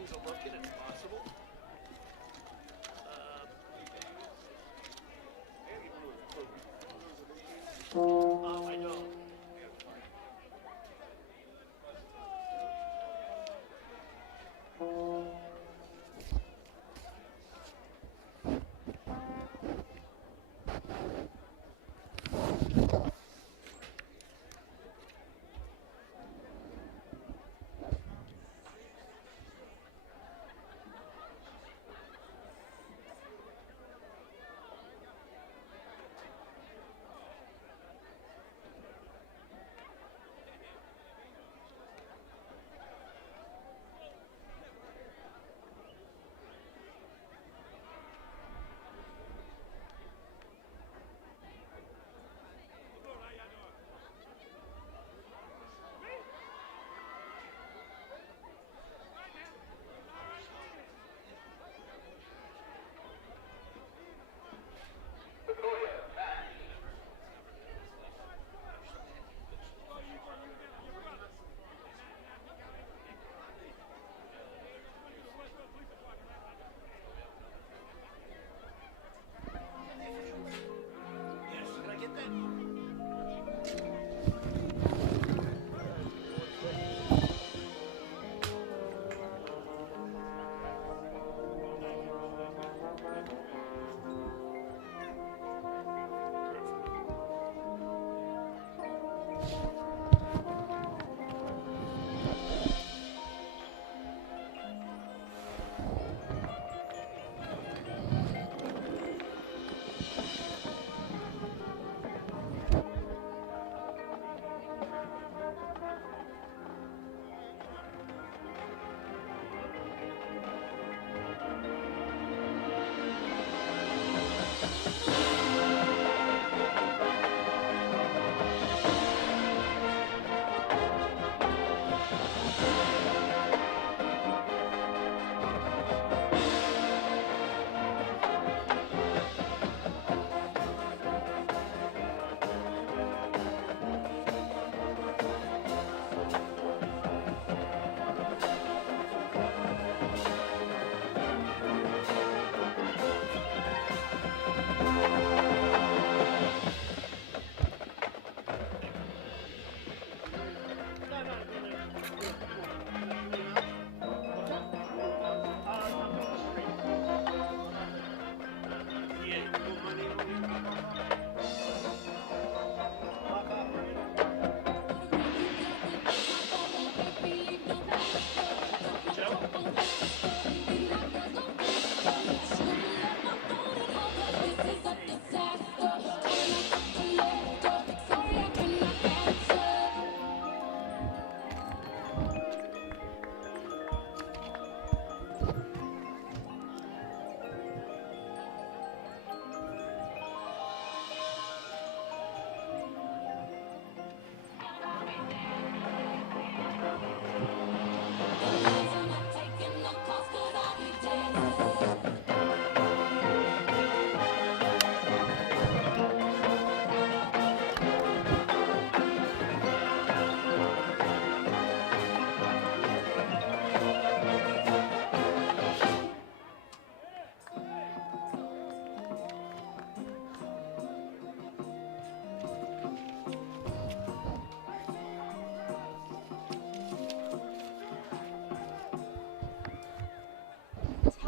things a look and it's possible. I don't.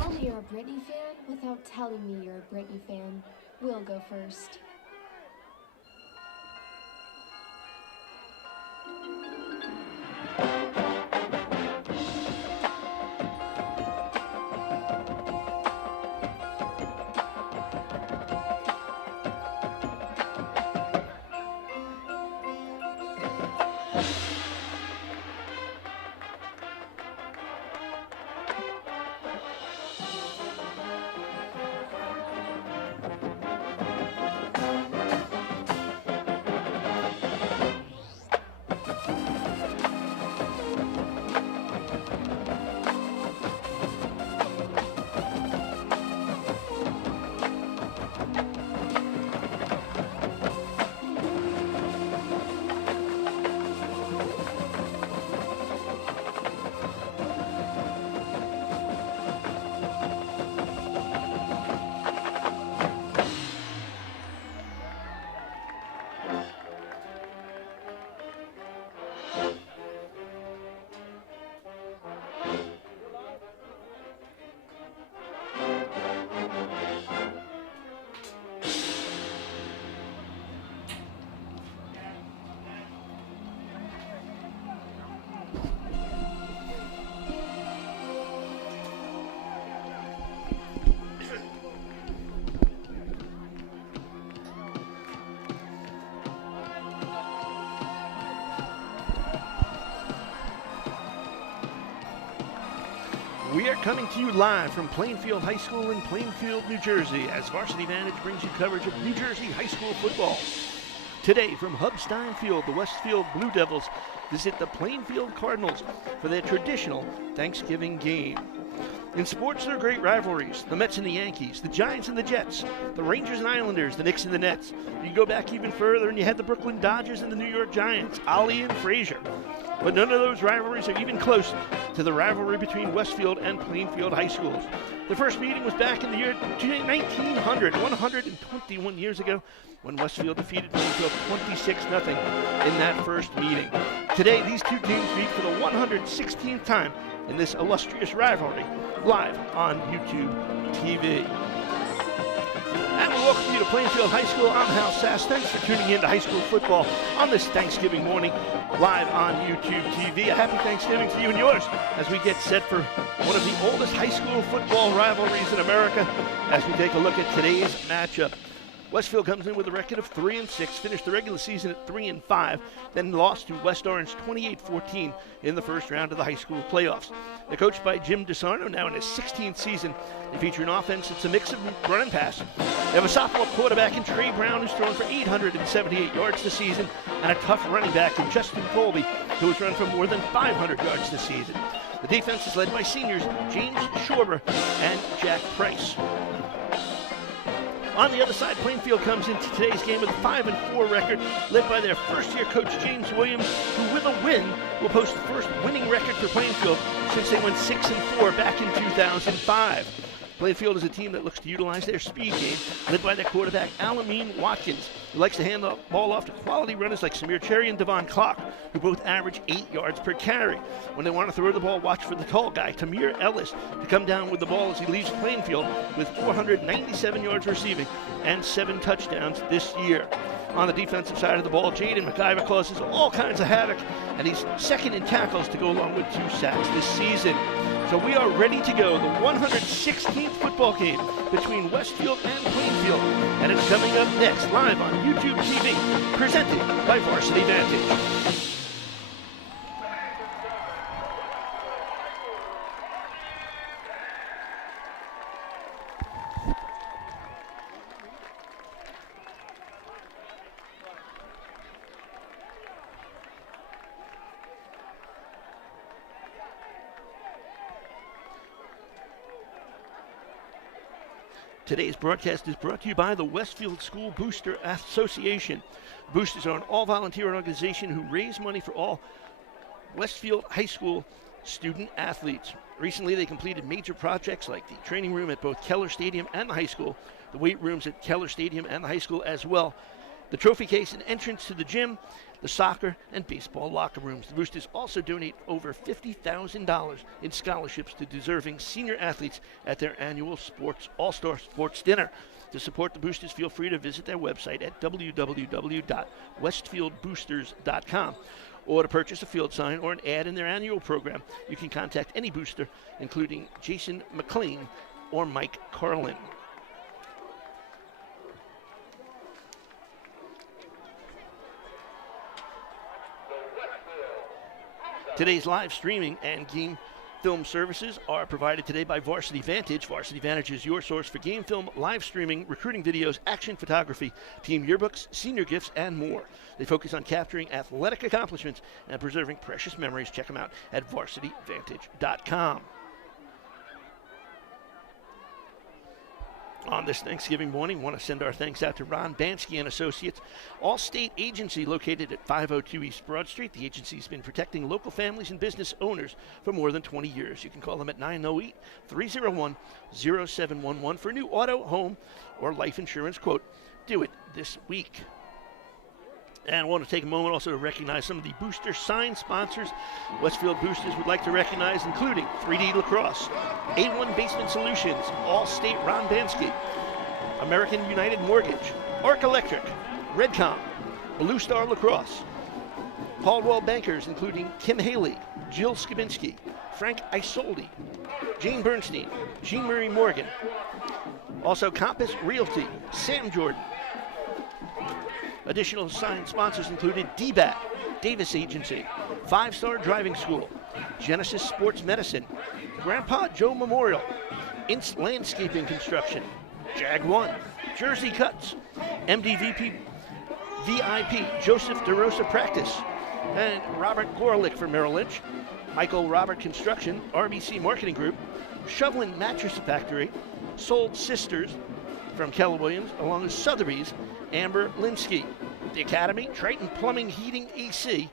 Tell me you're a Britney fan without telling me you're a Britney fan. We'll go first. We are coming to you live from Plainfield High School in Plainfield, New Jersey, as Varsity Vantage brings you coverage of New Jersey high school football. Today, from Hubstein Field, the Westfield Blue Devils visit the Plainfield Cardinals for their traditional Thanksgiving game. In sports, there are great rivalries. The Mets and the Yankees, the Giants and the Jets, the Rangers and Islanders, the Knicks and the Nets. You can go back even further and you had the Brooklyn Dodgers and the New York Giants, Ali and Frazier. But none of those rivalries are even close to the rivalry between Westfield and Plainfield high schools. The first meeting was back in the year 1900, 121 years ago, when Westfield defeated Plainfield 26-0 in that first meeting. Today, these two teams meet for the 116th time in this illustrious rivalry, live on YouTube TV. And we welcome you to Plainfield High School. I'm Hal Sass. Thanks for tuning in to high school football on this Thanksgiving morning, live on YouTube TV. A happy Thanksgiving to you and yours as we get set for one of the oldest high school football rivalries in America as we take a look at today's matchup. Westfield comes in with a record of 3-6, finished the regular season at 3-5, then lost to West Orange 28-14 in the first round of the high school playoffs. They're coached by Jim DeSarno, now in his 16th season. They feature an offense that's a mix of run and pass. They have a sophomore quarterback in Trey Brown, who's thrown for 878 yards this season, and a tough running back in Justin Colby, who has run for more than 500 yards this season. The defense is led by seniors James Schorber and Jack Price. On the other side, Plainfield comes into today's game with a 5-4 record, led by their first-year coach, James Williams, who with a win will post the first winning record for Plainfield since they went 6-4 back in 2005. Plainfield is a team that looks to utilize their speed game, led by their quarterback, Alameen Watkins, who likes to hand the ball off to quality runners like Samir Cherry and Devon Clark, who both average 8 yards per carry. When they want to throw the ball, watch for the tall guy, Tamir Ellis, to come down with the ball as he leaves Plainfield with 497 yards receiving and 7 touchdowns this year. On the defensive side of the ball, Jaden McIver causes all kinds of havoc, and he's second in tackles to go along with 2 sacks this season. So we are ready to go. The 116th football game between Westfield and Plainfield. And it's coming up next, live on YouTube TV, presented by Varsity Vantage. Today's broadcast is brought to you by the Westfield School Booster Association. Boosters are an all-volunteer organization who raise money for all Westfield High School student athletes. Recently, they completed major projects like the training room at both Keller Stadium and the high school, the weight rooms at Keller Stadium and the high school as well, the trophy case and entrance to the gym, the soccer and baseball locker rooms. The Boosters also donate over $50,000 in scholarships to deserving senior athletes at their annual All-Star Sports Dinner. To support the Boosters, feel free to visit their website at www.westfieldboosters.com. Or to purchase a field sign or an ad in their annual program, you can contact any booster, including Jason McLean or Mike Carlin. Today's live streaming and game film services are provided today by Varsity Vantage. Varsity Vantage is your source for game film, live streaming, recruiting videos, action photography, team yearbooks, senior gifts, and more. They focus on capturing athletic accomplishments and preserving precious memories. Check them out at varsityvantage.com. On this Thanksgiving morning, we want to send our thanks out to Ron Bansky and Associates, All-State Agency located at 502 East Broad Street. The agency's been protecting local families and business owners for more than 20 years. You can call them at 908-301-0711 for a new auto, home, or life insurance quote. Do it this week. And I want to take a moment also to recognize some of the booster sign sponsors Westfield Boosters would like to recognize, including 3D Lacrosse, A1 Basement Solutions, All-State Ron Bansky, American United Mortgage, Arc Electric, Redcom, Blue Star Lacrosse, Caldwell Bankers, including Kim Haley, Jill Skabinski, Frank Isoldi, Jane Bernstein, Jean Marie Morgan, also Compass Realty, Sam Jordan. Additional signed sponsors included DBAT, Davis Agency, 5 Star Driving School, Genesis Sports Medicine, Grandpa Joe Memorial, Ince Landscaping Construction, Jag 1, Jersey Cuts, MDVP VIP Joseph DeRosa Practice, and Robert Gorlick from Merrill Lynch, Michael Robert Construction, RBC Marketing Group, Shovelin Mattress Factory, Sold Sisters from Keller Williams, along with Sotheby's, Amber Linsky, the Academy, Triton Plumbing, Heating, AC,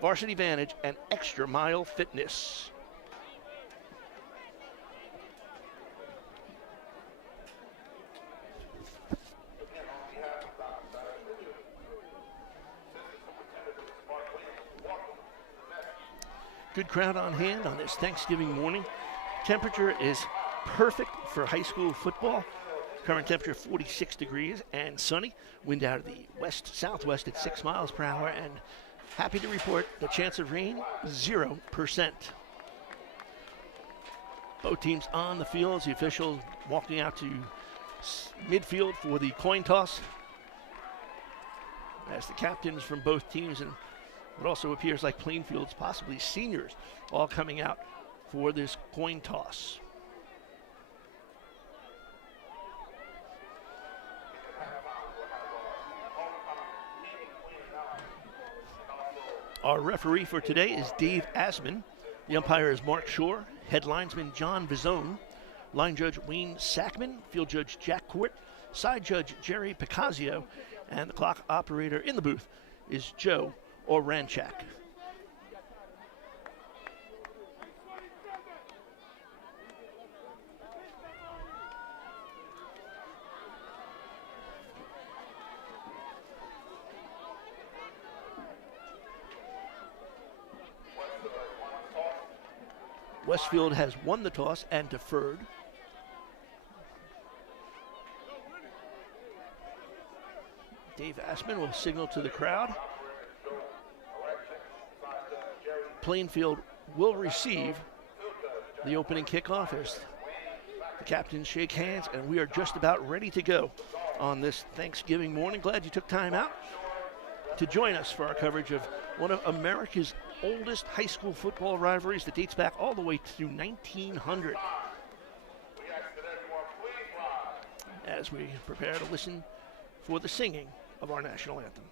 Varsity Vantage, and Extra Mile Fitness. Good crowd on hand on this Thanksgiving morning. Temperature is perfect for high school football. Current temperature 46 degrees and sunny. Wind out of the west-southwest at 6 miles per hour, and happy to report the chance of rain, 0%. Both teams on the field. The officials walking out to midfield for the coin toss, as the captains from both teams and what also appears like Plainfield's possibly seniors all coming out for this coin toss. Our referee for today is Dave Asman. The umpire is Mark Shore. Head linesman John Bizone. Line judge Wayne Sackman. Field judge Jack Court. Side judge Jerry Picazio. And the clock operator in the booth is Joe Oranchak. Westfield has won the toss and deferred. Dave Asman will signal to the crowd. Plainfield will receive the opening kickoff as the captains shake hands, and we are just about ready to go on this Thanksgiving morning. Glad you took time out to join us for our coverage of one of America's oldest high school football rivalries that dates back all the way to 1900. As we prepare to listen for the singing of our national anthem.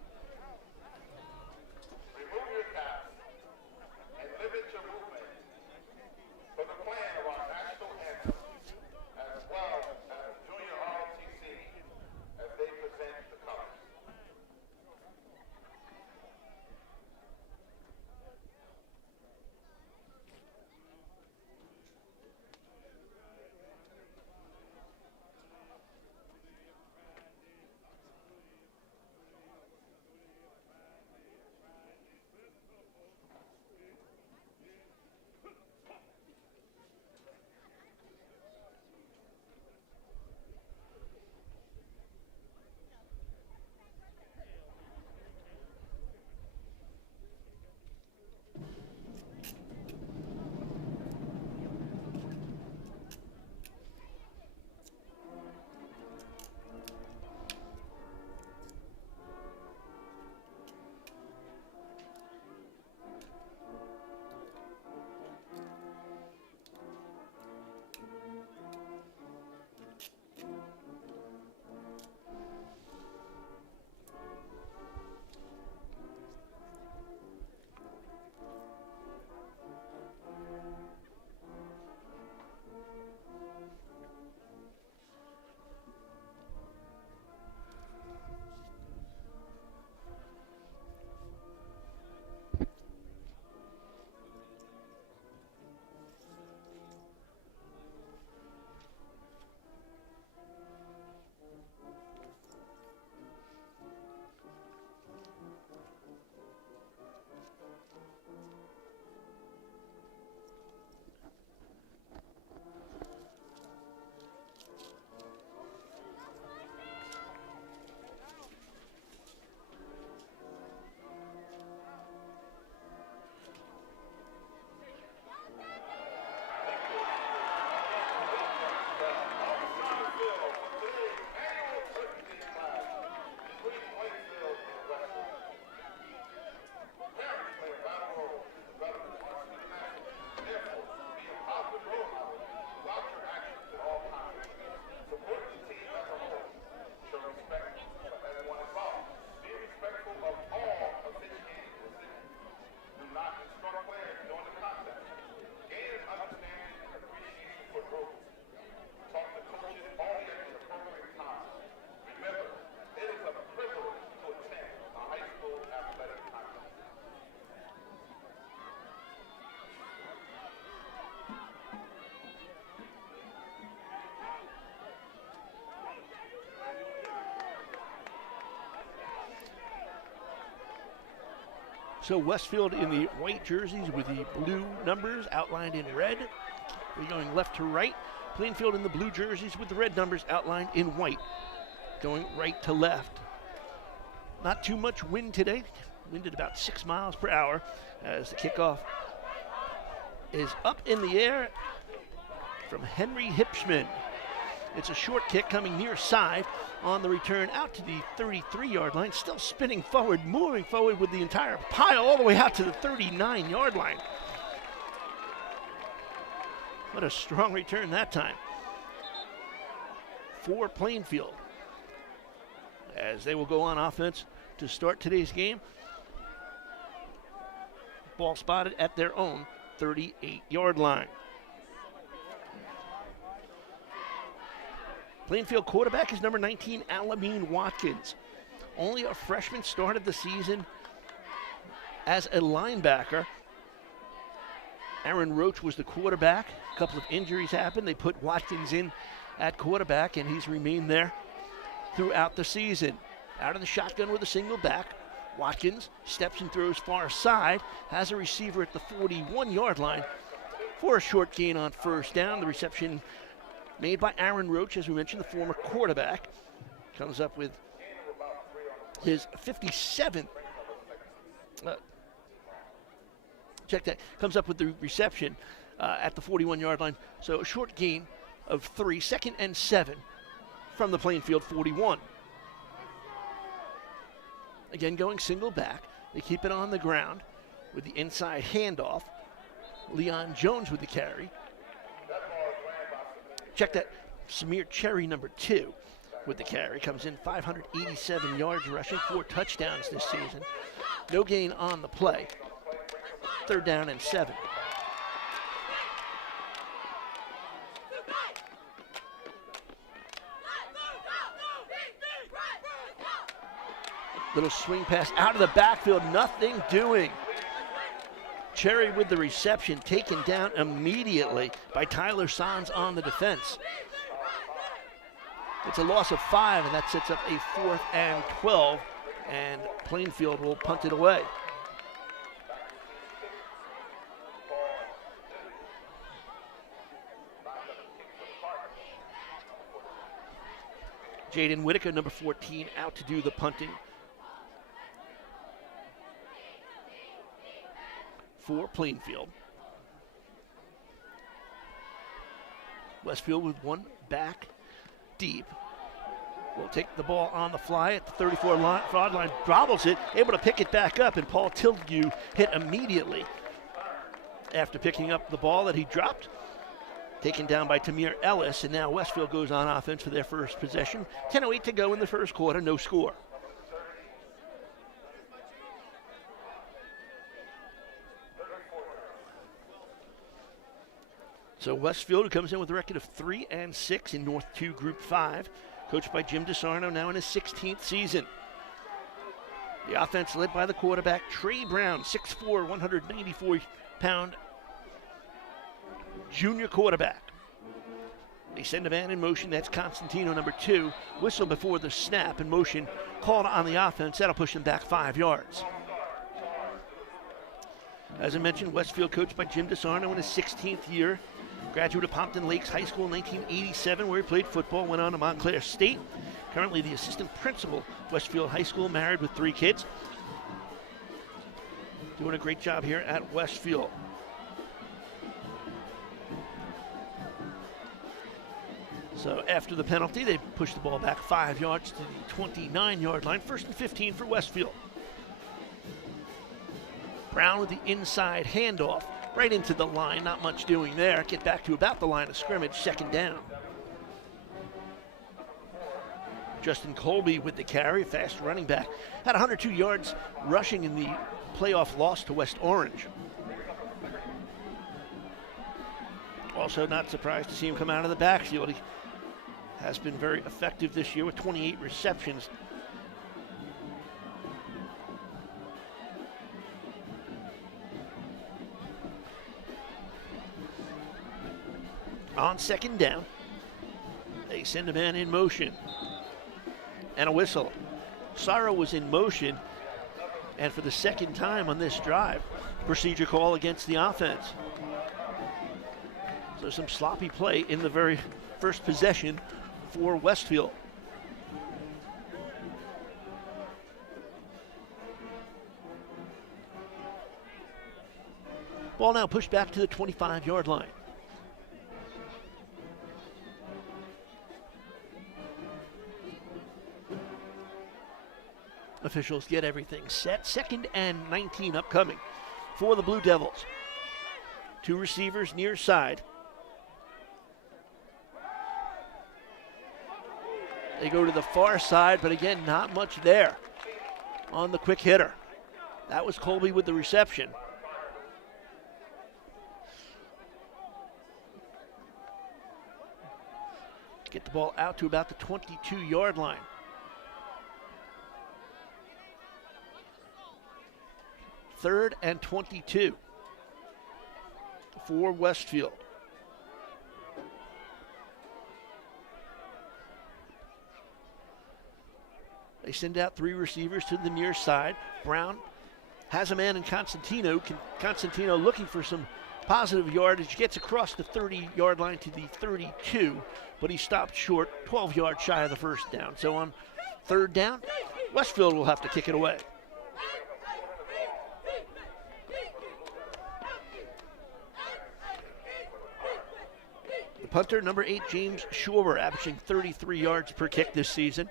So Westfield in the white jerseys with the blue numbers outlined in red. We're going left to right. Plainfield in the blue jerseys with the red numbers outlined in white. Going right to left. Not too much wind today. Wind at about 6 miles per hour as the kickoff is up in the air from Henry Hipschman. It's a short kick coming near side on the return out to the 33-yard line. Still spinning forward, moving forward with the entire pile all the way out to the 39-yard line. What a strong return that time for Plainfield, as they will go on offense to start today's game. Ball spotted at their own 38-yard line. Plainfield quarterback is number 19, Alameen Watkins. Only a freshman, started the season as a linebacker. Aaron Roach was the quarterback. A couple of injuries happened. They put Watkins in at quarterback, and he's remained there throughout the season. Out of the shotgun with a single back. Watkins steps and throws far side, has a receiver at the 41-yard line for a short gain on first down. The reception made by Aaron Roach, as we mentioned, the former quarterback, comes up with his 57th. Comes up with the reception at the 41-yard line. So a short gain of 3, 2nd and 7 from the Plainfield 41. Again, going single back. They keep it on the ground with the inside handoff. Leon Jones with the carry. Check that. Samir Cherry, number 2, with the carry. Comes in 587 yards rushing, 4 touchdowns this season. No gain on the play. 3rd down and 7. Little swing pass out of the backfield, nothing doing. Cherry with the reception, taken down immediately by Tyler Sanz on the defense. It's a loss of 5, and that sets up a 4th and 12, and Plainfield will punt it away. Jaden Whitaker, number 14, out to do the punting for Plainfield. Westfield with 1 back deep. Will take the ball on the fly at the 34-yard line, drobbles it, able to pick it back up, and Paul Tildew hit immediately after picking up the ball that he dropped. Taken down by Tamir Ellis, and now Westfield goes on offense for their first possession. 10:08 to go in the first quarter, no score. So Westfield, who comes in with a record of 3-6 in North 2 Group 5, coached by Jim DeSarno, now in his 16th season. The offense led by the quarterback, Trey Brown, 6'4", 194-pound junior quarterback. They send a man in motion. That's Constantino, number 2. Whistle before the snap, and motion called on the offense. That'll push them back 5 yards. As I mentioned, Westfield coached by Jim DeSarno in his 16th year. Graduate of Pompton Lakes High School in 1987, where he played football, went on to Montclair State. Currently the assistant principal of Westfield High School, married with 3 kids. Doing a great job here at Westfield. So after the penalty, they push the ball back 5 yards to the 29-yard line. 1st and 15 for Westfield. Brown with the inside handoff right into the line. Not much doing there. Get back to about the line of scrimmage. 2nd down. Justin Colby with the carry, fast running back. Had 102 yards rushing in the playoff loss to West Orange. Also not surprised to see him come out of the backfield. He has been very effective this year with 28 receptions. On 2nd down, they send a man in motion and a whistle. Sorrow was in motion, And for the second time on this drive, procedure call against the offense. So some sloppy play in the very first possession for Westfield. Ball now pushed back to the 25-yard line. Officials get everything set. 2nd and 19 upcoming for the Blue Devils. 2 receivers near side. They go to the far side, but again, not much there on the quick hitter. That was Colby with the reception. Get the ball out to about the 22-yard line. Third and 22 for Westfield. They send out 3 receivers to the near side. Brown has a man in Constantino. Constantino looking for some positive yardage, gets across the 30-yard line to the 32, but he stopped short, 12 yards shy of the first down. So on 3rd down, Westfield will have to kick it away. The punter, number 8, James Schwarber, averaging 33 yards per kick this season.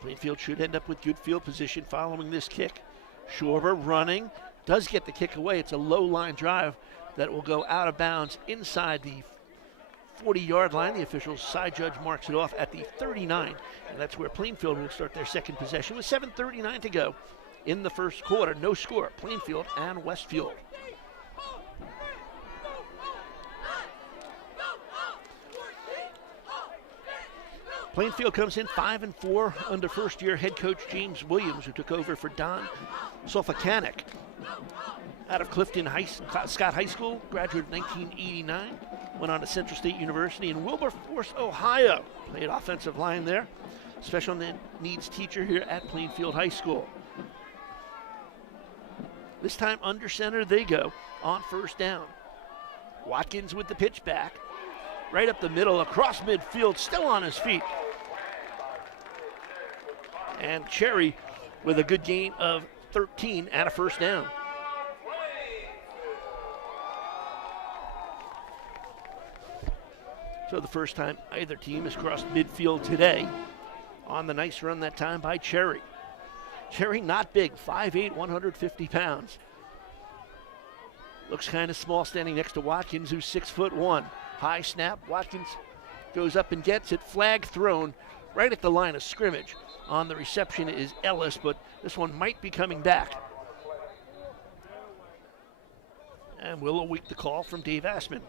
Plainfield should end up with good field position following this kick. Schwarber running, does get the kick away. It's a low line drive that will go out of bounds inside the 40-yard line. The official's side judge marks it off at the 39, and that's where Plainfield will start their second possession with 7:39 to go in the first quarter. No score, Plainfield and Westfield. Plainfield comes in 5-4 under first-year head coach James Williams, who took over for Don Sofakanik. Out of Clifton Scott High School, graduated in 1989, went on to Central State University in Wilberforce, Ohio. Played offensive line there. Special needs teacher here at Plainfield High School. This time under center they go on 1st down. Watkins with the pitch back. Right up the middle, across midfield, still on his feet. And Cherry with a good gain of 13 and a 1st down. So the first time either team has crossed midfield today on the nice run that time by Cherry. Cherry not big, 5'8", 150 pounds. Looks kind of small standing next to Watkins, who's 6'1". High snap, Watkins goes up and gets it. Flag thrown right at the line of scrimmage. On the reception is Ellis, but this one might be coming back. And we'll await the call from Dave Assman.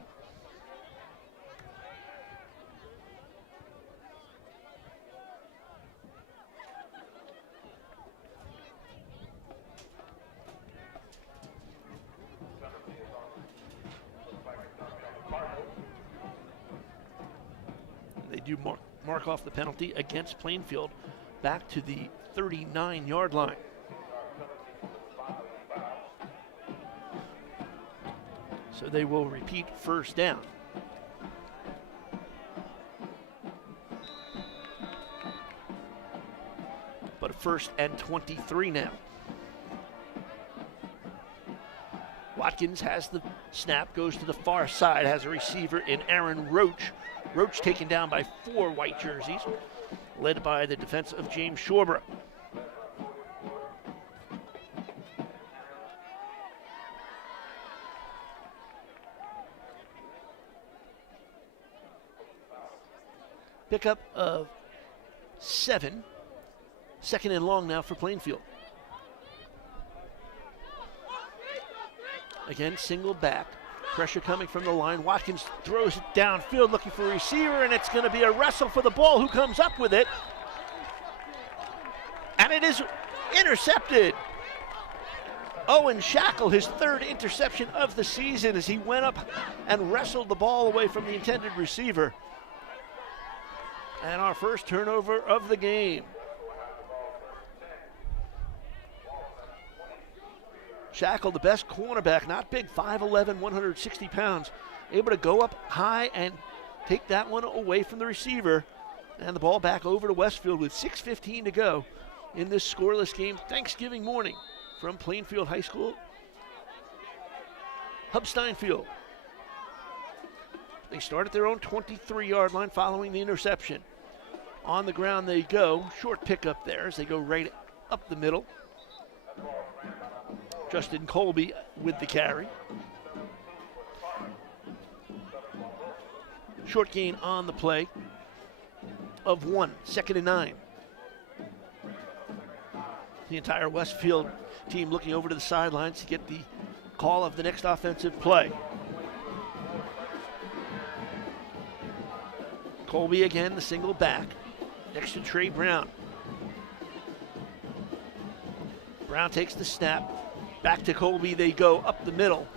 They do mark off the penalty against Plainfield back to the 39-yard line. So they will repeat 1st down. But 1st and 23 now. Watkins has the snap, goes to the far side, has a receiver in Aaron Roach. Roach taken down by 4 white jerseys, led by the defense of James Schwarber. Pickup of 7. 2nd and long now for Plainfield. Again, single back. Pressure coming from the line. Watkins throws it downfield looking for a receiver, and it's going to be a wrestle for the ball. Who comes up with it? And it is intercepted. Owen Shackle, his third interception of the season as he went up and wrestled the ball away from the intended receiver. And our first turnover of the game. Shackle, the best cornerback, not big, 5'11", 160 pounds, able to go up high and take that one away from the receiver. And the ball back over to Westfield with 6:15 to go in this scoreless game Thanksgiving morning from Plainfield High School. Hub-Steinfield. They start at their own 23-yard line following the interception. On the ground they go. Short pickup there as they go right up the middle. Justin Colby with the carry. Short gain on the play of 1, 2nd and 9. The entire Westfield team looking over to the sidelines to get the call of the next offensive play. Colby again, the single back, next to Trey Brown. Brown takes the snap. Back to Colby they go up the middle.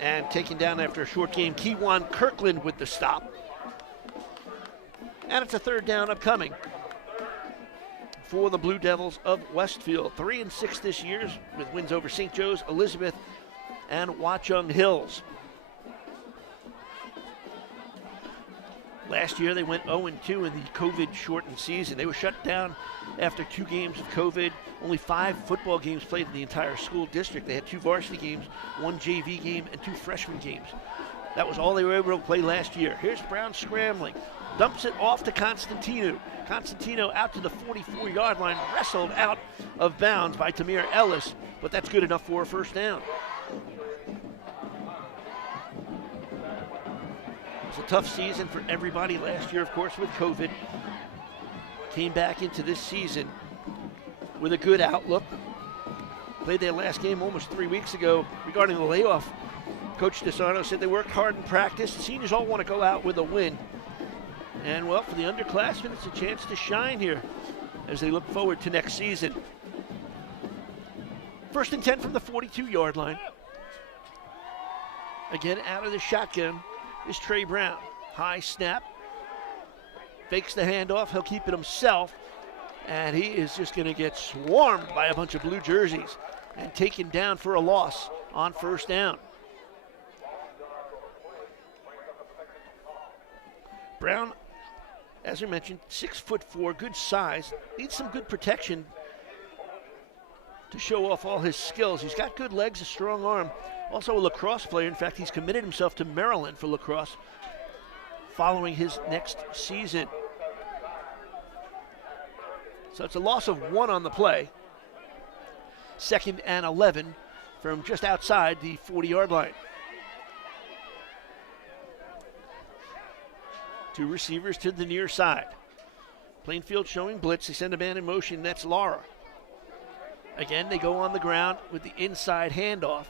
And taken down after a short game, Keywan Kirkland with the stop. And it's a third down upcoming for the Blue Devils of Westfield. 3-6 this year with wins over St. Joe's, Elizabeth, and Watchung Hills. Last year they went 0-2 in the COVID-shortened season. They were shut down after 2 games of COVID. Only 5 football games played in the entire school district. They had 2 varsity games, 1 JV game, and 2 freshman games. That was all they were able to play last year. Here's Brown scrambling. Dumps it off to Constantino. Constantino out to the 44-yard line, wrestled out of bounds by Tamir Ellis, but that's good enough for a first down. It was a tough season for everybody last year, of course, with COVID. Came back into this season with a good outlook. Played their last game almost 3 weeks ago. Regarding the layoff, Coach DeSarno said they worked hard in practice. The seniors all want to go out with a win. And, well, for the underclassmen, it's a chance to shine here as they look forward to next season. 1st and 10 from the 42-yard line. Again, out of the shotgun is Trey Brown. High snap. Fakes the handoff. He'll keep it himself. And he is just going to get swarmed by a bunch of blue jerseys and taken down for a loss on first down. Brown, as we mentioned, 6'4", good size, needs some good protection to show off all his skills. He's got good legs, a strong arm, also a lacrosse player. In fact, he's committed himself to Maryland for lacrosse following his next season. So it's a loss of 1 on the play. 2nd and 11 from just outside the 40-yard line. 2 receivers to the near side. Plainfield showing blitz. They send a man in motion. That's Lara. Again, they go on the ground with the inside handoff,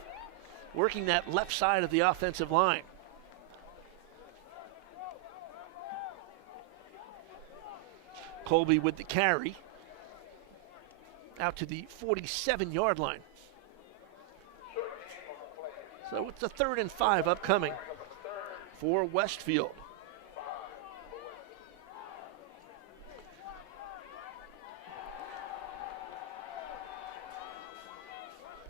working that left side of the offensive line. Colby with the carry out to the 47-yard line. So it's a 3rd and 5 upcoming for Westfield.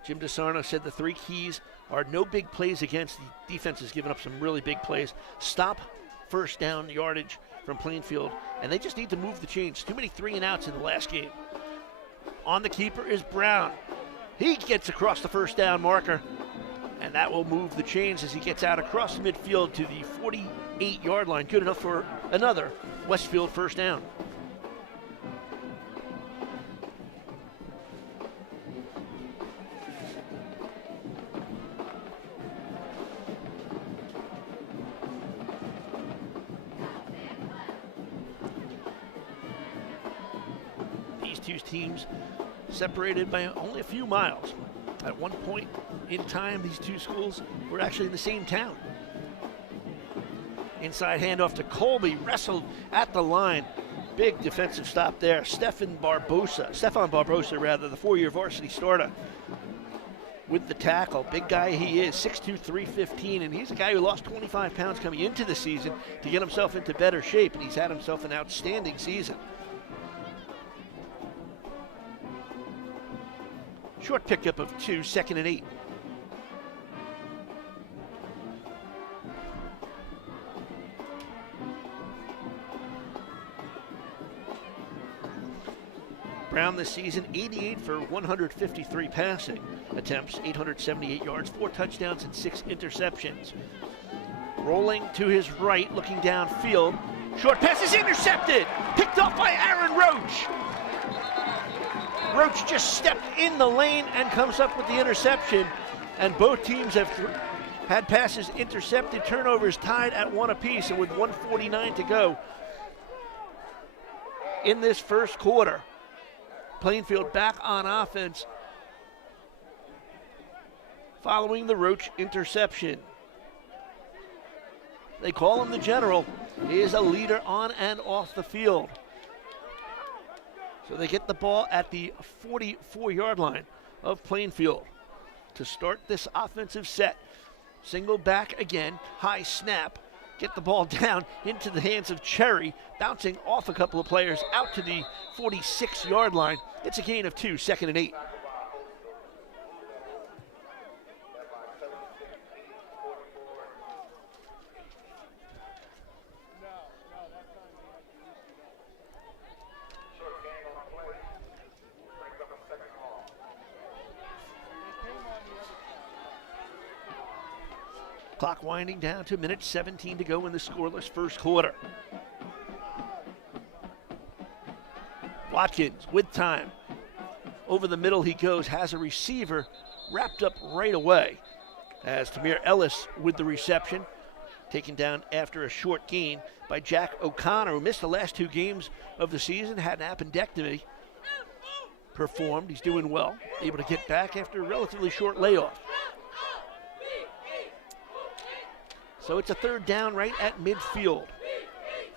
Jim DeSarno said the 3 keys are no big plays against. The defense has given up some really big plays. Stop first down yardage from Plainfield, and they just need to move the chains. Too many 3 and outs in the last game. On the keeper is Brown. He gets across the first down marker, and that will move the chains as he gets out across the midfield to the 48-yard line. Good enough for another Westfield first down. Two teams separated by only a few miles. At one point in time, these 2 schools were actually in the same town. Inside handoff to Colby, wrestled at the line. Big defensive stop there. Stefan Barbosa, the 4-year varsity starter, with the tackle. Big guy he is, 6'2", 315, and he's a guy who lost 25 pounds coming into the season to get himself into better shape, and he's had himself an outstanding season. Short pickup of 2, 2nd and 8. Brown this season, 88 for 153 passing attempts, 878 yards, 4 touchdowns, and 6 interceptions. Rolling to his right, looking downfield. Short pass is intercepted, picked off by Aaron Roach. Roach just stepped in the lane and comes up with the interception, and both teams have had passes intercepted, turnovers tied at 1 apiece, and with 1:49 to go in this first quarter. Plainfield back on offense following the Roach interception. They call him the General. He is a leader on and off the field. So they get the ball at the 44-yard line of Plainfield to start this offensive set. Single back again, high snap. Get the ball down into the hands of Cherry, bouncing off a couple of players out to the 46-yard line. It's a gain of 2, 2nd and 8. Clock winding down to minute 17 to go in the scoreless first quarter. Watkins with time. Over the middle he goes, has a receiver wrapped up right away. As Tamir Ellis with the reception, taken down after a short gain by Jack O'Connor, who missed the last 2 games of the season, had an appendectomy performed. He's doing well, able to get back after a relatively short layoff. So it's a 3rd down right at midfield.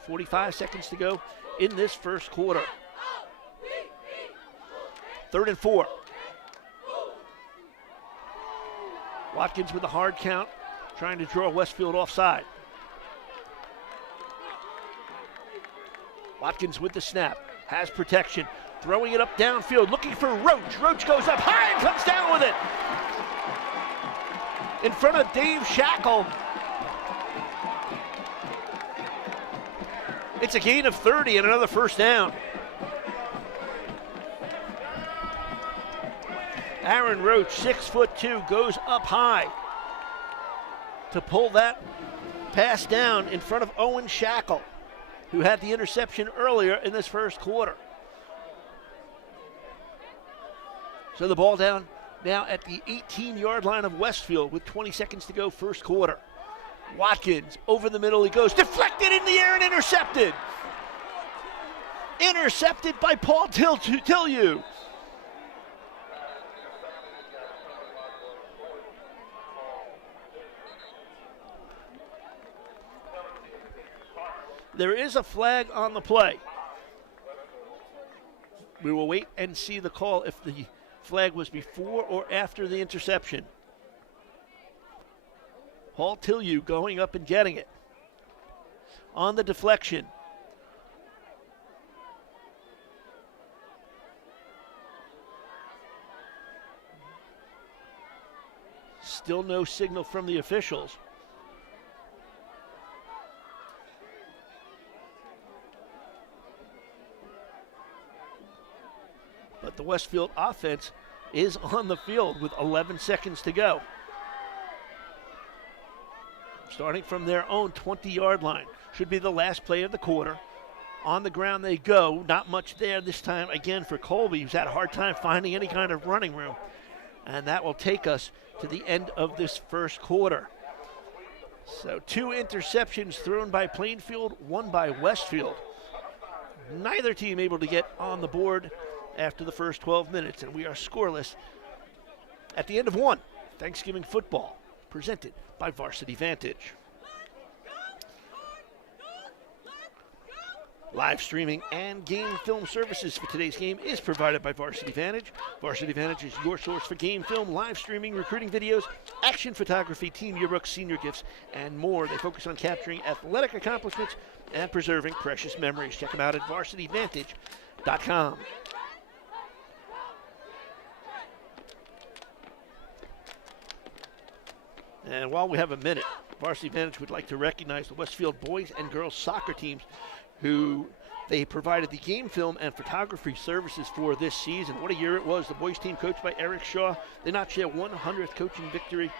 45 seconds to go in this first quarter. 3rd and 4. Watkins with a hard count, trying to draw Westfield offside. Watkins with the snap, has protection, throwing it up downfield, looking for Roach. Roach goes up high and comes down with it. In front of Dave Shackle. It's a gain of 30 and another 1st down. Aaron Roach, 6'2", goes up high to pull that pass down in front of Owen Shackle, who had the interception earlier in this first quarter. So the ball down now at the 18-yard line of Westfield with 20 seconds to go first quarter. Watkins over the middle he goes, deflected in the air and intercepted. Intercepted by Paul Tillieu. There is a flag on the play. We will wait and see the call if the flag was before or after the interception. Paul Tillieu going up and getting it. On the deflection. Still no signal from the officials. But the Westfield offense is on the field with 11 seconds to go. Starting from their own 20-yard line. Should be the last play of the quarter. On the ground they go. Not much there this time again for Colby, who's had a hard time finding any kind of running room. And that will take us to the end of this first quarter. So 2 interceptions thrown by Plainfield, 1 by Westfield. Neither team able to get on the board after the first 12 minutes, and we are scoreless at the end of 1. Thanksgiving football presented by Varsity Vantage. Live streaming and game film services for today's game is provided by Varsity Vantage. Varsity Vantage is your source for game film, live streaming, recruiting videos, action photography, team yearbooks, senior gifts, and more. They focus on capturing athletic accomplishments and preserving precious memories. Check them out at varsityvantage.com. And while we have a minute, Varsity Vantage would like to recognize the Westfield boys and girls soccer teams who they provided the game film and photography services for this season. What a year it was. The boys team coached by Eric Shaw. They notched their 100th coaching victory,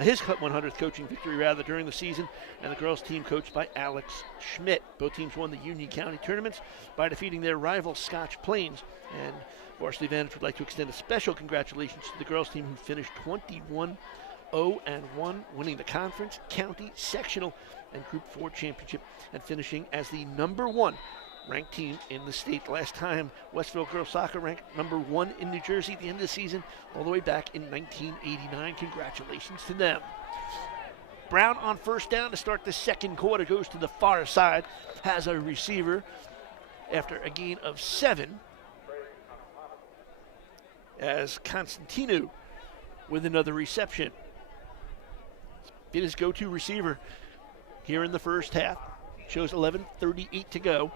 his 100th coaching victory rather, during the season. And the girls team coached by Alex Schmidt. Both teams won the Union County tournaments by defeating their rival Scotch Plains. And Varsity Vantage would like to extend a special congratulations to the girls team who finished 21-0-1, winning the conference, county, sectional, and Group 4 championship, and finishing as the number 1 ranked team in the state. Last time Westfield girls soccer ranked number 1 in New Jersey at the end of the season, all the way back in 1989. Congratulations to them. Brown on first down to start the second quarter, goes to the far side, has a receiver after a gain of 7, as Constantino with another reception. Been his go-to receiver here in the first half. Shows 11:38 to go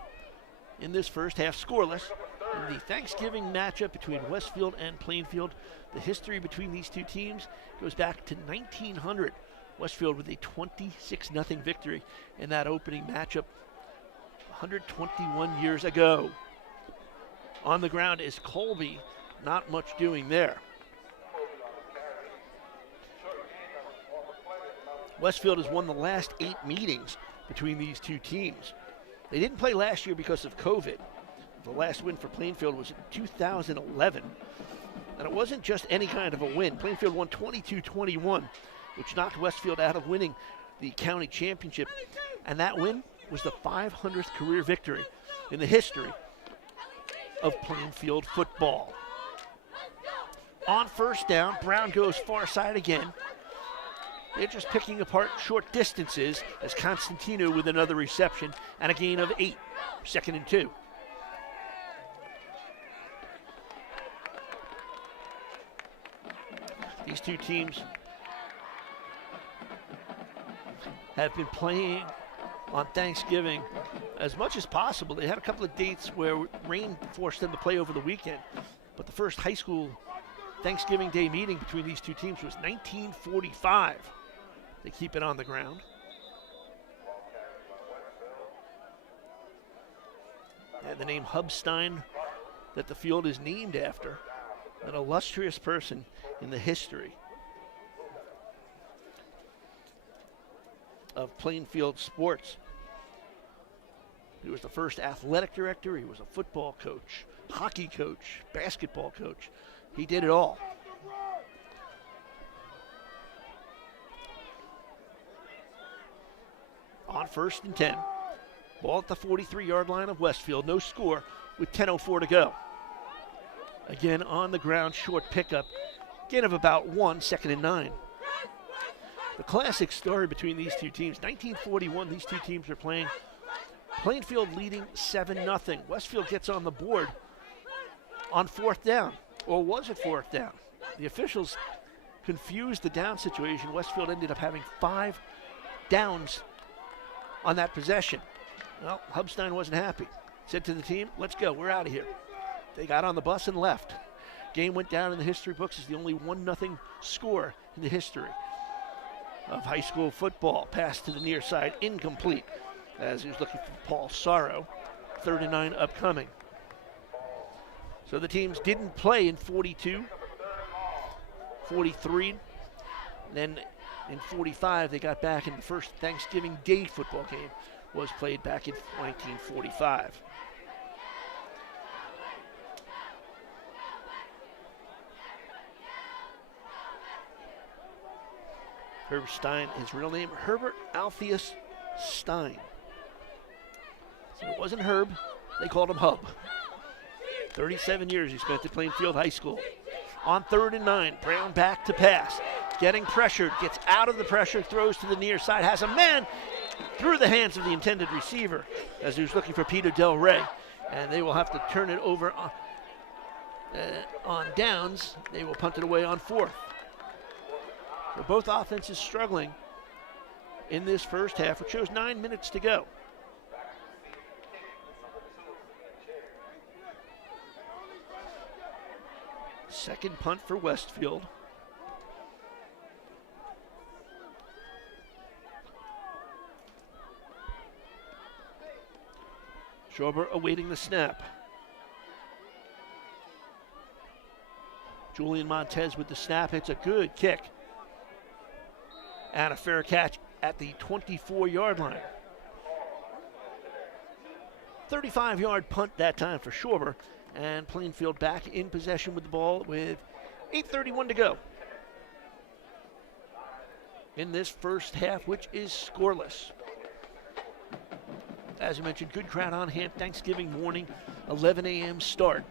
in this first half, scoreless. In the Thanksgiving matchup between Westfield and Plainfield, the history between these two teams goes back to 1900. Westfield with a 26-0 victory in that opening matchup 121 years ago. On the ground is Colby. Not much doing there. Westfield has won the last 8 meetings between these two teams. They didn't play last year because of COVID. The last win for Plainfield was in 2011. And it wasn't just any kind of a win. Plainfield won 22-21, which knocked Westfield out of winning the county championship. And that win was the 500th career victory in the history of Plainfield football. On first down, Brown goes far side again. They're just picking apart short distances as Constantino with another reception and a gain of 8, 2nd and 2. These two teams have been playing on Thanksgiving as much as possible. They had a couple of dates where rain forced them to play over the weekend, but the first high school Thanksgiving Day meeting between these two teams was 1945. They keep it on the ground. And the name Hubstein that the field is named after, an illustrious person in the history of Plainfield sports. He was the first athletic director. He was a football coach, hockey coach, basketball coach. He did it all. On 1st and 10. Ball at the 43-yard line of Westfield. No score with 10:04 to go. Again on the ground, short pickup. Gain of about 1, 2nd and 9. The classic story between these two teams. 1941, these two teams are playing. Plainfield leading 7-0. Westfield gets on the board on 4th down. Or was it 4th down? The officials confused the down situation. Westfield ended up having 5 downs on that possession. Well, Hubstein wasn't happy. Said to the team, let's go, we're out of here. They got on the bus and left. Game went down in the history books as the only 1-0 score in the history of high school football. Pass to the near side, incomplete, as he was looking for Paul Sorrow. 3rd and 9 upcoming. So the teams didn't play in 42, 43, then in 45 they got back, in the first Thanksgiving Day football game was played back in 1945. Herb Stein, his real name, Herbert Alpheus Stein. So it wasn't Herb, they called him Hub. 37 years he spent at Plainfield High School. On 3rd and 9, Brown back to pass. Getting pressured, gets out of the pressure, throws to the near side, has a man, through the hands of the intended receiver as he was looking for Peter Del Rey. And they will have to turn it over on downs. They will punt it away on 4th. So both offenses struggling in this first half, which shows 9 minutes to go. Second punt for Westfield. Schauber awaiting the snap. Julian Montez with the snap. It's a good kick. And a fair catch at the 24-yard line. 35-yard punt that time for Schauber. And Plainfield back in possession with the ball with 8:31 to go in this first half, which is scoreless. As I mentioned, good crowd on hand. Thanksgiving morning, 11 a.m. start.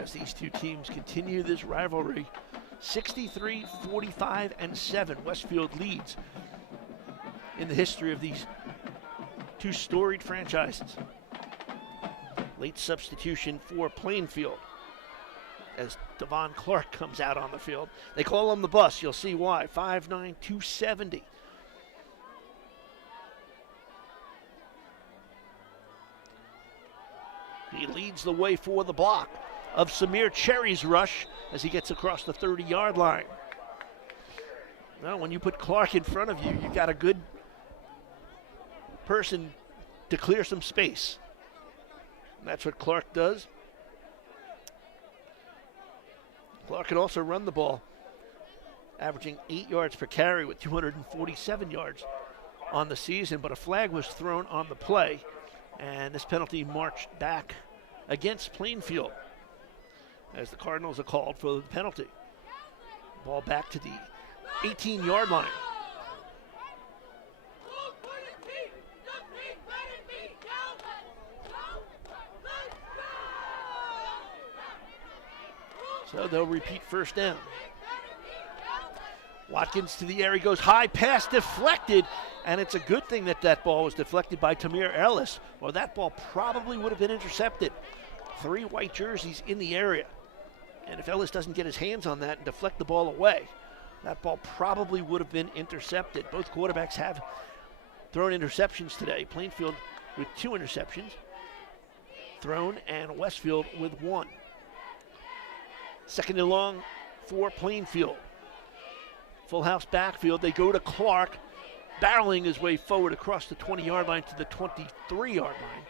As these two teams continue this rivalry, 63, 45, and 7. Westfield leads in the history of these two storied franchises. Late substitution for Plainfield as Devon Clark comes out on the field. They call him the bus. You'll see why. 5'9", 270. He leads the way for the block of Samir Cherry's rush as he gets across the 30-yard line. Well, when you put Clark in front of you, you've got a good person to clear some space. And that's what Clark does. Clark can also run the ball, averaging 8 yards per carry with 247 yards on the season, but a flag was thrown on the play, and this penalty marched back against Plainfield as the Cardinals are called for the penalty. Ball back to the 18-yard line. So they'll repeat first down. Watkins to the air, he goes high, pass deflected, and it's a good thing that that ball was deflected by Tamir Ellis, or that ball probably would have been intercepted. 3 white jerseys in the area, and if Ellis doesn't get his hands on that and deflect the ball away, that ball probably would have been intercepted. Both quarterbacks have thrown interceptions today. Plainfield with 2 interceptions thrown, and Westfield with 1. Second and long for Plainfield. Full house backfield. They go to Clark, barreling his way forward across the 20-yard line to the 23-yard line.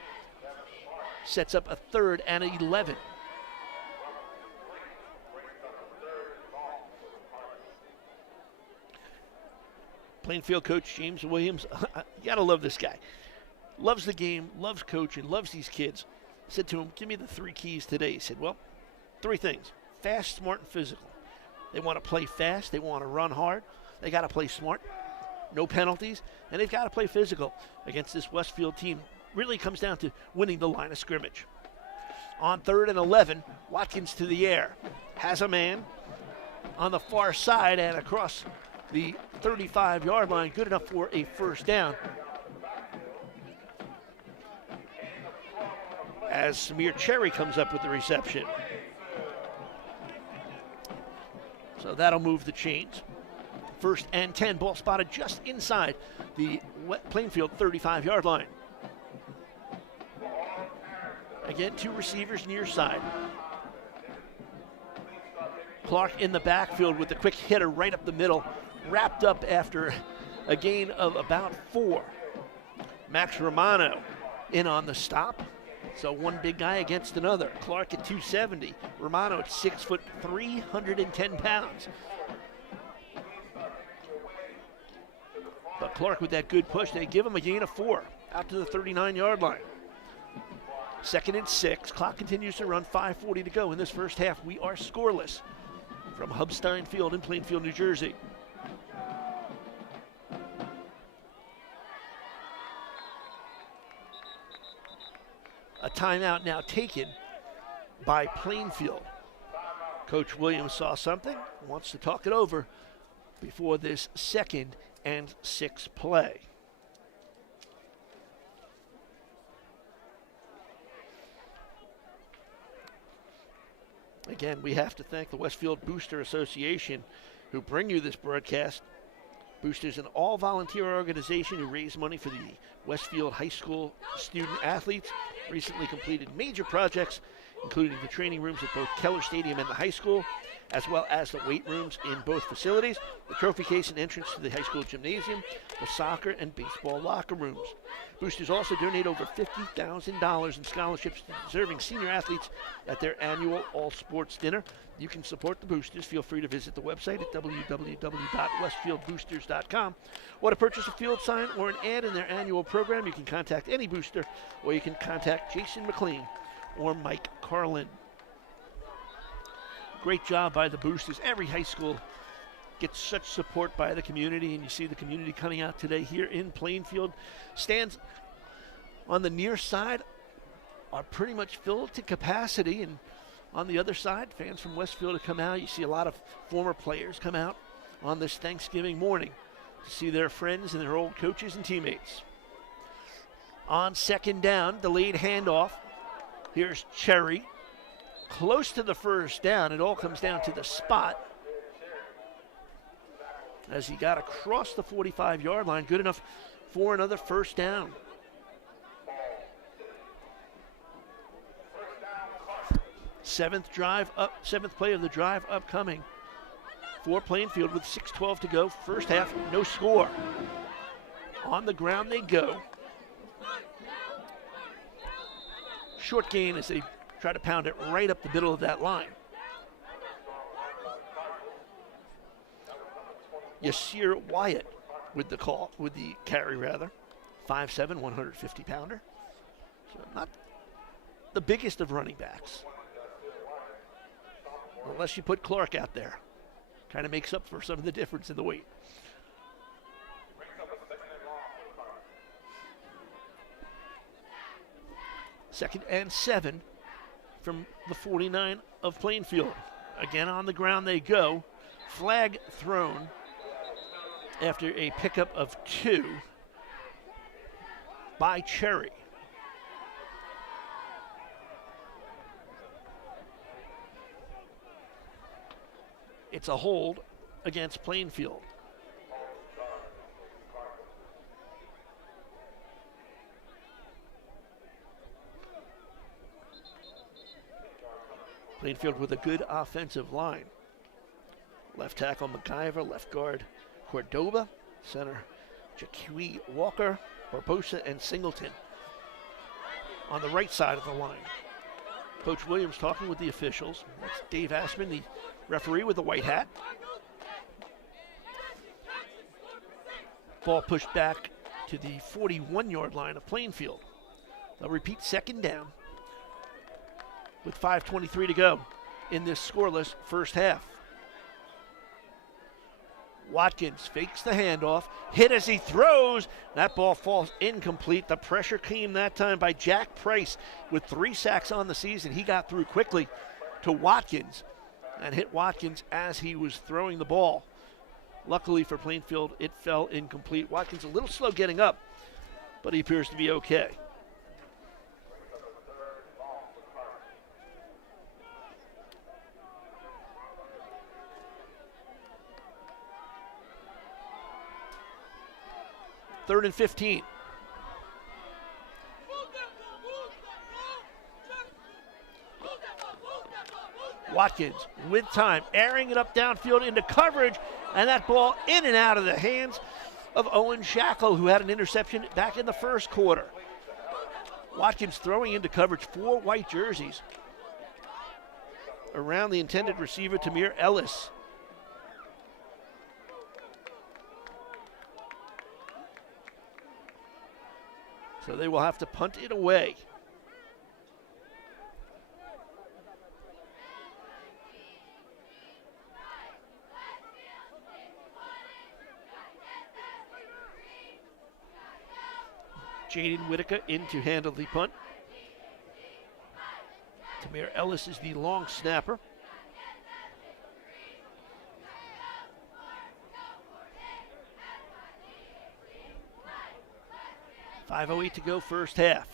Sets up a 3rd and 11. Plainfield coach James Williams, you gotta love this guy. Loves the game, loves coaching, loves these kids. Said to him, give me the 3 keys today. He said, well, 3 things. Fast, smart, and physical. They want to play fast. They want to run hard. They got to play smart. No penalties. And they've got to play physical against this Westfield team. Really comes down to winning the line of scrimmage. On 3rd and 11, Watkins to the air. Has a man on the far side and across the 35-yard line. Good enough for a first down. As Samir Cherry comes up with the reception. So that'll move the chains. 1st and 10, ball spotted just inside the Plainfield 35-yard line. Again, 2 receivers near side. Clark in the backfield with a quick hitter right up the middle, wrapped up after a gain of about 4. Max Romano in on the stop. So one big guy against another. Clark at 270. Romano at 6 foot, 310 pounds. But Clark with that good push, they give him a gain of 4 out to the 39-yard line. 2nd and 6. Clock continues to run. 5:40 to go in this first half. We are scoreless from Hubstein Field in Plainfield, New Jersey. A timeout now taken by Plainfield. Coach Williams saw something, wants to talk it over before this 2nd and 6 play. Again, we have to thank the Westfield Booster Association who bring you this broadcast. Boosters, an all-volunteer organization who raise money for the Westfield High School student athletes, recently completed major projects, including the training rooms at both Keller Stadium and the high school, as well as the weight rooms in both facilities, the trophy case and entrance to the high school gymnasium, the soccer and baseball locker rooms. Boosters also donate over $50,000 in scholarships to deserving senior athletes at their annual all-sports dinner. You can support the Boosters. Feel free to visit the website at www.westfieldboosters.com. Want to purchase a field sign or an ad in their annual program? You can contact any booster, or you can contact Jason McLean or Mike Carlin. Great job by the Boosters. Every high school gets such support by the community, and you see the community coming out today here in Plainfield. Stands on the near side are pretty much filled to capacity, and on the other side, fans from Westfield have come out. You see a lot of former players come out on this Thanksgiving morning to see their friends and their old coaches and teammates. On 2nd down, delayed handoff. Here's Cherry. Close to the first down. It all comes down to the spot as he got across the 45-yard line. Good enough for another first down. Seventh play of the drive upcoming for Plainfield with 6:12 to go. First half, no score. On the ground they go. Short gain as they try to pound it right up the middle of that line. Yasir Wyatt with the carry. 5'7", 150-pounder. So not the biggest of running backs. Unless you put Clark out there. Kind of makes up for some of the difference in the weight. Second and 7 from the 49 of Plainfield. Again on the ground they go. Flag thrown after a pickup of 2 by Cherry. It's a hold against Plainfield. Plainfield with a good offensive line. Left tackle McIver, left guard Cordoba, center Jaquie Walker, Barbosa, and Singleton. On the right side of the line, Coach Williams talking with the officials. That's Dave Asman, the referee with the white hat. Ball pushed back to the 41-yard line of Plainfield. They'll repeat 2nd down with 5:23 to go in this scoreless first half. Watkins fakes the handoff, hit as he throws. That ball falls incomplete. The pressure came that time by Jack Price with 3 sacks on the season. He got through quickly to Watkins and hit Watkins as he was throwing the ball. Luckily for Plainfield, it fell incomplete. Watkins a little slow getting up, but he appears to be okay. Third and 15. Watkins with time, airing it up downfield into coverage, and that ball in and out of the hands of Owen Shackle, who had an interception back in the first quarter. Watkins throwing into coverage, 4 white jerseys around the intended receiver, Tamir Ellis. So they will have to punt it away. Jaden Whitaker in to handle the punt. Tamir Ellis is the long snapper. 5:08 to go first half.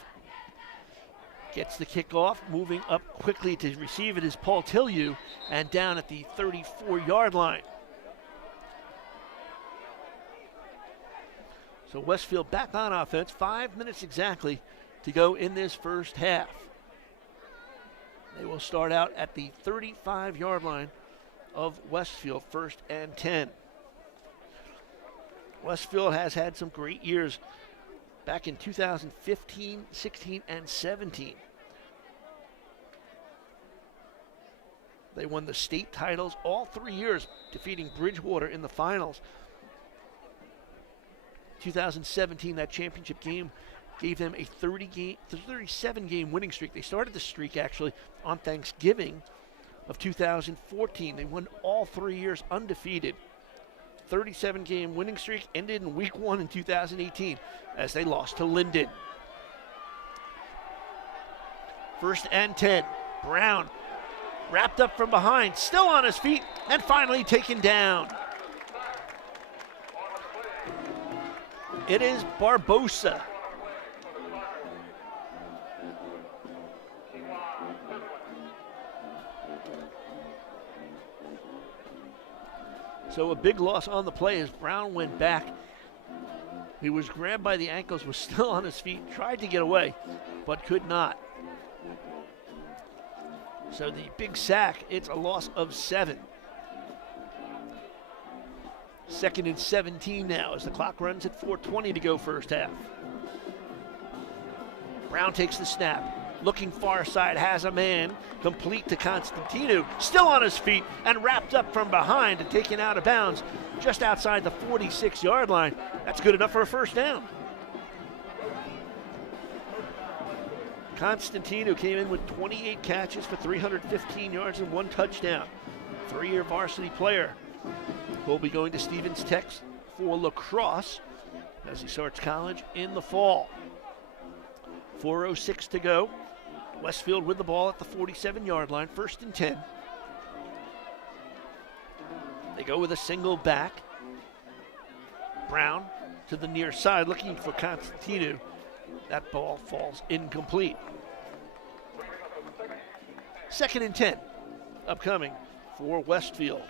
Gets the kickoff, moving up quickly to receive it is Paul Tillieu, and down at the 34-yard line. So Westfield back on offense, 5 minutes exactly to go in this first half. They will start out at the 35-yard line of Westfield, 1st and 10. Westfield has had some great years back in 2015, 16, and 17. They won the state titles all 3 years, defeating Bridgewater in the finals. 2017, that championship game gave them a 37-game winning streak. They started the streak actually on Thanksgiving of 2014. They won all 3 years undefeated. 37-game winning streak ended in week 1 in 2018 as they lost to Linden. 1st and 10. Brown wrapped up from behind, still on his feet, and finally taken down. It is Barbosa. So a big loss on the play as Brown went back. He was grabbed by the ankles, was still on his feet, tried to get away, but could not. So the big sack, it's a loss of 7. 2nd and 17 now as the clock runs at 4:20 to go first half. Brown takes the snap, looking far side, has a man, complete to Constantino, still on his feet and wrapped up from behind and taken out of bounds just outside the 46-yard line. That's good enough for a first down. Constantino came in with 28 catches for 315 yards and 1 touchdown. 3-year varsity player. Will be going to Stevens Tech for lacrosse as he starts college in the fall. 4:06 to go. Westfield with the ball at the 47-yard line, 1st and 10. They go with a single back. Brown to the near side looking for Constantino. That ball falls incomplete. 2nd and 10 upcoming for Westfield.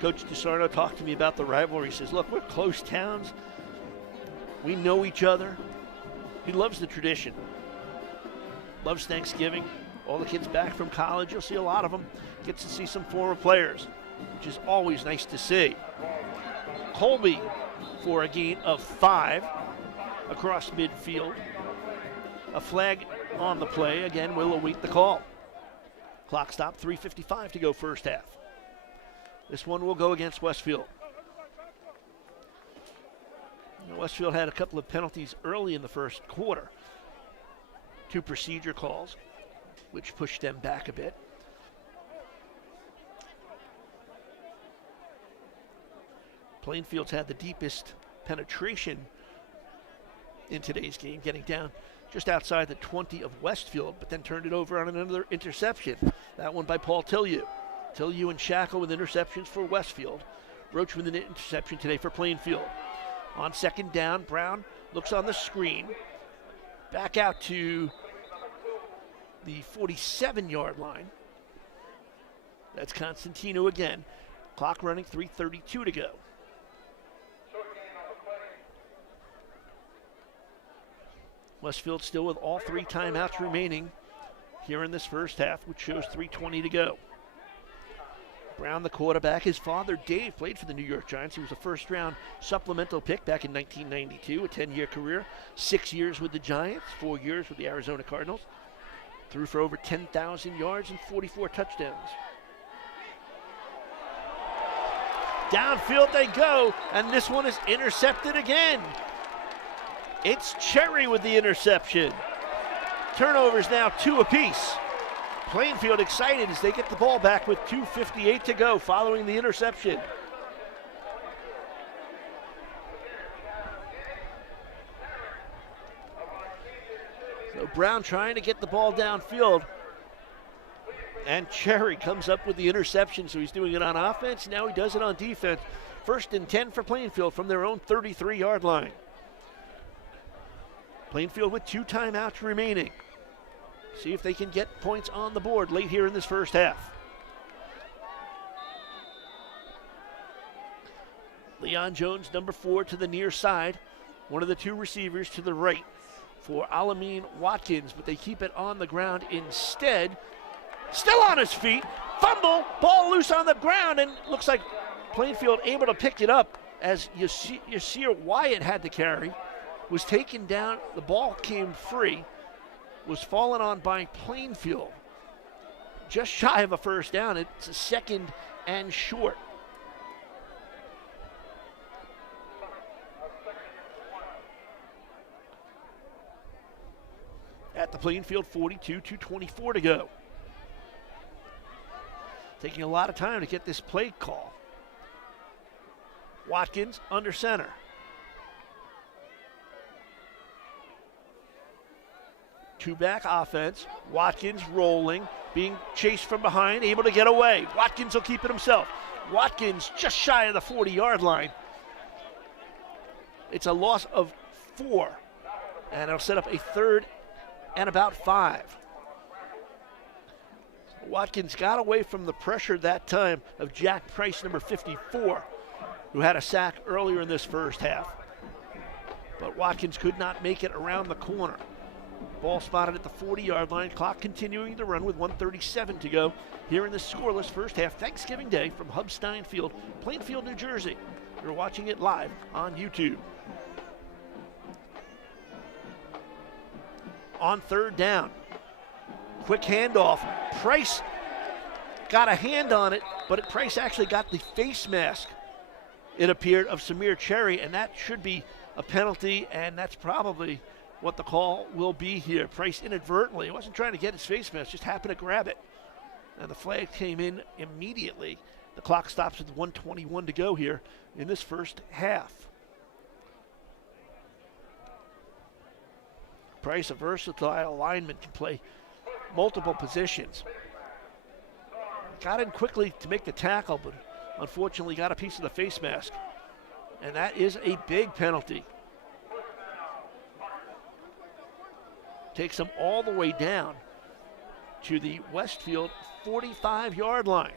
Coach DeSarno talked to me about the rivalry. He says, look, we're close towns. We know each other. He loves the tradition. Loves Thanksgiving. All the kids back from college, you'll see a lot of them. Gets to see some former players, which is always nice to see. Colby for a gain of 5 across midfield. A flag on the play. Again, we'll await the call. Clock stop, 3:55 to go first half. This one will go against Westfield. Westfield had a couple of penalties early in the first quarter. 2 procedure calls, which pushed them back a bit. Plainfield's had the deepest penetration in today's game, getting down just outside the 20 of Westfield, but then turned it over on another interception. That one by Paul Tillieu. Tillieu and Shackle with interceptions for Westfield. Roach with an interception today for Plainfield. On 2nd down, Brown looks on the screen. Back out to the 47-yard line. That's Constantino again. Clock running, 3:32 to go. Westfield still with all 3 timeouts remaining here in this first half, which shows 3:20 to go. Brown, the quarterback. His father, Dave, played for the New York Giants. He was a first-round supplemental pick back in 1992, a 10-year career, 6 years with the Giants, 4 years with the Arizona Cardinals. Threw for over 10,000 yards and 44 touchdowns. Downfield they go, and this one is intercepted again. It's Cherry with the interception. Turnovers now 2 apiece. Plainfield excited as they get the ball back with 2:58 to go following the interception. So Brown trying to get the ball downfield. And Cherry comes up with the interception, so he's doing it on offense. Now he does it on defense. 1st and 10 for Plainfield from their own 33-yard line. Plainfield with 2 timeouts remaining. See if they can get points on the board late here in this first half. Leon Jones, number 4, to the near side. One of the 2 receivers to the right for Alameen Watkins, but they keep it on the ground instead. Still on his feet, fumble, ball loose on the ground, and looks like Plainfield able to pick it up as Yasir Wyatt had the carry, was taken down, the ball came free, was fallen on by Plainfield. Just shy of a first down, it's a 2nd and short. At the Plainfield 42, 2:24 to go. Taking a lot of time to get this play call. Watkins under center. Two-back offense. Watkins rolling, being chased from behind, able to get away. Watkins will keep it himself. Watkins just shy of the 40-yard line. It's a loss of 4, and it'll set up a 3rd and about 5. Watkins got away from the pressure that time of Jack Price, number 54, who had a sack earlier in this first half. But Watkins could not make it around the corner. Ball spotted at the 40-yard line, clock continuing to run with 1:37 to go here in the scoreless first half, Thanksgiving Day from Hubstein Field, Plainfield, New Jersey. You're watching it live on YouTube. On 3rd down, quick handoff. Price got a hand on it, but Price actually got the face mask, it appeared, of Samir Cherry, and that should be a penalty, and that's probably what the call will be here. Price inadvertently, he wasn't trying to get his face mask, just happened to grab it. And the flag came in immediately. The clock stops with 1:21 to go here in this first half. Price, a versatile lineman, can play multiple positions. Got in quickly to make the tackle, but unfortunately got a piece of the face mask. And that is a big penalty. Takes them all the way down to the Westfield 45-yard line.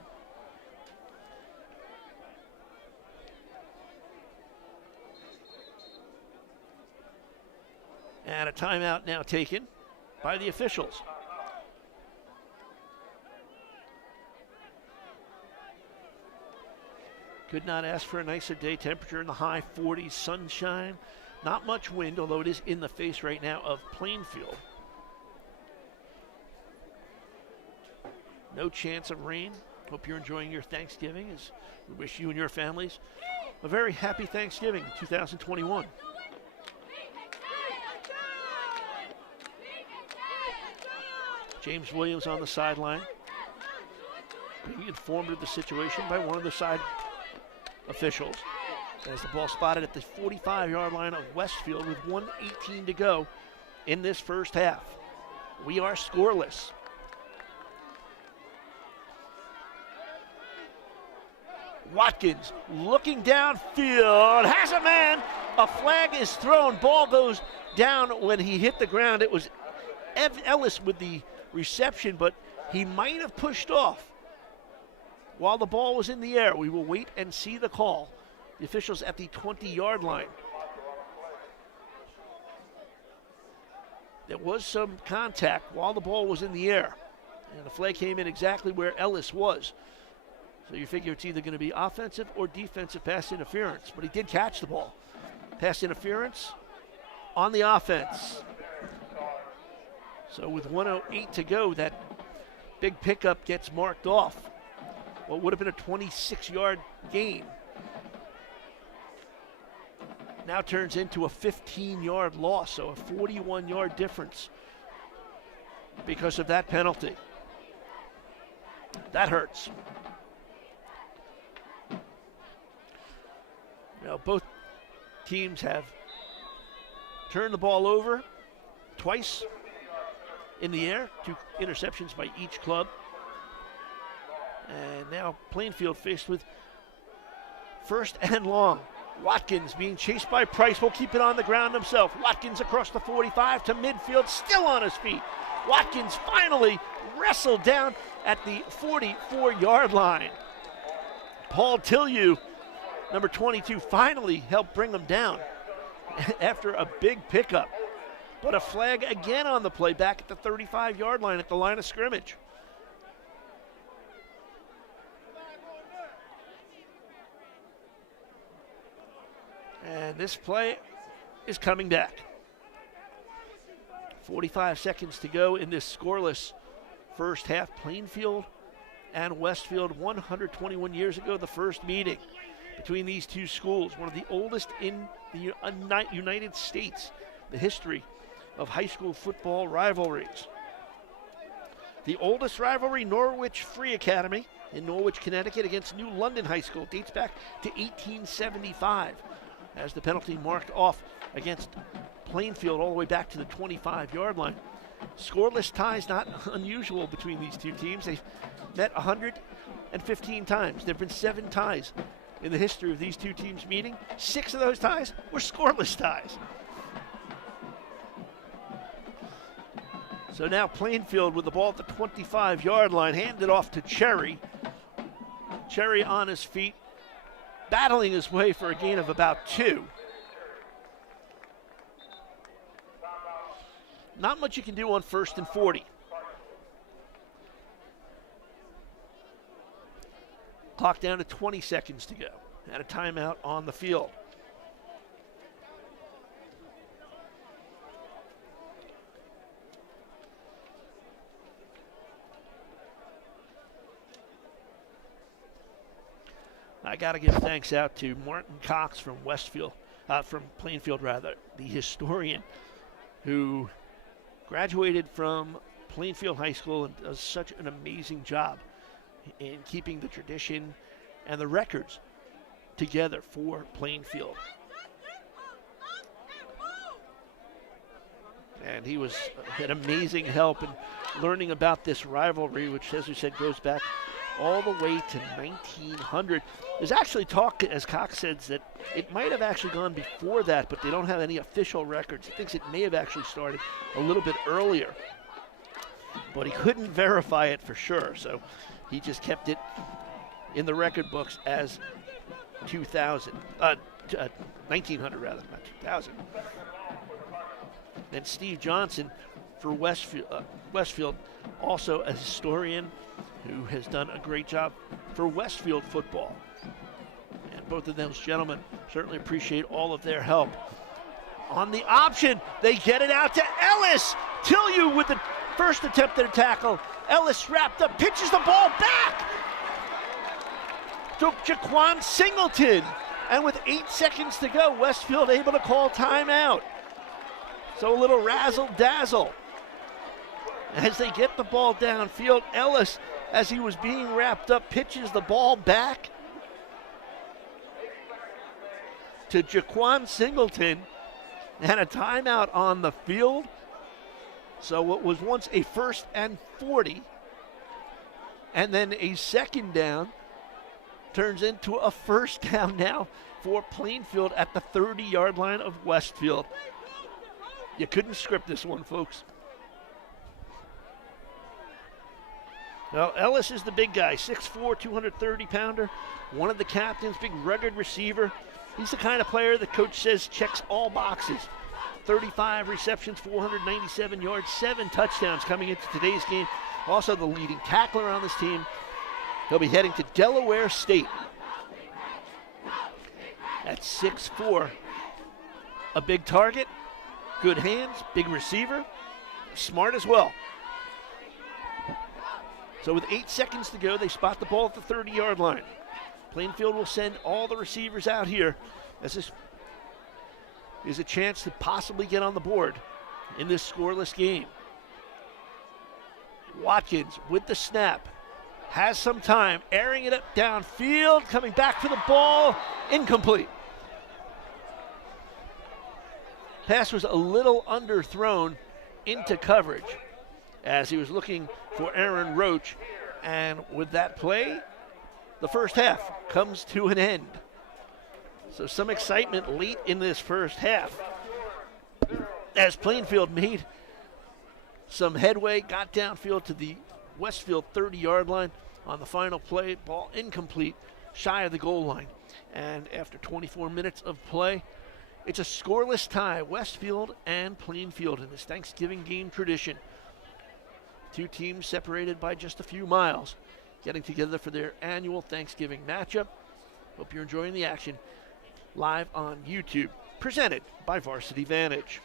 And a timeout now taken by the officials. Could not ask for a nicer day. Temperature in the high 40s, sunshine. Not much wind, although it is in the face right now of Plainfield. No chance of rain. Hope you're enjoying your Thanksgiving, as we wish you and your families a very happy Thanksgiving 2021. James Williams on the sideline, being informed of the situation by one of the side officials, as the ball spotted at the 45-yard line of Westfield with 1:18 to go in this first half. We are scoreless. Watkins looking downfield, has a man, a flag is thrown, ball goes down when he hit the ground. It was Ellis with the reception, but he might have pushed off while the ball was in the air. We will wait and see the call. The officials at the 20-yard line. There was some contact while the ball was in the air, and the flag came in exactly where Ellis was. So you figure it's either going to be offensive or defensive pass interference, but he did catch the ball. Pass interference on the offense. So with 1:08 to go, that big pickup gets marked off. What would have been a 26-yard gain now turns into a 15-yard loss, so a 41-yard difference because of that penalty. That hurts. Now, both teams have turned the ball over twice in the air, 2 interceptions by each club. And now Plainfield faced with first and long. Watkins being chased by Price will keep it on the ground himself. Watkins across the 45 to midfield, still on his feet. Watkins finally wrestled down at the 44-yard line. Paul Tillieu, number 22, finally helped bring him down after a big pickup. But a flag again on the play back at the 35-yard line at the line of scrimmage. And this play is coming back. 45 seconds to go in this scoreless first half. Plainfield and Westfield, 121 years ago, the first meeting between these two schools, one of the oldest in the United States, the history of high school football rivalries. The oldest rivalry, Norwich Free Academy in Norwich, Connecticut against New London High School, dates back to 1875 as the penalty marked off against Plainfield all the way back to the 25-yard line. Scoreless ties not unusual between these two teams. They've met 115 times. There have been 7 ties in the history of these two teams meeting. 6 of those ties were scoreless ties. So now Plainfield with the ball at the 25-yard line, handed off to Cherry. Cherry on his feet, battling his way for a gain of about 2. Not much you can do on 1st and 40. Clock down to 20 seconds to go. And a timeout on the field. I got to give thanks out to Martin Cox from from Plainfield, the historian who graduated from Plainfield High School and does such an amazing job in keeping the tradition and the records together for Plainfield. And he was an amazing help in learning about this rivalry, which, as we said, goes back all the way to 1900. There's actually talk, as Cox says, that it might have actually gone before that, but they don't have any official records. He thinks it may have actually started a little bit earlier, but he couldn't verify it for sure, so he just kept it in the record books as 1900 rather, not 2000. And Steve Johnson for Westfield, also a historian who has done a great job for Westfield football. And both of those gentlemen certainly appreciate all of their help. On the option, they get it out to Ellis. Tillieu with the first attempt at a tackle. Ellis wrapped up, pitches the ball back to Jaquan Singleton. And with 8 seconds to go, Westfield able to call timeout. So a little razzle-dazzle. As they get the ball downfield, Ellis, as he was being wrapped up, pitches the ball back to Jaquan Singleton, and a timeout on the field. So what was once a 1st and 40, and then a 2nd down, turns into a 1st down now for Plainfield at the 30-yard line of Westfield. You couldn't script this one, folks. Well, Ellis is the big guy, 6'4", 230-pounder, one of the captains, big rugged receiver. He's the kind of player the coach says checks all boxes. 35 receptions, 497 yards, 7 touchdowns coming into today's game. Also the leading tackler on this team. He'll be heading to Delaware State at 6'4". A big target, good hands, big receiver, smart as well. So with 8 seconds to go, they spot the ball at the 30-yard line. Plainfield will send all the receivers out here as this is a chance to possibly get on the board in this scoreless game. Watkins with the snap, has some time, airing it up downfield, coming back for the ball, incomplete. Pass was a little underthrown into coverage as he was looking for Aaron Roach, And with that play, the first half comes to an end. So some excitement late in this first half as Plainfield made some headway, got downfield to the Westfield 30-yard line on the final play. Ball incomplete, shy of the goal line. And after 24 minutes of play, it's a scoreless tie, Westfield and Plainfield in this Thanksgiving game tradition. Two teams separated by just a few miles, getting together for their annual Thanksgiving matchup. Hope you're enjoying the action live on YouTube, presented by Varsity Vantage.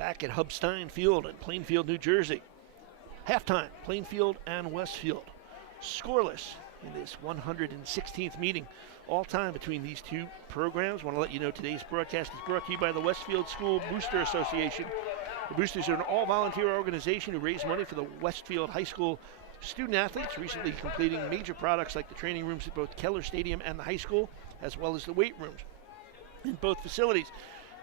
back at Hubstein Field in Plainfield, New Jersey. Halftime, Plainfield and Westfield. Scoreless in this 116th meeting all time between these two programs. I want to let you know today's broadcast is brought to you by the Westfield School Booster Association. The Boosters are an all-volunteer organization who raise money for the Westfield High School student athletes, recently completing major products like the training rooms at both Keller Stadium and the high school, as well as the weight rooms in both facilities.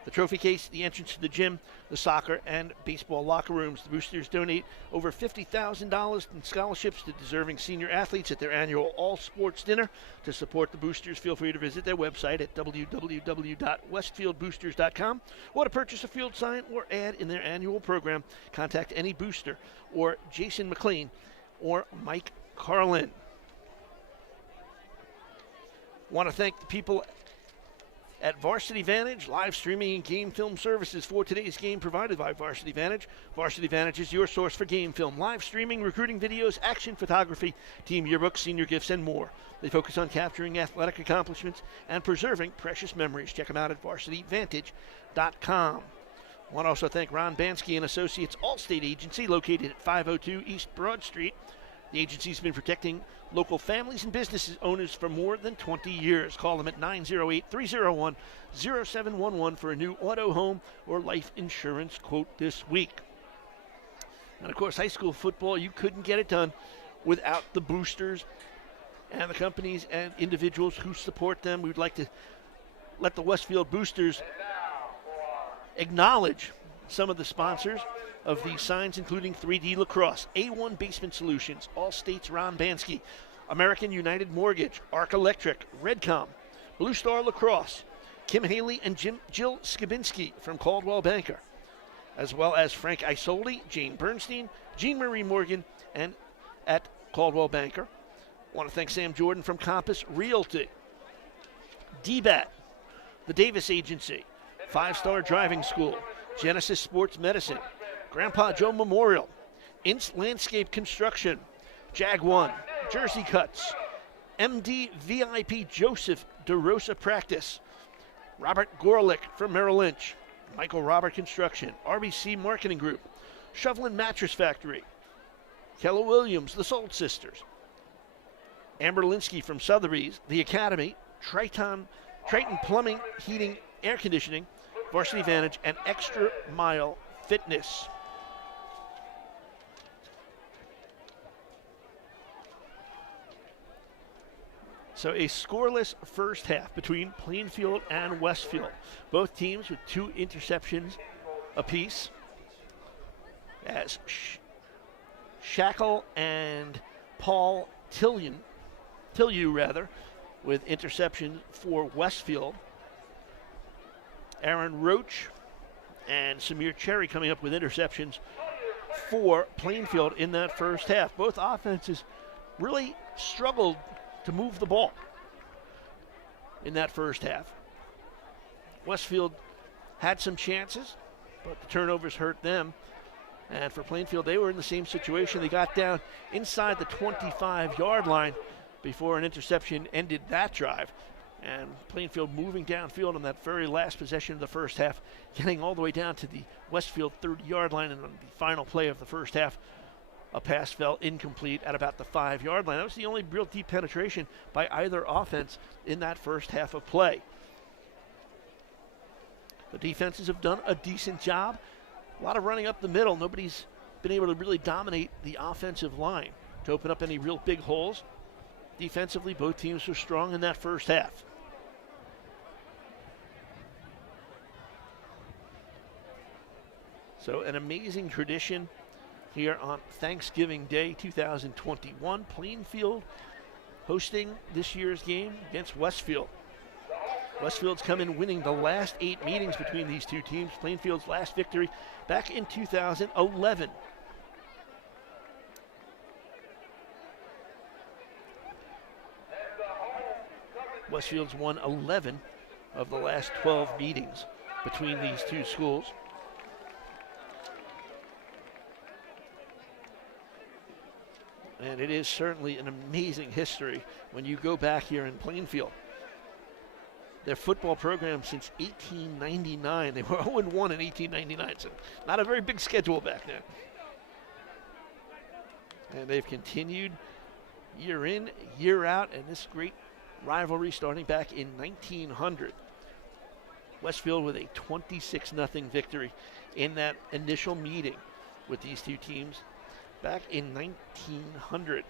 The trophy case, the entrance to the gym, the soccer and baseball locker rooms. The Boosters donate over $50,000 in scholarships to deserving senior athletes at their annual all-sports dinner. To support the Boosters, feel free to visit their website at www.westfieldboosters.com or to purchase a field sign or ad in their annual program. Contact any booster or Jason McLean or Mike Carlin. Want to thank the people at Varsity Vantage, live streaming and game film services for today's game provided by Varsity Vantage. Varsity Vantage is your source for game film, live streaming, recruiting videos, action photography, team yearbooks, senior gifts, and more. They focus on capturing athletic accomplishments and preserving precious memories. Check them out at varsityvantage.com. I want to also thank Ron Bansky and Associates Allstate Agency, located at 502 East Broad Street. The agency's been protecting local families and business owners for more than 20 years. Call them at 908-301-0711 for a new auto, home, or life insurance quote this week. And, of course, high school football, you couldn't get it done without the boosters and the companies and individuals who support them. We'd like to let the Westfield Boosters acknowledge some of the sponsors of these signs, including 3D Lacrosse, A1 Basement Solutions, All States Ron Bansky, American United Mortgage, Arc Electric, Redcom, Blue Star Lacrosse, Kim Haley and Jill Skibinski from Caldwell Banker, as well as Frank Isoli, Jane Bernstein, Jean Marie Morgan, and at Caldwell Banker. I want to thank Sam Jordan from Compass Realty, DBAT, the Davis Agency, 5-Star Driving School, Genesis Sports Medicine, Grandpa Joe Memorial, Ince Landscape Construction, Jag 1, Jersey Cuts, MD VIP Joseph DeRosa Practice, Robert Gorlick from Merrill Lynch, Michael Robert Construction, RBC Marketing Group, Shovelin Mattress Factory, Keller Williams, the Soul Sisters, Amber Linsky from Sotheby's, The Academy, Triton Plumbing, Heating, Air Conditioning, Varsity Vantage, and Extra Mile Fitness. So a scoreless first half between Plainfield and Westfield. Both teams with 2 interceptions apiece, as Shackle and Paul Tillieu with interceptions for Westfield. Aaron Roach and Samir Cherry coming up with interceptions for Plainfield in that first half. Both offenses really struggled to move the ball in that first half. Westfield had some chances, but the turnovers hurt them. And for Plainfield, they were in the same situation. They got down inside the 25-yard line before an interception ended that drive. And Plainfield moving downfield on that very last possession of the first half, getting all the way down to the Westfield 30-yard line, and on the final play of the first half, a pass fell incomplete at about the 5-yard line. That was the only real deep penetration by either offense in that first half of play. The defenses have done a decent job. A lot of running up the middle. Nobody's been able to really dominate the offensive line to open up any real big holes. Defensively, both teams were strong in that first half. So an amazing tradition here on Thanksgiving Day 2021. Plainfield hosting this year's game against Westfield. Westfield's come in winning the last 8 meetings between these two teams. Plainfield's last victory back in 2011. Westfield's won 11 of the last 12 meetings between these two schools. And it is certainly an amazing history when you go back here in Plainfield. their football program since 1899. They were 0-1 in 1899, so not a very big schedule back then. And they've continued year in, year out, and this great rivalry starting back in 1900. Westfield with a 26-0 victory in that initial meeting with these two teams back in 1900.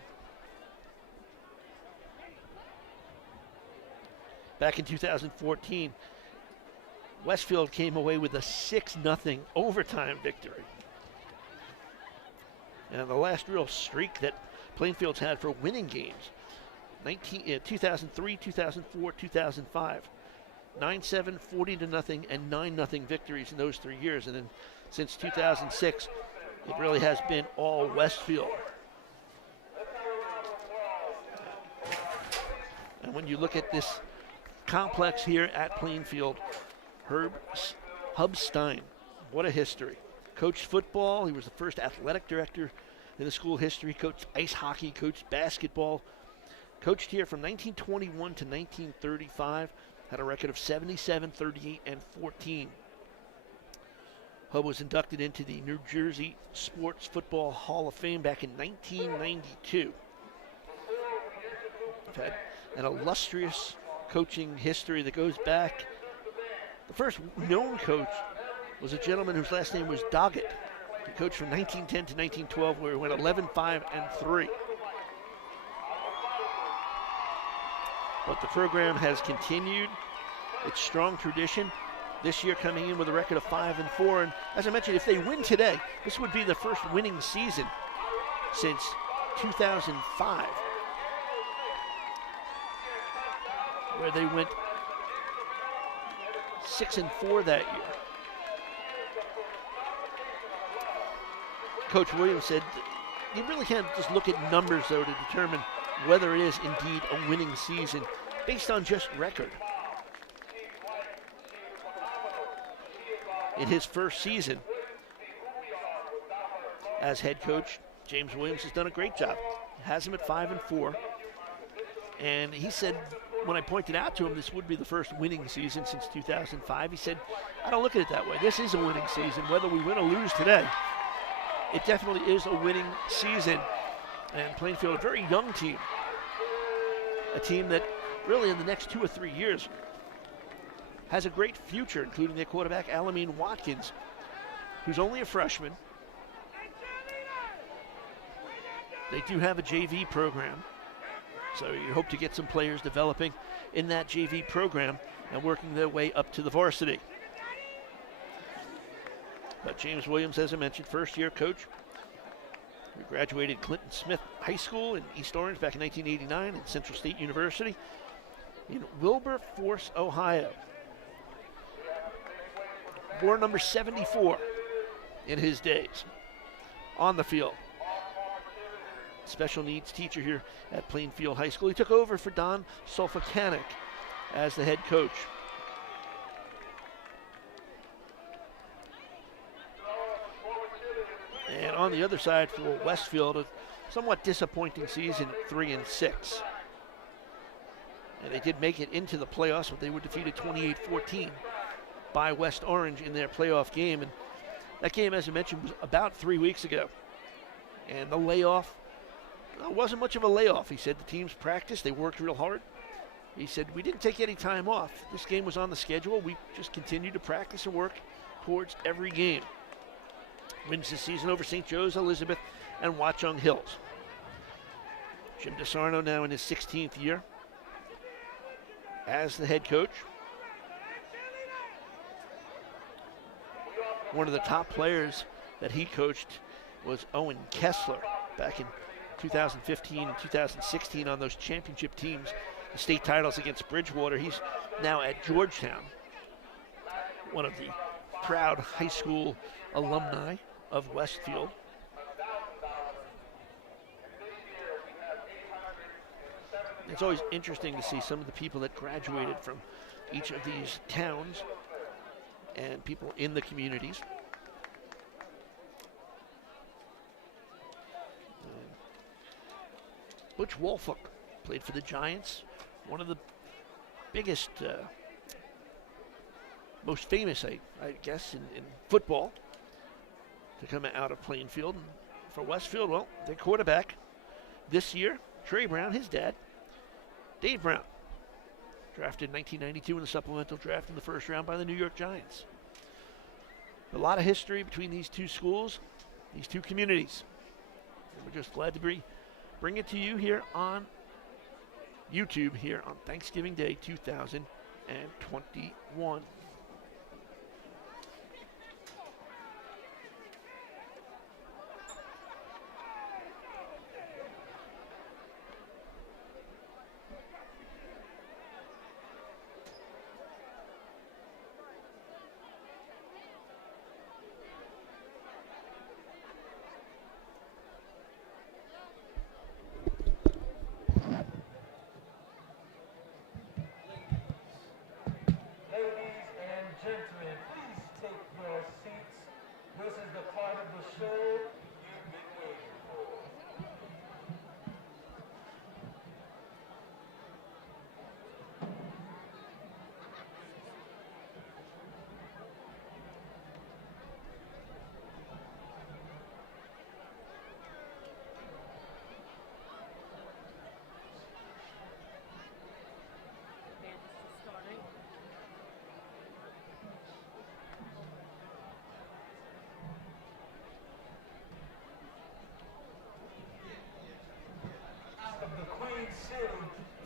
Back in 2014, Westfield came away with a 6-0 overtime victory. And the last real streak that Plainfield's had for winning games, 2003, 2004, 2005. 9-7, 40-0, and 9-0 victories in those 3 years. And then since 2006, it really has been all Westfield. And when you look at this complex here at Plainfield, Hub Stein, what a history. Coached football. He was the first athletic director in the school history. Coached ice hockey, coached basketball. Coached here from 1921 to 1935. Had a record of 77, 38, and 14. Hub was inducted into the New Jersey Sports Football Hall of Fame back in 1992. We've had an illustrious coaching history that goes back. The first known coach was a gentleman whose last name was Doggett. He coached from 1910 to 1912, where he went 11-5-3. But the program has continued its strong tradition. This year coming in with a record of 5-4. And as I mentioned, if they win today, this would be the first winning season since 2005, where they went 6-4 that year. Coach Williams said you really can't just look at numbers, though, to determine whether it is indeed a winning season based on just record. In his first season as head coach, James Williams has done a great job. Has him at 5-4. And he said, when I pointed out to him this would be the first winning season since 2005, he said, I don't look at it that way. This is a winning season. Whether we win or lose today, it definitely is a winning season. And Plainfield, a very young team. A team that really in the next 2 or 3 years has a great future, including their quarterback, Alameen Watkins, who's only a freshman. They do have a JV program, so you hope to get some players developing in that JV program and working their way up to the varsity. But James Williams, as I mentioned, first-year coach. He graduated Clinton Smith High School in East Orange back in 1989 and Central State University in Wilberforce, Ohio. Wore number 74 in his days on the field. Special needs teacher here at Plainfield High School. He took over for Don Solfakanik as the head coach. And on the other side for Westfield, a somewhat disappointing season, 3-6. And they did make it into the playoffs, but they were defeated 28-14 by West Orange in their playoff game. And that game, as I mentioned, was about 3 weeks ago. And the layoff, well, wasn't much of a layoff. He said the teams practiced, they worked real hard. He said, we didn't take any time off. This game was on the schedule. We just continued to practice and work towards every game. Wins this season over St. Joe's, Elizabeth, and Watchung Hills. Jim DeSarno now in his 16th year as the head coach. One of the top players that he coached was Owen Kessler back in 2015 and 2016 on those championship teams, the state titles against Bridgewater. He's now at Georgetown, one of the proud high school alumni of Westfield. It's always interesting to see some of the people that graduated from each of these towns and people in the communities. Butch Wolfolk played for the Giants, one of the biggest most famous, I guess, in football to come out of Plainfield. And for Westfield, well, their quarterback this year, Trey Brown, his dad, Dave Brown, drafted in 1992 in the supplemental draft in the first round by the New York Giants. A lot of history between these two schools, these two communities. And we're just glad to bring it to you here on YouTube here on Thanksgiving Day 2021.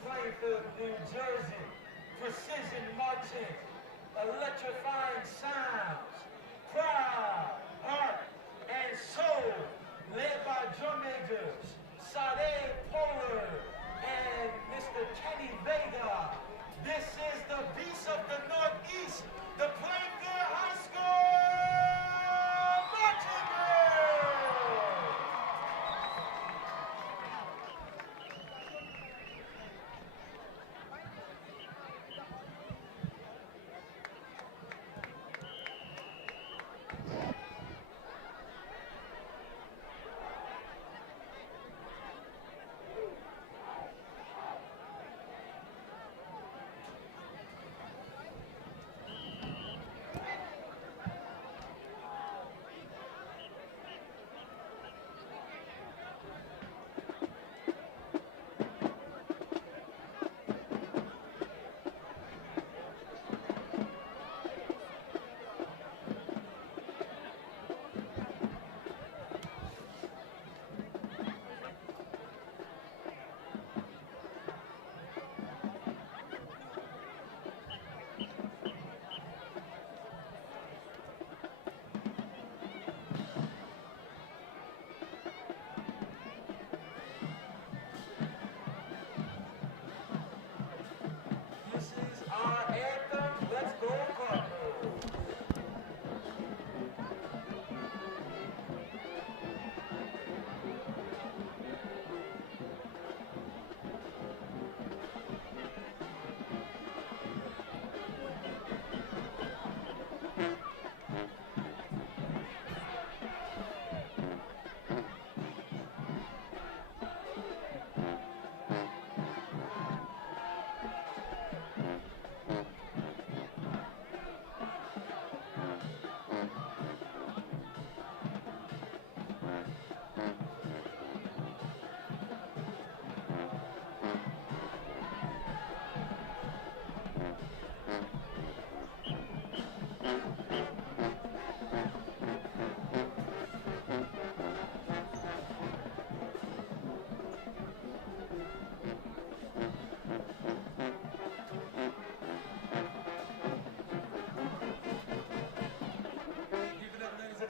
Plainfield, New Jersey, precision marching, electrifying sounds, pride, heart, and soul, led by drum majors, Sade Polar and Mr. Kenny Vega. This is the beast of the Northeast, the Plainfield High School Marching Band!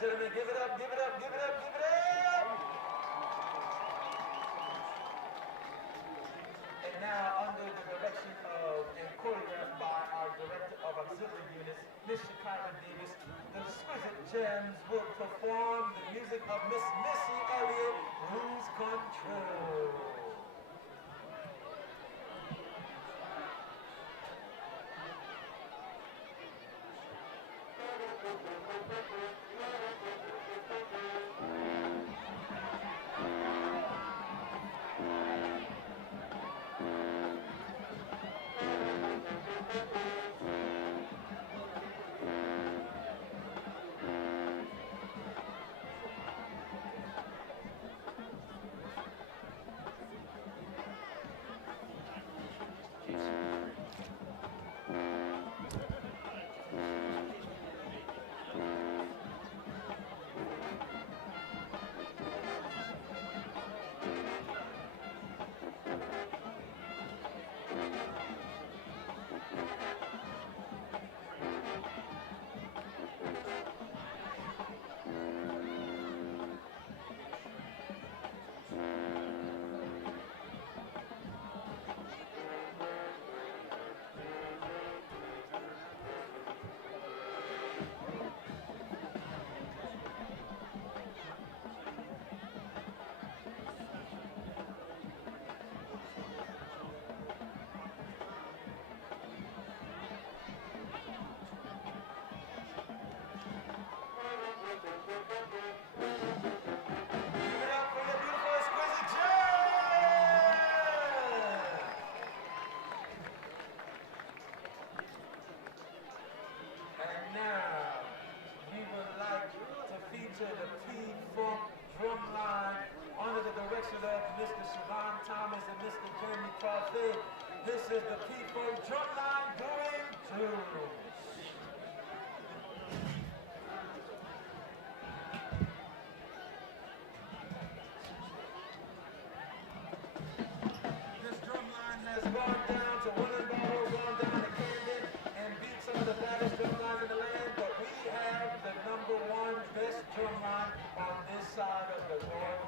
Gentlemen, give it up, give it up, give it up, give it up! And now, under the direction of and choreographed by our Director of Auxiliary Units, Miss Shakira Davis, the exquisite gems will perform the music of Miss Missy Elliott, Lose Control. to the P-Funk drum line under the direction of Mr. Siobhan Thomas and Mr. Jeremy Parfait. This is the P-Funk drum line doing tunes. This drum line has gone down to Willenboro, gone down to Camden, and beat some of the baddest drum lines in the land, but we have the #1 best drum line on this side of the North.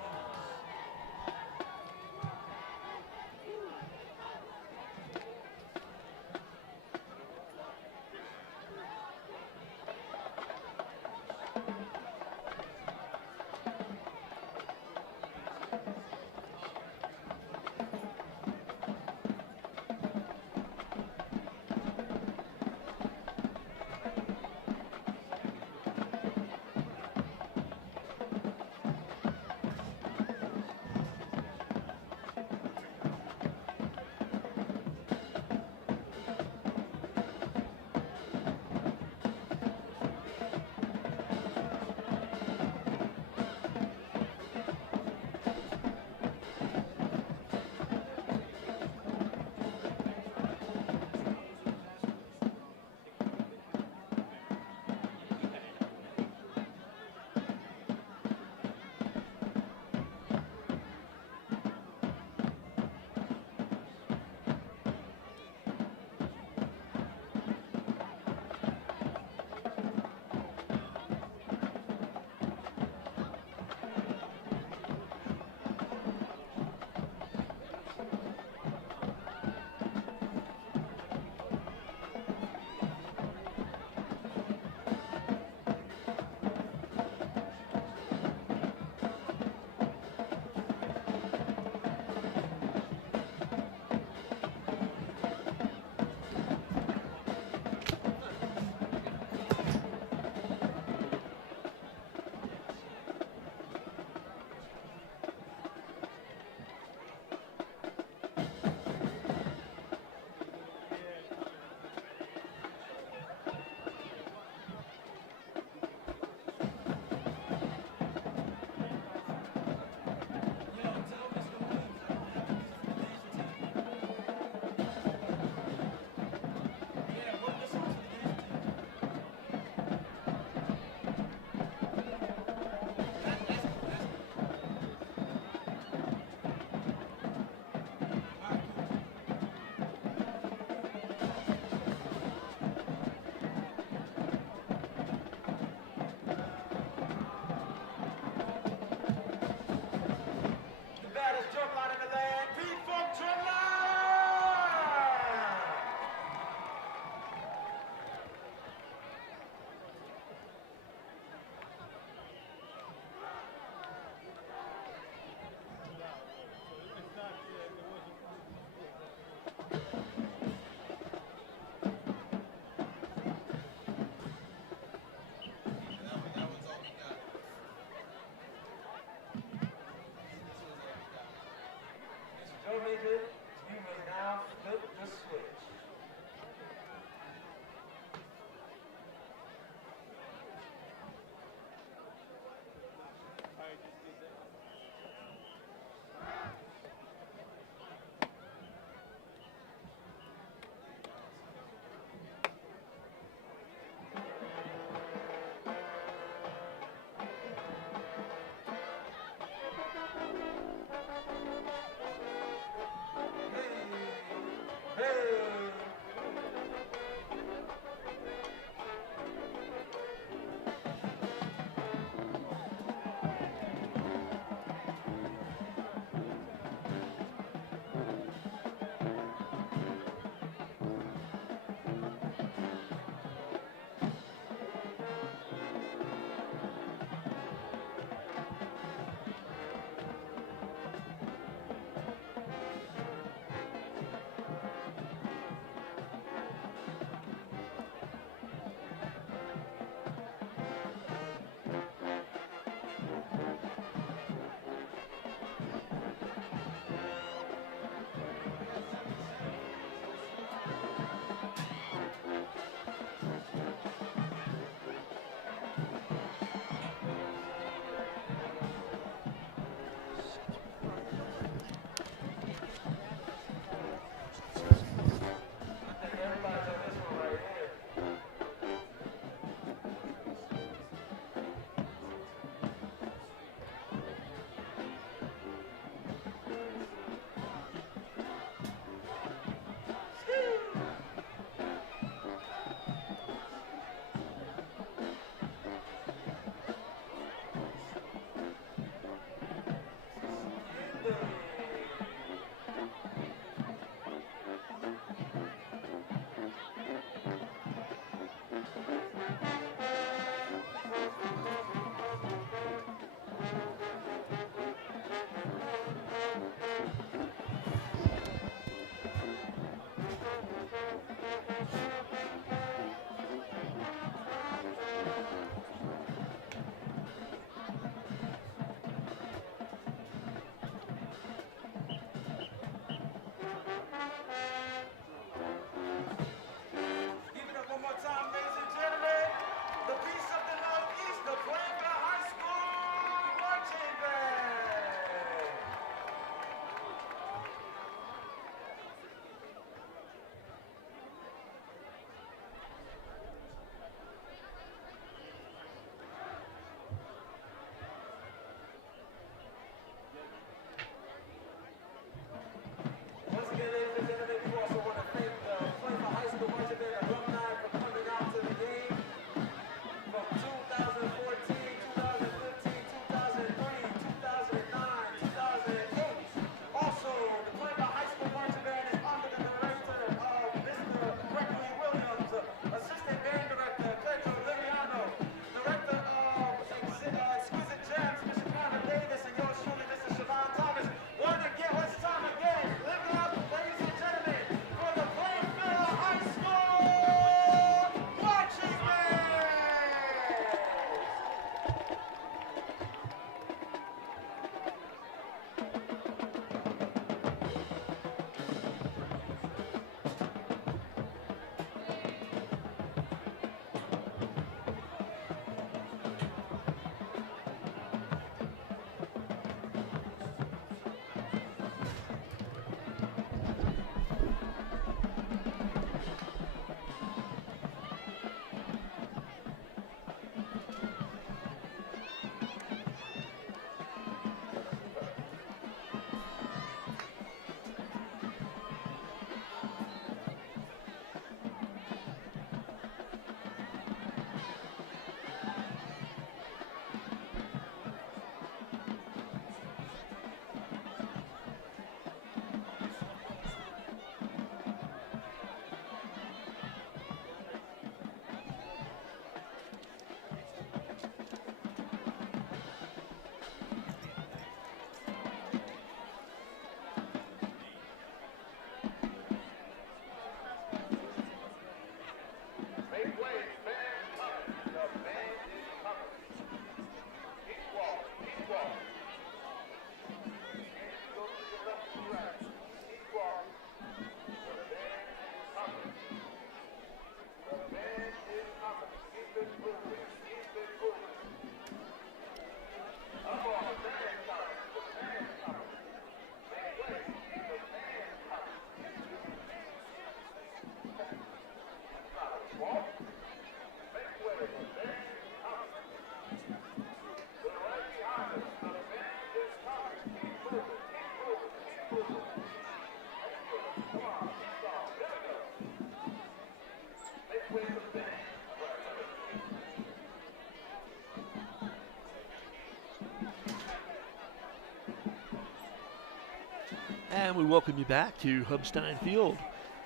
And we welcome you back to Hubstein Field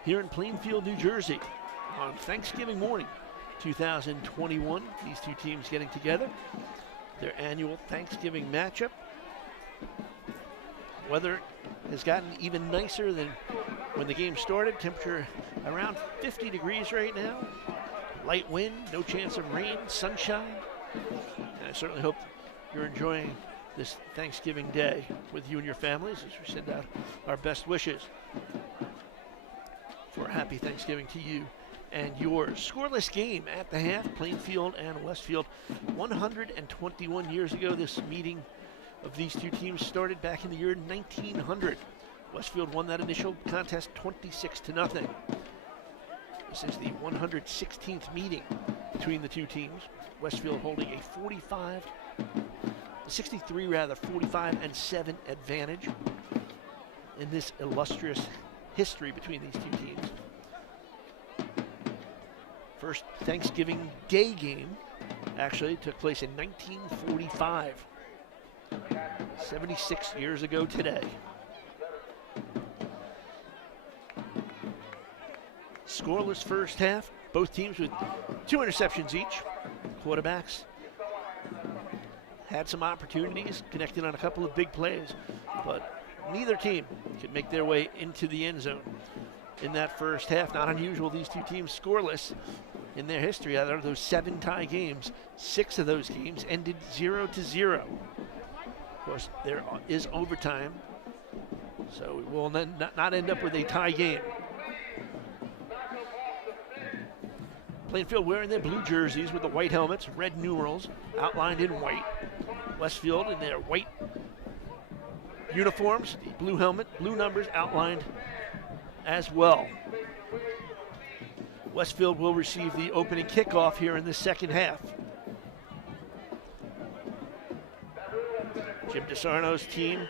here in Plainfield, New Jersey on Thanksgiving morning 2021. These two teams getting together, their annual Thanksgiving matchup. Weather has gotten even nicer than when the game started. Temperature around 50 degrees right now. Light wind, no chance of rain, sunshine. And I certainly hope you're enjoying this Thanksgiving Day with you and your families as we send out our best wishes for a happy Thanksgiving to you and yours. Scoreless game at the half, Plainfield and Westfield. 121 years ago, this meeting of these two teams started back in the year 1900. Westfield won that initial contest 26-0. This is the 116th meeting between the two teams. Westfield holding a 45-7 advantage in this illustrious history between these two teams. First Thanksgiving Day game actually took place in 1945, 76 years ago today. Scoreless first half, both teams with 2 interceptions each. Quarterbacks had some opportunities, connected on a couple of big plays, but neither team could make their way into the end zone in that first half. Not unusual, these two teams scoreless in their history. Out of those 7 tie games, 6 of those games ended 0-0. Of course, there is overtime, so we will not end up with a tie game. Plainfield wearing their blue jerseys with the white helmets, red numerals outlined in white. Westfield in their white uniforms, the blue helmet, blue numbers outlined as well. Westfield will receive the opening kickoff here in the second half. Jim DeSarno's team,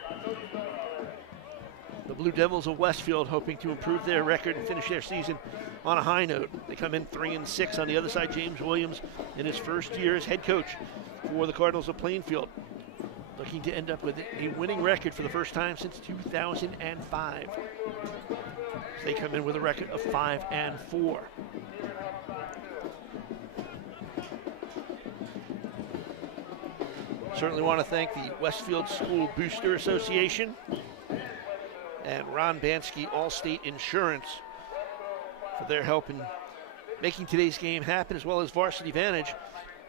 the Blue Devils of Westfield, hoping to improve their record and finish their season on a high note. They come in 3-6. On the other side, James Williams in his first year as head coach for the Cardinals of Plainfield, looking to end up with a winning record for the first time since 2005. They come in with a record of 5-4. Certainly want to thank the Westfield School Booster Association and Ron Bansky Allstate Insurance for their help in making today's game happen, as well as Varsity Vantage,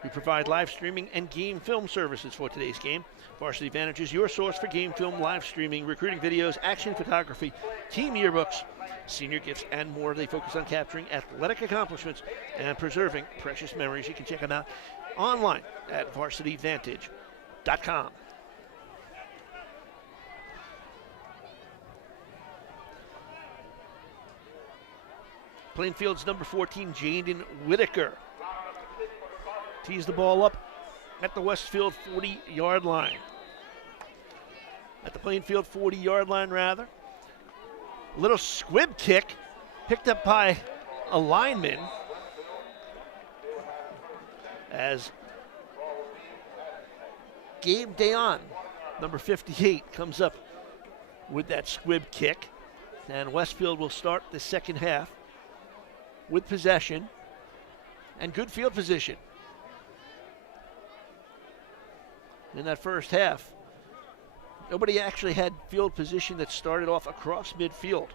who provide live streaming and game film services for today's game. Varsity Vantage is your source for game film, live streaming, recruiting videos, action photography, team yearbooks, senior gifts, and more. They focus on capturing athletic accomplishments and preserving precious memories. You can check them out online at varsityvantage.com. Plainfield's number 14, Jaden Whitaker, tees the ball up at the Westfield 40-yard line. At the Plainfield 40-yard line, rather. A little squib kick picked up by a lineman as Gabe Dayon, number 58, comes up with that squib kick. And Westfield will start the second half with possession and good field position. In that first half, nobody actually had field position that started off across midfield.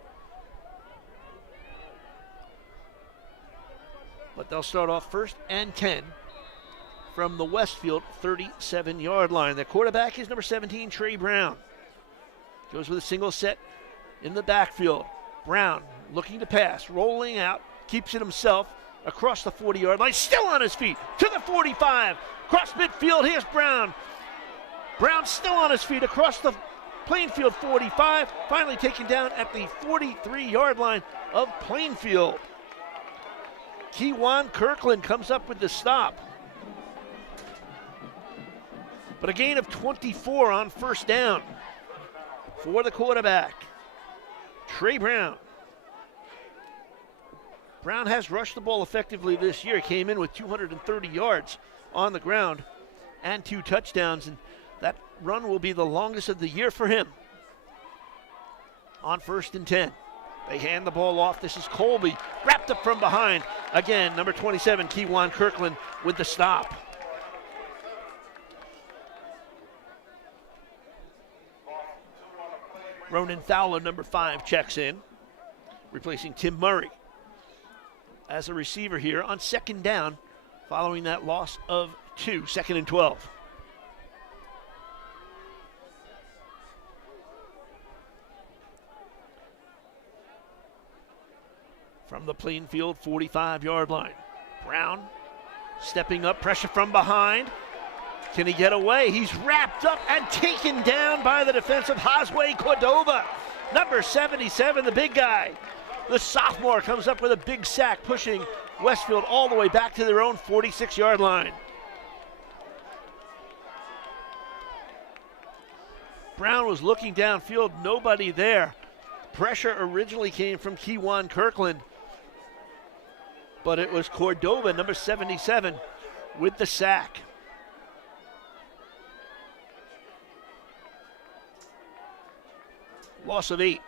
But they'll start off 1st and 10 from the Westfield 37-yard line. The quarterback is number 17, Trey Brown. Goes with a single set in the backfield. Brown looking to pass, rolling out, keeps it himself across the 40-yard line, still on his feet to the 45, across midfield. Here's Brown. Brown still on his feet across the Plainfield 45, finally taken down at the 43-yard line of Plainfield. Kewan Kirkland comes up with the stop. But a gain of 24 on first down for the quarterback, Trey Brown. Brown has rushed the ball effectively this year. Came in with 230 yards on the ground and 2 touchdowns, and that run will be the longest of the year for him. on 1st and 10. They hand the ball off. This is Colby, wrapped up from behind. Again, number 27, Kewan Kirkland with the stop. Ronan Fowler, number 5, checks in, replacing Tim Murray as a receiver here on 2nd down following that loss of 2, 2nd and 12. From the Plainfield 45-yard line. Brown stepping up, pressure from behind. Can he get away? He's wrapped up and taken down by the defensive Josue Cordova. Number 77, the big guy. The sophomore comes up with a big sack, pushing Westfield all the way back to their own 46-yard line. Brown was looking downfield, nobody there. Pressure originally came from Kewan Kirkland, but it was Cordova, number 77, with the sack. Loss of 8.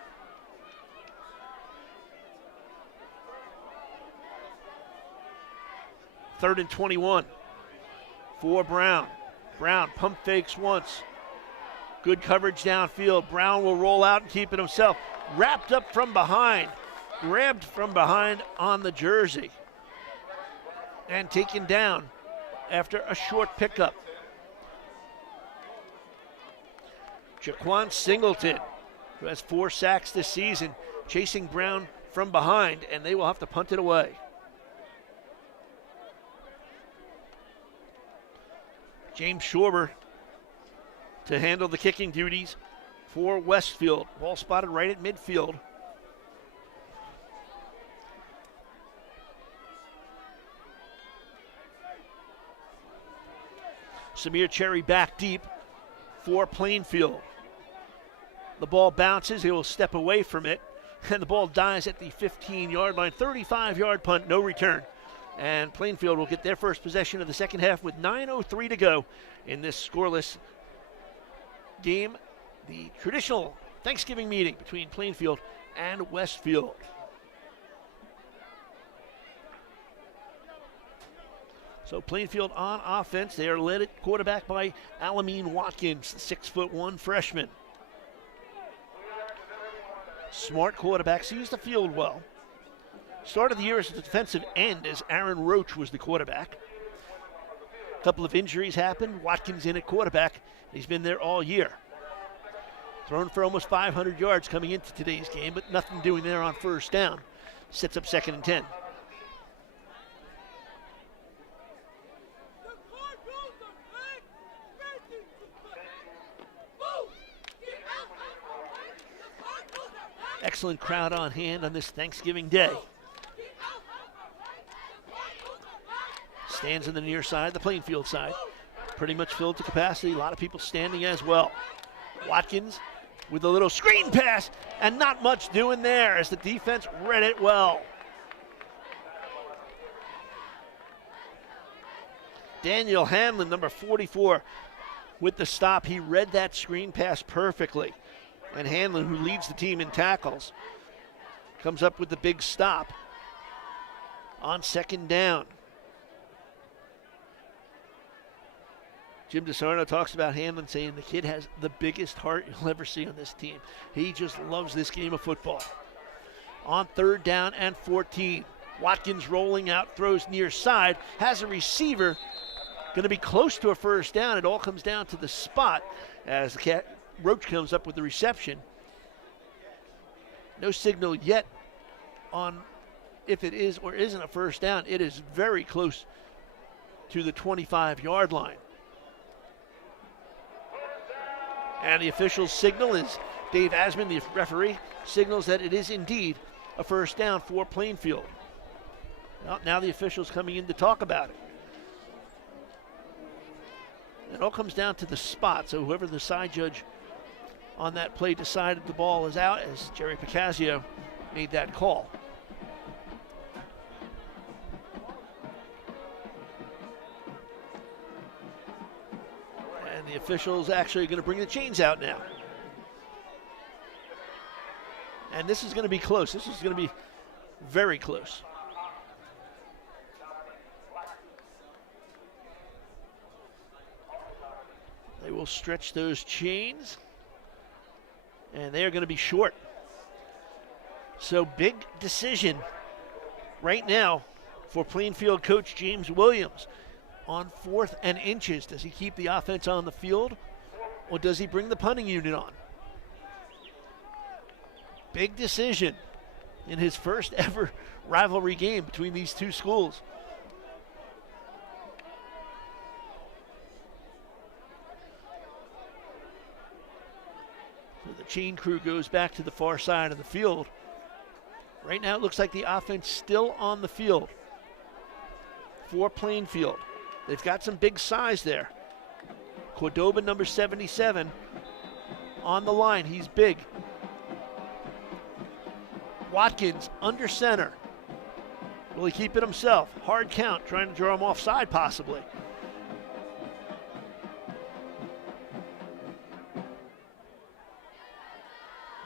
Third and 21 for Brown. Brown pump fakes once. Good coverage downfield. Brown will roll out and keep it himself. Wrapped up from behind. Grabbed from behind on the jersey. And taken down after a short pickup. Jaquan Singleton, who has 4 sacks this season, chasing Brown from behind, and they will have to punt it away. James Schorber to handle the kicking duties for Westfield. Ball spotted right at midfield. Samir Cherry back deep for Plainfield. The ball bounces, he will step away from it, and the ball dies at the 15-yard line. 35-yard punt, no return. And Plainfield will get their first possession of the second half with 9:03 to go in this scoreless game. The traditional Thanksgiving meeting between Plainfield and Westfield. So Plainfield on offense. They are led at quarterback by Alameen Watkins, the 6'1" freshman. Smart quarterback, sees the field well. Started the year as a defensive end as Aaron Roach was the quarterback. A couple of injuries happened. Watkins in at quarterback. He's been there all year. Thrown for almost 500 yards coming into today's game, but nothing doing there on first down. Sets up 2nd and 10. Excellent crowd on hand on this Thanksgiving Day. Stands on the near side, the Plainfield side. Pretty much filled to capacity. A lot of people standing as well. Watkins with a little screen pass, and not much doing there as the defense read it well. Daniel Hanlon, number 44, with the stop. He read that screen pass perfectly. And Hanlon, who leads the team in tackles, comes up with the big stop on 2nd down. Jim DeSarno talks about Hanlon, saying the kid has the biggest heart you'll ever see on this team. He just loves this game of football. On 3rd down and 14. Watkins rolling out, throws near side, has a receiver, going to be close to a first down. It all comes down to the spot as Roach comes up with the reception. No signal yet on if it is or isn't a first down. It is very close to the 25-yard line. And the officials signal is Dave Asman, the referee, signals that it is indeed a first down for Plainfield. Now the officials coming in to talk about it. It all comes down to the spot, so whoever the side judge on that play decided the ball is out, as Jerry Picasio made that call. And the officials actually are going to bring the chains out now. And this is going to be close. This is going to be very close. They will stretch those chains, and they are going to be short. So big decision right now for Plainfield coach James Williams on 4th and inches. Does he keep the offense on the field, or does he bring the punting unit on? Big decision in his first ever rivalry game between these two schools. So the chain crew goes back to the far side of the field. Right now it looks like the offense still on the field for Plainfield. They've got some big size there. Cordoba, number 77, on the line. He's big. Watkins under center. Will he keep it himself? Hard count, trying to draw him offside possibly.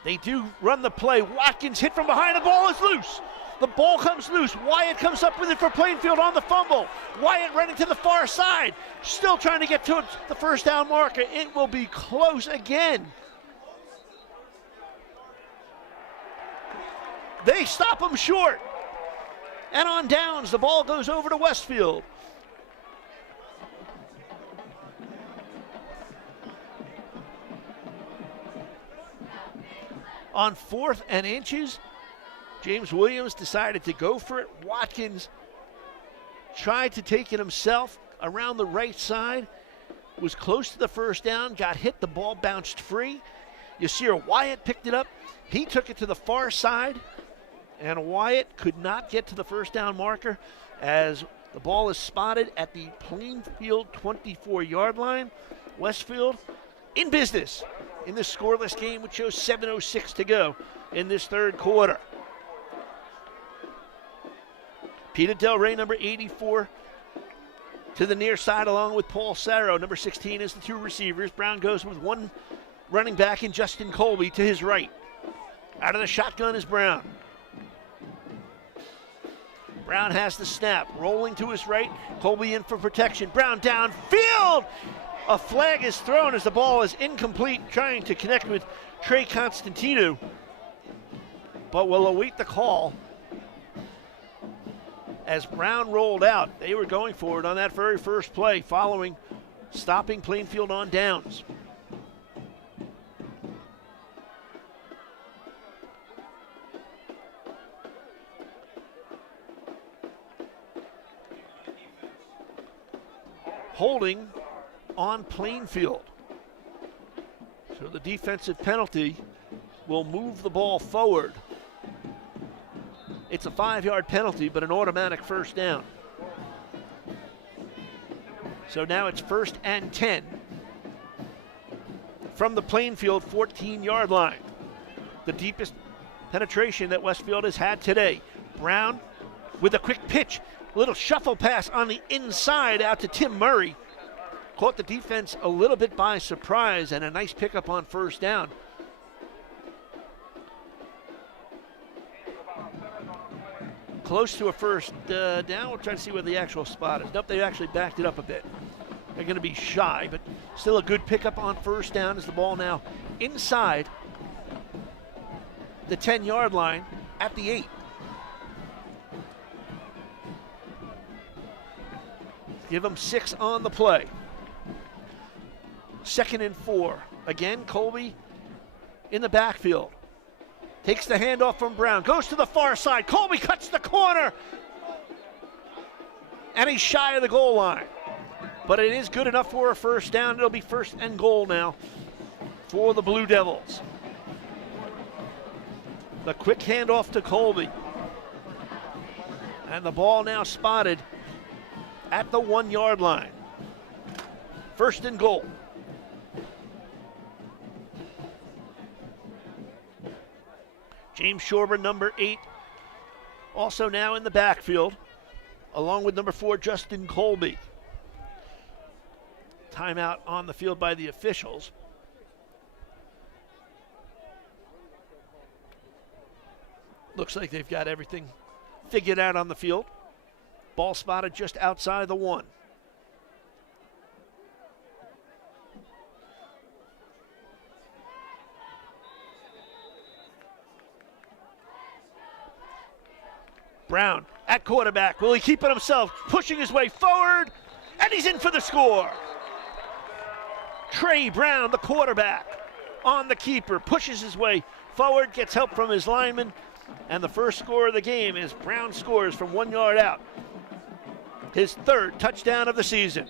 They do run the play. Watkins hit from behind. The ball is loose. The ball comes loose. Wyatt comes up with it for Plainfield on the fumble. Wyatt running to the far side. Still trying to get to the first down marker. It will be close again. They stop him short. And on downs, the ball goes over to Westfield. On 4th and inches, James Williams decided to go for it. Watkins tried to take it himself around the right side, was close to the first down, got hit, the ball bounced free. Yasir Wyatt picked it up. He took it to the far side, and Wyatt could not get to the first down marker as the ball is spotted at the Plainfield 24-yard line. Westfield in business in this scoreless game, which shows 7:06 to go in this third quarter. Peter Del Rey, number 84, to the near side along with Paul Sarro. Number 16 is the two receivers. Brown goes with one running back in Justin Colby to his right. Out of the shotgun is Brown. Brown has the snap, rolling to his right. Colby in for protection. Brown downfield. A flag is thrown as the ball is incomplete, trying to connect with Trey Constantino, but will await the call. As Brown rolled out, they were going for it on that very first play, following stopping Plainfield on downs. Holding on Plainfield. So the defensive penalty will move the ball forward. It's a 5-yard penalty, but an automatic first down. So now it's 1st and 10 from the Plainfield 14-yard line. The deepest penetration that Westfield has had today. Brown with a quick pitch. Little shuffle pass on the inside out to Tim Murray. Caught the defense a little bit by surprise, and a nice pickup on first down. Close to a first down. We'll try to see where the actual spot is. Nope, they actually backed it up a bit. They're going to be shy, but still a good pickup on first down as the ball now inside the 10-yard line at the 8. Give them 6 on the play. 2nd and 4. Again, Colby in the backfield. Takes the handoff from Brown. Goes to the far side. Colby cuts the corner. And he's shy of the goal line. But it is good enough for a first down. It'll be 1st and goal now for the Blue Devils. The quick handoff to Colby. And the ball now spotted at the 1-yard line. 1st and goal. James Shorber, number 8, also now in the backfield, along with number 4, Justin Colby. Timeout on the field by the officials. Looks like they've got everything figured out on the field. Ball spotted just outside the 1. Brown at quarterback. Will he keep it himself? Pushing his way forward, and he's in for the score. Trey Brown, the quarterback, on the keeper, pushes his way forward, gets help from his lineman, and the first score of the game is Brown scores from 1 yard out. His 3rd touchdown of the season.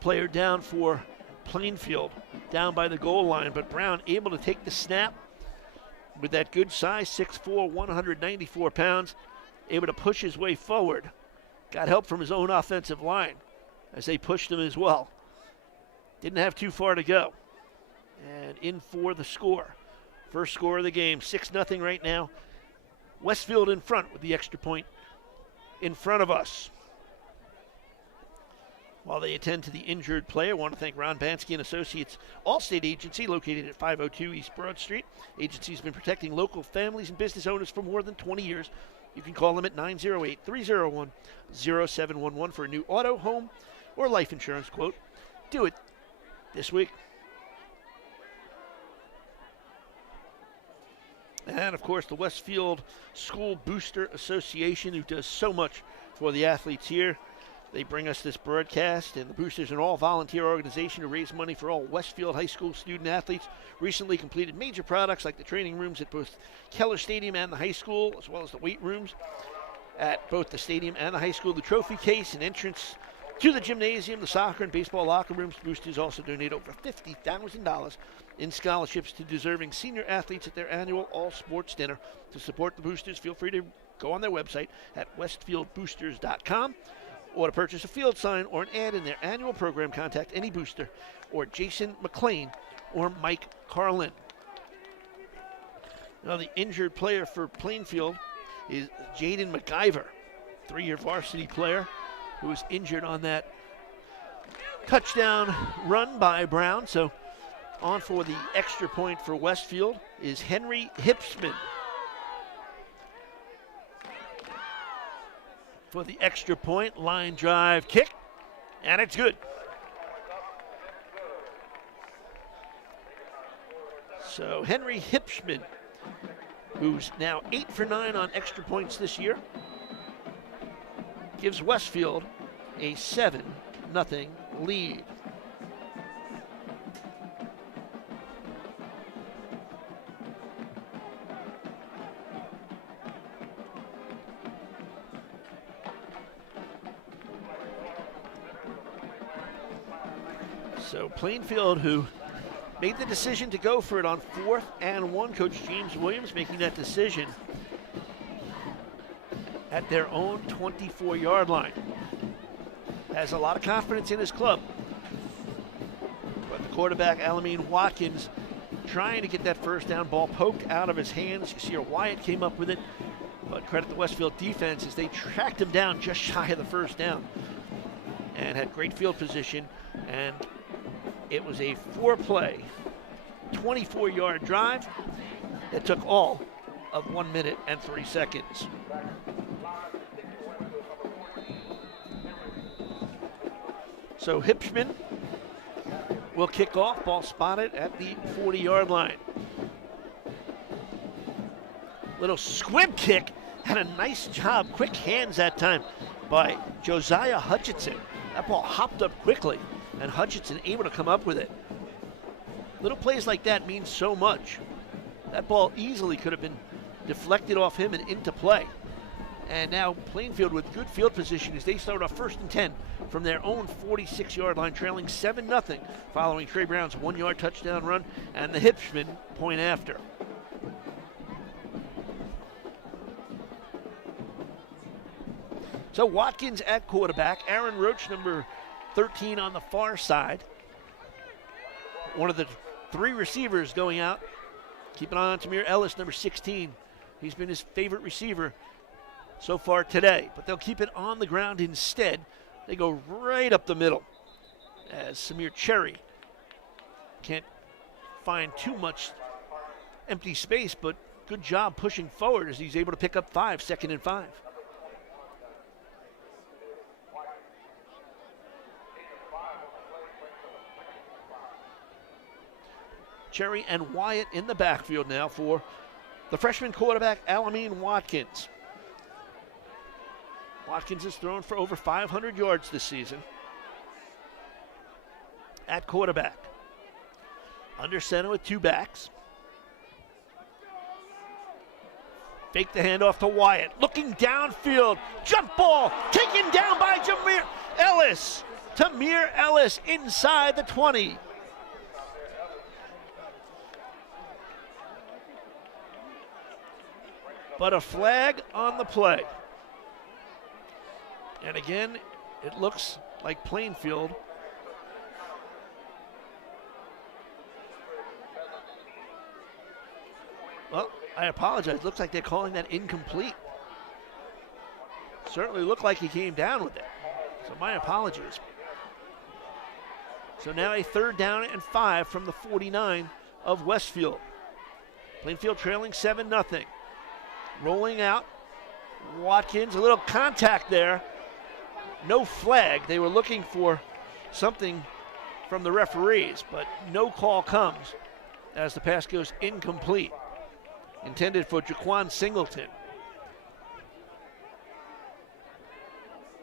Player down for Plainfield, down by the goal line, but Brown able to take the snap with that good size, 6'4", 194 pounds, able to push his way forward. Got help from his own offensive line as they pushed him as well. Didn't have too far to go. And in for the score. First score of the game, 6-0 right now. Westfield in front with the extra point in front of us. While they attend to the injured player, I want to thank Ron Bansky and Associates Allstate Agency, located at 502 East Broad Street. Agency's been protecting local families and business owners for more than 20 years. You can call them at 908-301-0711 for a new auto, home, or life insurance quote. Do it this week. And, of course, the Westfield School Booster Association, who does so much for the athletes here. They bring us this broadcast, and the Boosters are an all-volunteer organization to raise money for all Westfield High School student-athletes. Recently completed major products like the training rooms at both Keller Stadium and the high school, as well as the weight rooms at both the stadium and the high school. The trophy case and entrance to the gymnasium, the soccer and baseball locker rooms. Boosters also donate over $50,000 in scholarships to deserving senior athletes at their annual all-sports dinner. To support the Boosters, feel free to go on their website at westfieldboosters.com. or to purchase a field sign or an ad in their annual program, contact any booster or Jason McLean or Mike Carlin. Now the injured player for Plainfield is Jaden McIver, 3-year varsity player who was injured on that touchdown run by Brown. So on for the extra point for Westfield is Henry Hipsman. For the extra point, line drive kick, and it's good. So Henry Hipsman, who's now 8 for 9 on extra points this year, gives Westfield a 7-0 lead. So Plainfield, who made the decision to go for it on 4th and 1, Coach James Williams making that decision at their own 24-yard line. Has a lot of confidence in his club. But the quarterback, Alameen Watkins, trying to get that first down, ball poked out of his hands. You see Wyatt came up with it, but credit the Westfield defense as they tracked him down just shy of the first down and had great field position. And it was a 4-play, 24-yard drive that took all of 1 minute and 3 seconds. So Hipsman will kick off, ball spotted at the 40-yard line. Little squib kick, and a nice job, quick hands that time by Josiah Hutchinson. That ball hopped up quickly, and Hutchinson able to come up with it. Little plays like that mean so much. That ball easily could have been deflected off him and into play. And now Plainfield with good field position as they start off 1st and 10 from their own 46-yard line, trailing 7-0 following Trey Brown's 1-yard touchdown run and the Hipsman point after. So Watkins at quarterback, Aaron Roach, number 13 on the far side. One of the 3 receivers going out. Keep an eye on Tamir Ellis, number 16. He's been his favorite receiver so far today, but they'll keep it on the ground instead. They go right up the middle as Samir Cherry can't find too much empty space, but good job pushing forward as he's able to pick up 5, 2nd and 5. Cherry and Wyatt in the backfield now for the freshman quarterback, Alameen Watkins. Watkins has thrown for over 500 yards this season at quarterback. Under center with 2 backs. Fake the handoff to Wyatt. Looking downfield. Jump ball. Taken down by Jameer Ellis. Tamir Ellis inside the 20. But a flag on the play. And again, it looks like Plainfield well, I apologize. Looks like they're calling that incomplete. Certainly looked like he came down with it. So my apologies. So now a 3rd down and 5 from the 49 of Westfield. Plainfield trailing 7-0. Rolling out. Watkins, a little contact there. No flag. They were looking for something from the referees, but no call comes as the pass goes incomplete. Intended for Jaquan Singleton.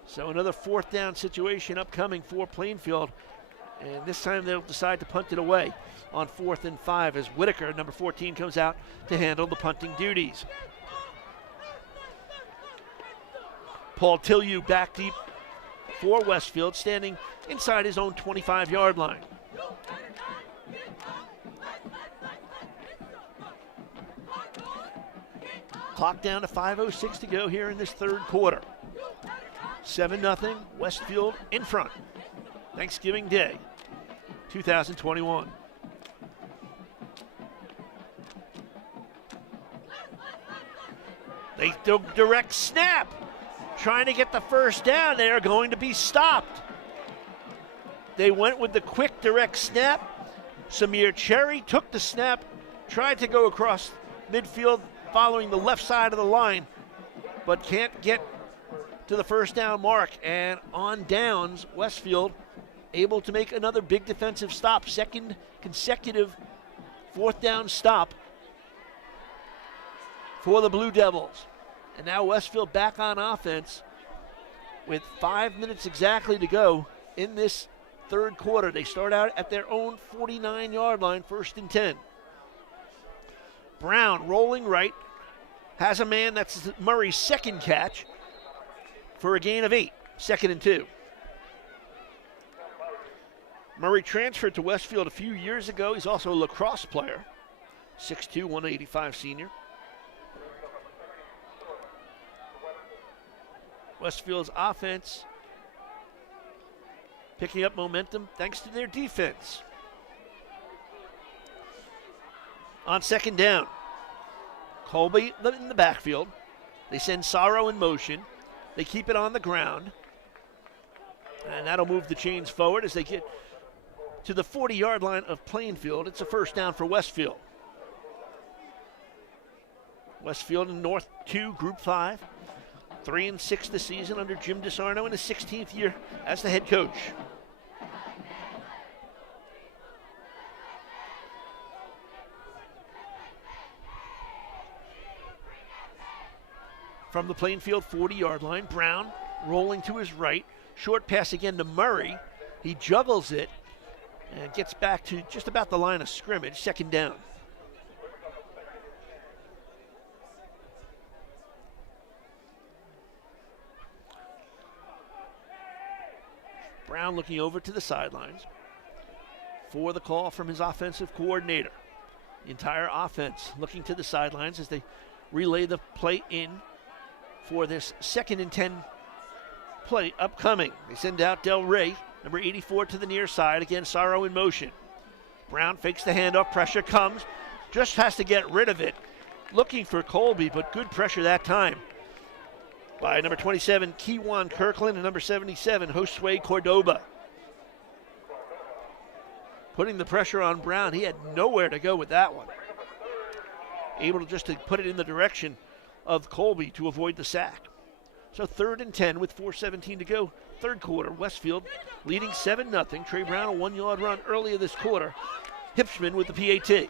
So another 4th down situation upcoming for Plainfield. And this time they'll decide to punt it away on 4th and 5 as Whitaker, number 14, comes out to handle the punting duties. Paul Tillieu back deep for Westfield, standing inside his own 25-yard line. Clock down to 5:06 to go here in this 3rd quarter. 7-0, Westfield in front. Thanksgiving Day, 2021. They do direct snap. Trying to get the 1st down. They are going to be stopped. They went with the quick direct snap. Samir Cherry took the snap, tried to go across midfield following the left side of the line, but can't get to the 1st down mark. And on downs, Westfield able to make another big defensive stop. 2nd consecutive 4th down stop for the Blue Devils. And now Westfield back on offense with 5 minutes exactly to go in this 3rd quarter. They start out at their own 49-yard line, 1st and 10. Brown rolling right, has a man. That's Murray's 2nd catch for a gain of 8, 2nd and 2. Murray transferred to Westfield a few years ago. He's also a lacrosse player, 6'2", 185 senior. Westfield's offense picking up momentum thanks to their defense. On 2nd down, Colby in the backfield. They send Sorrow in motion. They keep it on the ground. And that'll move the chains forward as they get to the 40-yard line of Plainfield. It's a 1st down for Westfield. Westfield in North 2, Group 5. 3-6 this season under Jim DeSarno in his 16th year as the head coach. From the Plainfield 40-yard line, Brown rolling to his right. Short pass again to Murray. He juggles it and gets back to just about the line of scrimmage, 2nd down. Brown looking over to the sidelines for the call from his offensive coordinator. The entire offense looking to the sidelines as they relay the play in for this 2nd and 10 play upcoming. They send out Del Rey, number 84, to the near side. Again, Sorrow in motion. Brown fakes the handoff. Pressure comes. Just has to get rid of it. Looking for Colby, but good pressure that time. by number 27, Kewan Kirkland, and number 77, Josue Cordoba. Putting the pressure on Brown. He had nowhere to go with that one. Able to put it in the direction of Colby to avoid the sack. So 3rd and 10 with 4:17 to go. Third quarter, Westfield leading 7-0. Trey Brown, a 1-yard run earlier this quarter. Hipschman with the PAT.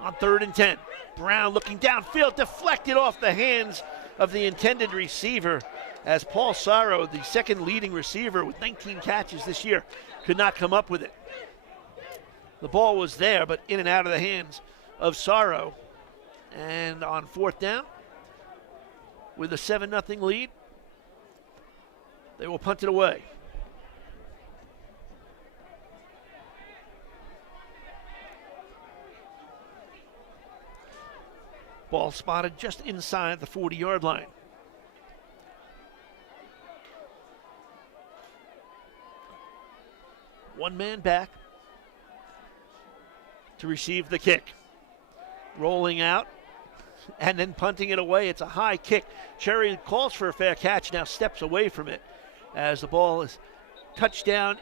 On 3rd and 10, Brown looking downfield, deflected off the hands of the intended receiver as Paul Sorrow, the second leading receiver with 19 catches this year, could not come up with it. The ball was there, but in and out of the hands of Sorrow. And on 4th down, with a 7-0 lead, they will punt it away. Ball spotted just inside the 40-yard line. One man back to receive the kick. Rolling out and then punting it away. It's a high kick. Cherry calls for a fair catch, now steps away from it as the ball is touched down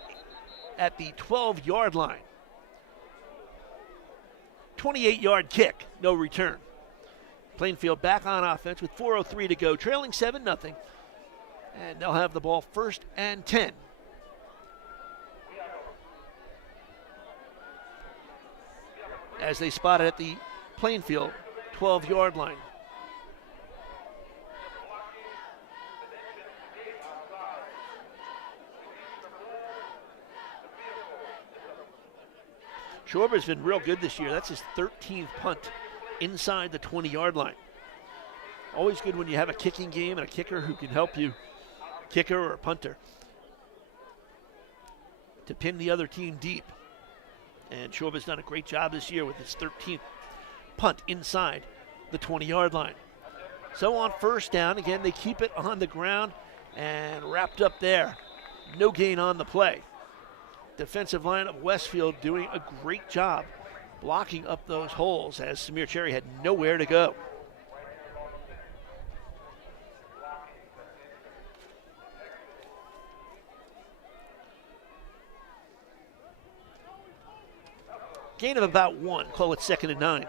at the 12-yard line. 28-yard kick, no return. Plainfield back on offense with 4:03 to go, trailing 7-0. And they'll have the ball 1st and 10. As they spot it at the Plainfield 12-yard line. Schwarber's been real good this year. That's his 13th punt inside the 20-yard line. Always good when you have a kicking game and a kicker who can help you, kicker or a punter, to pin the other team deep. And Schwarber's done a great job this year with his 13th punt inside the 20-yard line. So on 1st down, again, they keep it on the ground and wrapped up there. No gain on the play. Defensive line of Westfield doing a great job blocking up those holes as Samir Cherry had nowhere to go. Gain of about 1, call it 2nd and 9.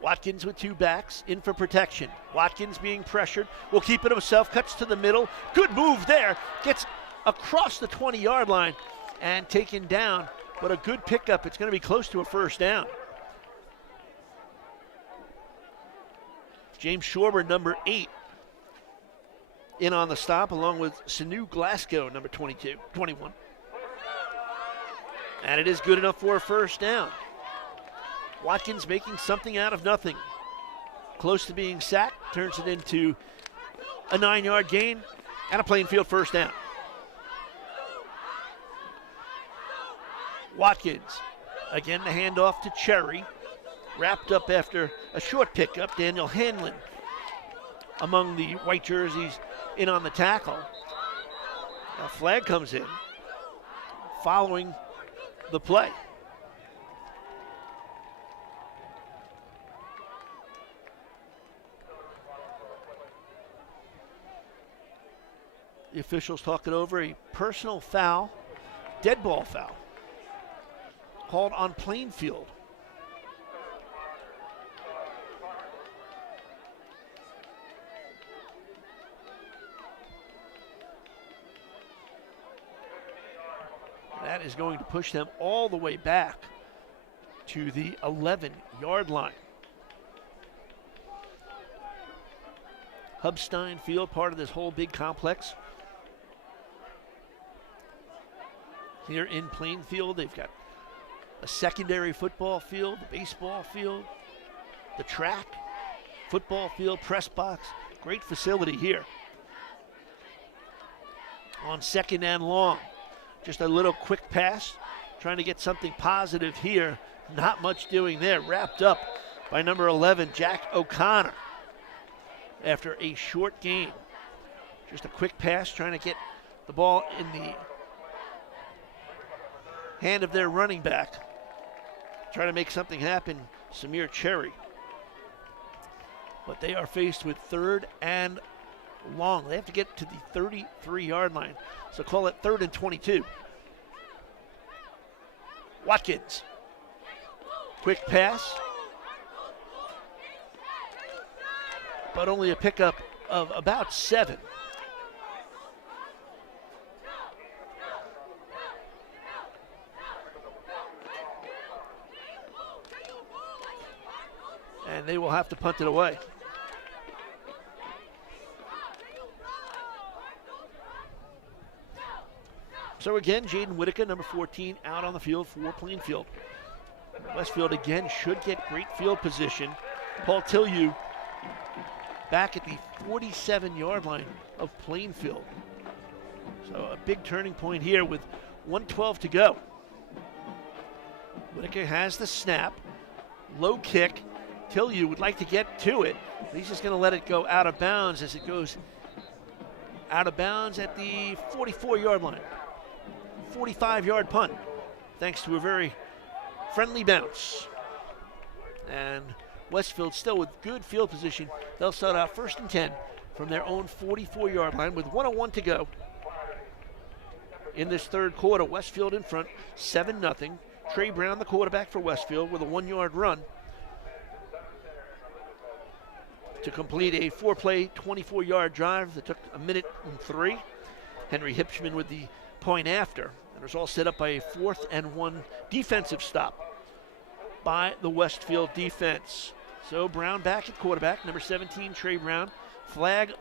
Watkins with 2 backs, in for protection. Watkins being pressured, will keep it himself, cuts to the middle. Good move there, gets across the 20-yard line and taken down, but a good pickup. It's going to be close to a 1st down. James Schwarber, number 8, in on the stop, along with Sanu Glasgow, number 21. And it is good enough for a 1st down. Watkins making something out of nothing. Close to being sacked, turns it into a 9-yard gain and a Plainfield 1st down. Watkins, again the handoff to Cherry. Wrapped up after a short pickup. Daniel Hanlon among the white jerseys in on the tackle. A flag comes in following the play. The officials talk it over. A personal foul, dead ball foul, called on Plainfield. That is going to push them all the way back to the 11-yard line. Hubstein Field, part of this whole big complex. Here in Plainfield, they've got a secondary football field, the baseball field, the track, football field, press box. Great facility here. On 2nd and long, just a little quick pass, trying to get something positive here. Not much doing there. Wrapped up by number 11, Jack O'Connor, after a short gain. Just a quick pass, trying to get the ball in the hand of their running back, trying to make something happen, Samir Cherry. But they are faced with 3rd and long. They have to get to the 33-yard line. So call it 3rd and 22. Watkins. Quick pass. But only a pickup of about 7. And they will have to punt it away. So again, Jaden Whitaker, number 14, out on the field for Plainfield. Westfield again should get great field position. Paul Tillieu back at the 47-yard line of Plainfield. So a big turning point here with 1:12 to go. Whitaker has the snap. Low kick. Tillieu would like to get to it. But he's just going to let it go out of bounds as it goes out of bounds at the 44-yard line. 45-yard punt, thanks to a very friendly bounce. And Westfield still with good field position. They'll start out 1st and 10 from their own 44-yard line with 1:01 to go. In this 3rd quarter, Westfield in front, 7-0. Trey Brown, the quarterback for Westfield, with a 1-yard run to complete a 4-play, 24-yard drive that took 1:03. Henry Hipschman with the point after. And it was all set up by a 4th and 1 defensive stop by the Westfield defense. So Brown back at quarterback, number 17, Trey Brown. Flag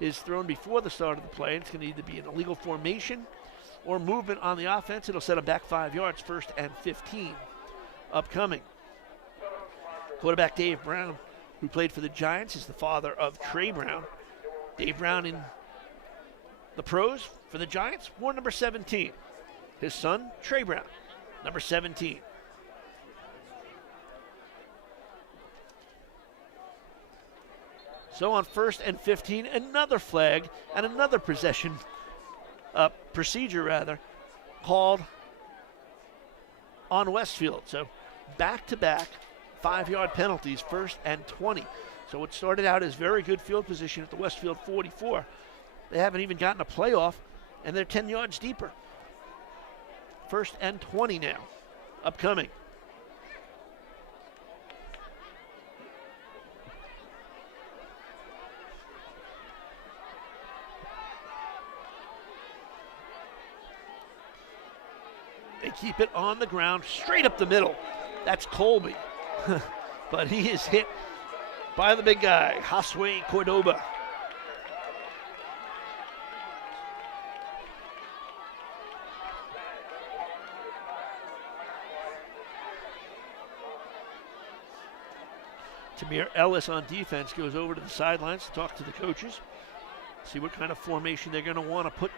is thrown before the start of the play. It's going to either be an illegal formation or movement on the offense. It'll set them back 5 yards, 1st and 15 upcoming. Quarterback Dave Brown, who played for the Giants, is the father of Trey Brown. Dave Brown in the pros for the Giants wore number 17. His son, Trey Brown, number 17. So on 1st and 15, another flag and another procedure called on Westfield. So back-to-back 5-yard penalties, 1st and 20. So it started out as very good field position at the Westfield 44. They haven't even gotten a playoff, and they're 10 yards deeper. 1st and 20 now, upcoming. They keep it on the ground, straight up the middle. That's Colby. But he is hit by the big guy, Josue Cordoba. Tamir Ellis on defense goes over to the sidelines to talk to the coaches, see what kind of formation they're going to want to put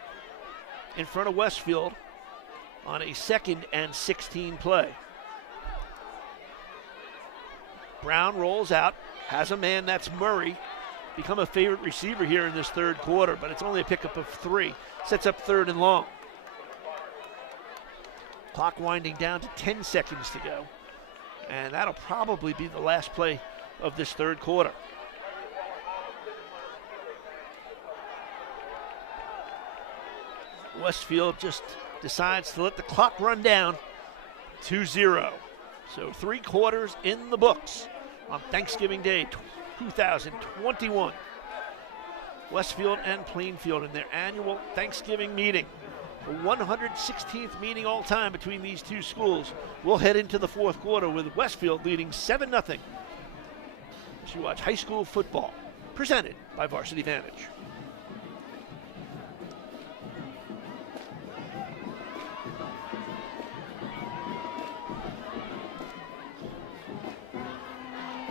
in front of Westfield on a 2nd and 16 play. Brown rolls out, has a man, that's Murray, become a favorite receiver here in this 3rd quarter, but it's only a pickup of 3. Sets up 3rd and long. Clock winding down to 10 seconds to go. And that'll probably be the last play of this 3rd quarter. Westfield just decides to let the clock run down 2-0. So 3 quarters in the books on Thanksgiving Day 2021. Westfield and Plainfield in their annual Thanksgiving meeting. The 116th meeting all time between these two schools. We'll head into the 4th quarter with Westfield leading 7-0. As you watch high school football, presented by Varsity Vantage.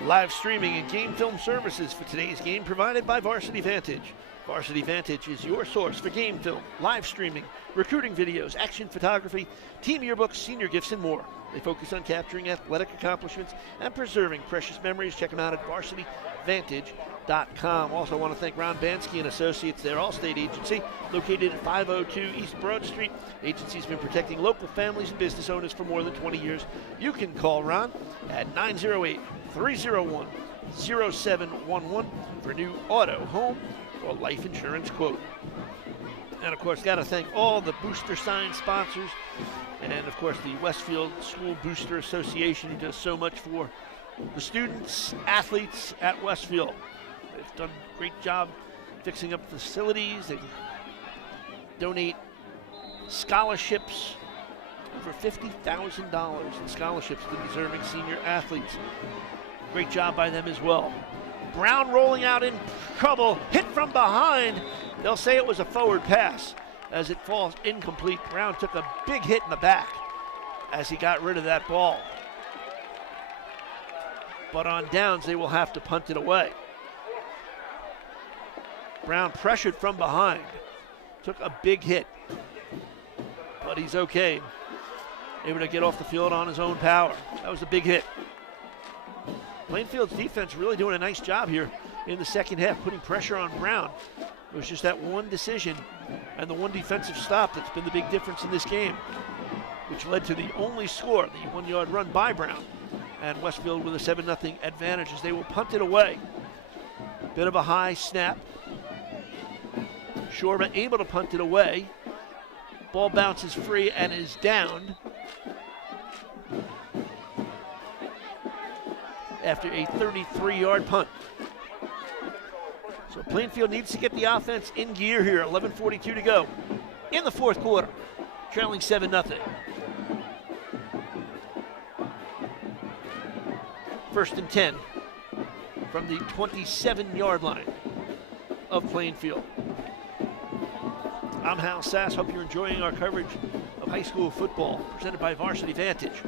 Live streaming and game film services for today's game provided by Varsity Vantage. Varsity Vantage is your source for game film, live streaming, recruiting videos, action photography, team yearbooks, senior gifts, and more. They focus on capturing athletic accomplishments and preserving precious memories. Check them out at varsityvantage.com. Also want to thank Ron Bansky and Associates, their Allstate agency, located at 502 East Broad Street. Agency's been protecting local families and business owners for more than 20 years. You can call Ron at 908-301-0711 for new auto, home, or life insurance quote. And of course, got to thank all the booster sign sponsors, and of course the Westfield School Booster Association, who does so much for the students, athletes at Westfield. They've done a great job fixing up facilities. They donate scholarships, over $50,000 in scholarships to deserving senior athletes. Great job by them as well. Brown rolling out in trouble, hit from behind. They'll say it was a forward pass as it falls incomplete. Brown took a big hit in the back as he got rid of that ball. But on downs, they will have to punt it away. Brown pressured from behind, took a big hit, but he's okay. Able to get off the field on his own power. That was a big hit. Plainfield's defense really doing a nice job here in the second half, putting pressure on Brown. It was just that one decision and the one defensive stop that's been the big difference in this game, which led to the only score, the 1-yard run by Brown. And Westfield with a 7-0 advantage as they will punt it away. Bit of a high snap. Shorba able to punt it away. Ball bounces free and is down after a 33-yard punt. So Plainfield needs to get the offense in gear here. 11:42 to go in the fourth quarter, trailing 7-0. First and 10 from the 27-yard line of Plainfield. I'm Hal Sass. Hope you're enjoying our coverage of high school football presented by Varsity Vantage.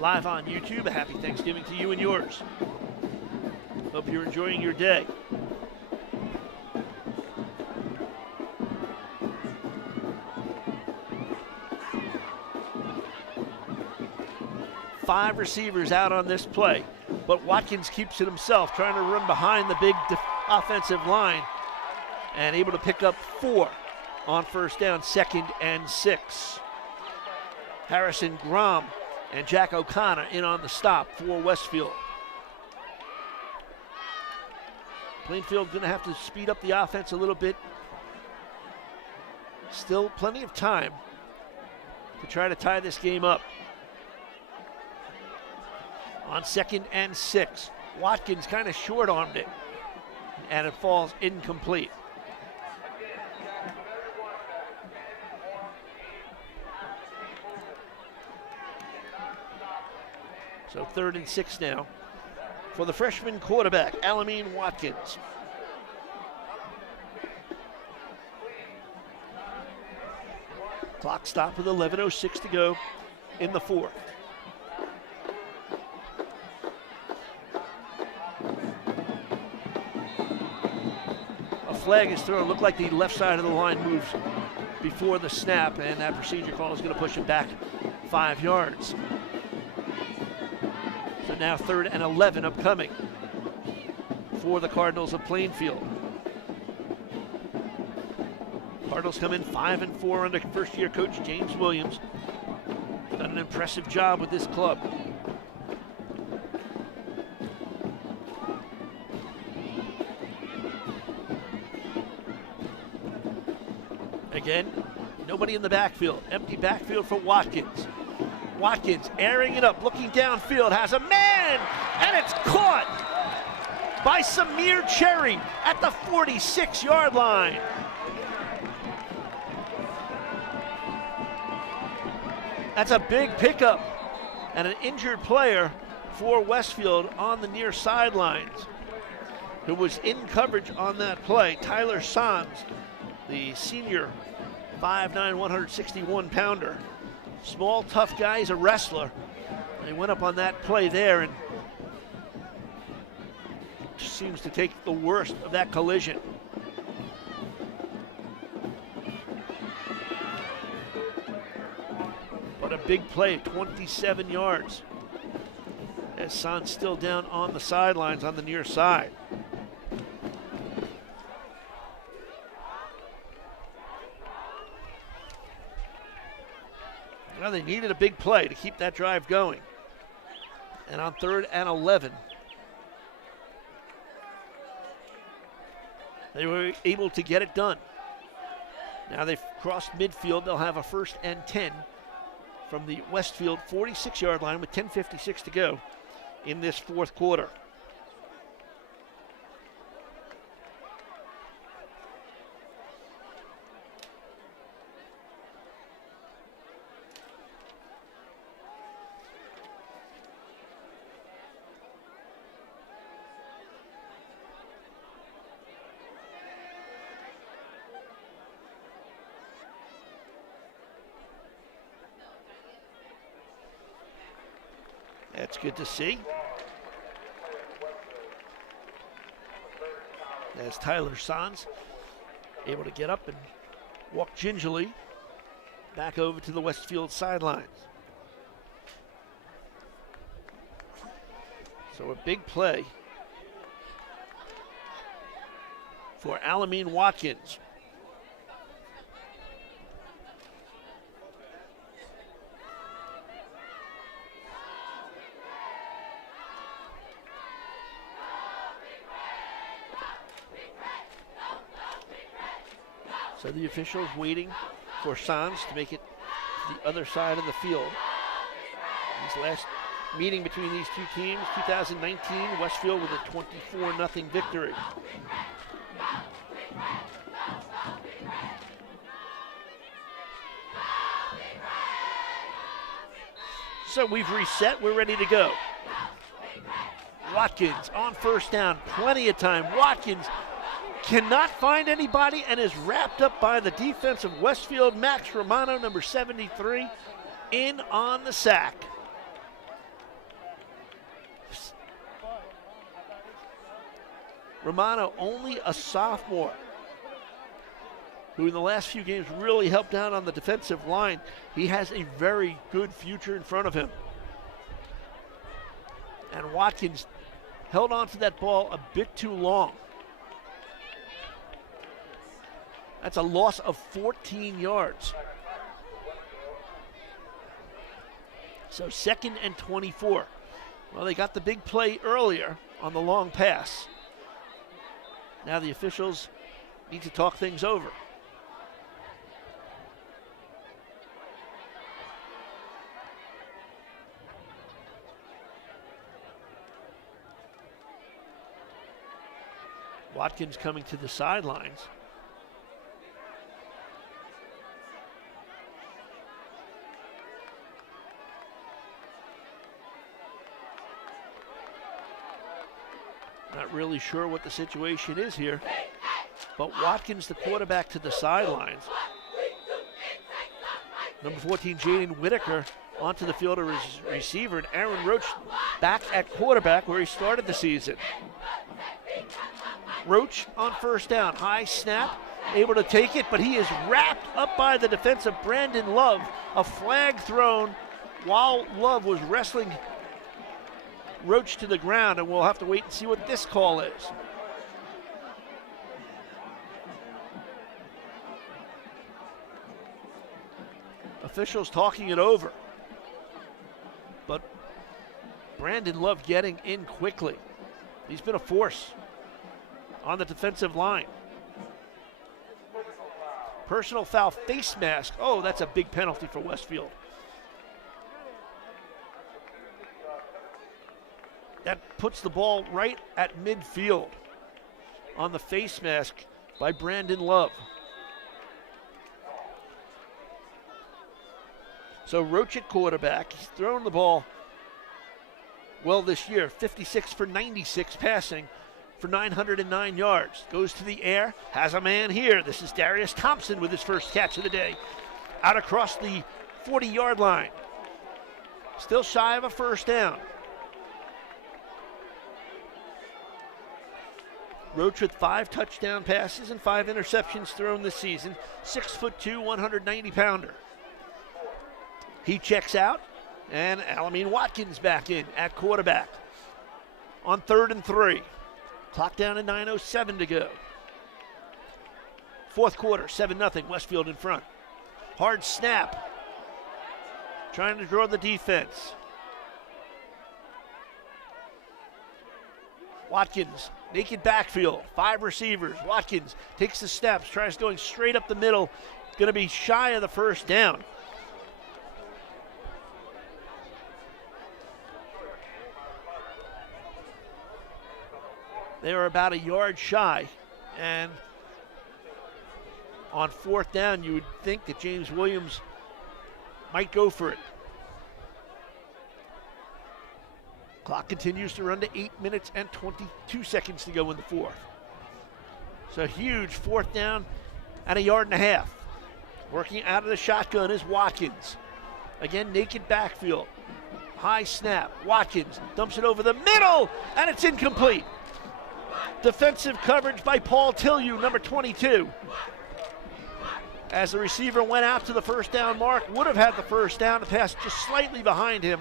Live on YouTube. A happy Thanksgiving to you and yours. Hope you're enjoying your day. Five receivers out on this play, but Watkins keeps it himself, trying to run behind the big offensive line and able to pick up 4 on first down, 2nd and 6. Harrison Grom and Jack O'Connor in on the stop for Westfield. Plainfield going to have to speed up the offense a little bit. Still plenty of time to try to tie this game up. On 2nd and 6, Watkins kind of short-armed it, and it falls incomplete. So 3rd and 6 now for the freshman quarterback, Alameen Watkins. Clock stop with 11:06 to go in the fourth. A flag is thrown. Looked like the left side of the line moves before the snap, and that procedure call is going to push him back 5 yards. So now 3rd and 11 upcoming for the Cardinals of Plainfield. Cardinals come in 5-4 under first-year coach James Williams. Done an impressive job with this club. Again, nobody in the backfield. Empty backfield for Watkins. Watkins airing it up, looking downfield, has a man, and it's caught by Samir Cherry at the 46-yard line. That's a big pickup and an injured player for Westfield on the near sidelines who was in coverage on that play. Tyler Sanz, the senior 5'9", 161-pounder. Small, tough guy. He's a wrestler. He went up on that play there and seems to take the worst of that collision. But a big play, 27 yards. As San's still down on the sidelines on the near side. Well, they needed a big play to keep that drive going. And on 3rd and 11, they were able to get it done. Now they've crossed midfield. They'll have a 1st and 10 from the Westfield 46-yard line with 10:56 to go in this 4th quarter. That's good to see. As Tyler Sanz able to get up and walk gingerly back over to the Westfield sidelines. So a big play for Alameen Watkins. So the officials waiting for Sanz to make it to the other side of the field. This last meeting between these two teams, 2019, Westfield with a 24-0 victory. So we've reset, we're ready to go. Watkins on 1st down, plenty of time. Watkins cannot find anybody and is wrapped up by the defense of Westfield. Max Romano, number 73, in on the sack. Romano, only a sophomore, who in the last few games really helped out on the defensive line. He has a very good future in front of him. And Watkins held on to that ball a bit too long. That's a loss of 14 yards. So 2nd and 24. Well, they got the big play earlier on the long pass. Now the officials need to talk things over. Watkins coming to the sidelines. Not really sure what the situation is here, but Watkins, the quarterback, to the sidelines. Number 14, Jaden Whitaker, onto the field as receiver, and Aaron Roach back at quarterback where he started the season. Roach on 1st down, high snap, able to take it, but he is wrapped up by the defense of Brandon Love. A flag thrown while Love was wrestling Roach to the ground, and we'll have to wait and see what this call is. Officials talking it over, but Brandon Love getting in quickly. He's been a force on the defensive line. Personal foul, face mask. Oh, that's a big penalty for Westfield. That puts the ball right at midfield on the face mask by Brandon Love. So Roach at quarterback. He's thrown the ball well this year. 56 for 96 passing for 909 yards. Goes to the air, has a man here. This is Darius Thompson with his first catch of the day. Out across the 40-yard line. Still shy of a 1st down. Roach with 5 touchdown passes and 5 interceptions thrown this season. 6'2", 190-pounder. He checks out, and Alameen Watkins back in at quarterback. On 3rd and 3. Clock down at 9:07 to go. 4th quarter, 7-0, Westfield in front. Hard snap. trying to draw the defense. Watkins, naked backfield, 5 receivers. Watkins takes the steps, tries going straight up the middle. Going to be shy of the first down. They were about a yard shy, and on 4th down, you would think that James Williams might go for it. Clock continues to run to 8 minutes and 22 seconds to go in the 4th. So huge 4th down and a yard and a half. Working out of the shotgun is Watkins. Again, naked backfield. High snap. Watkins dumps it over the middle, and it's incomplete. Defensive coverage by Paul Tillieu, number 22. As the receiver went out to the first down mark, would have had the first down. The pass just slightly behind him.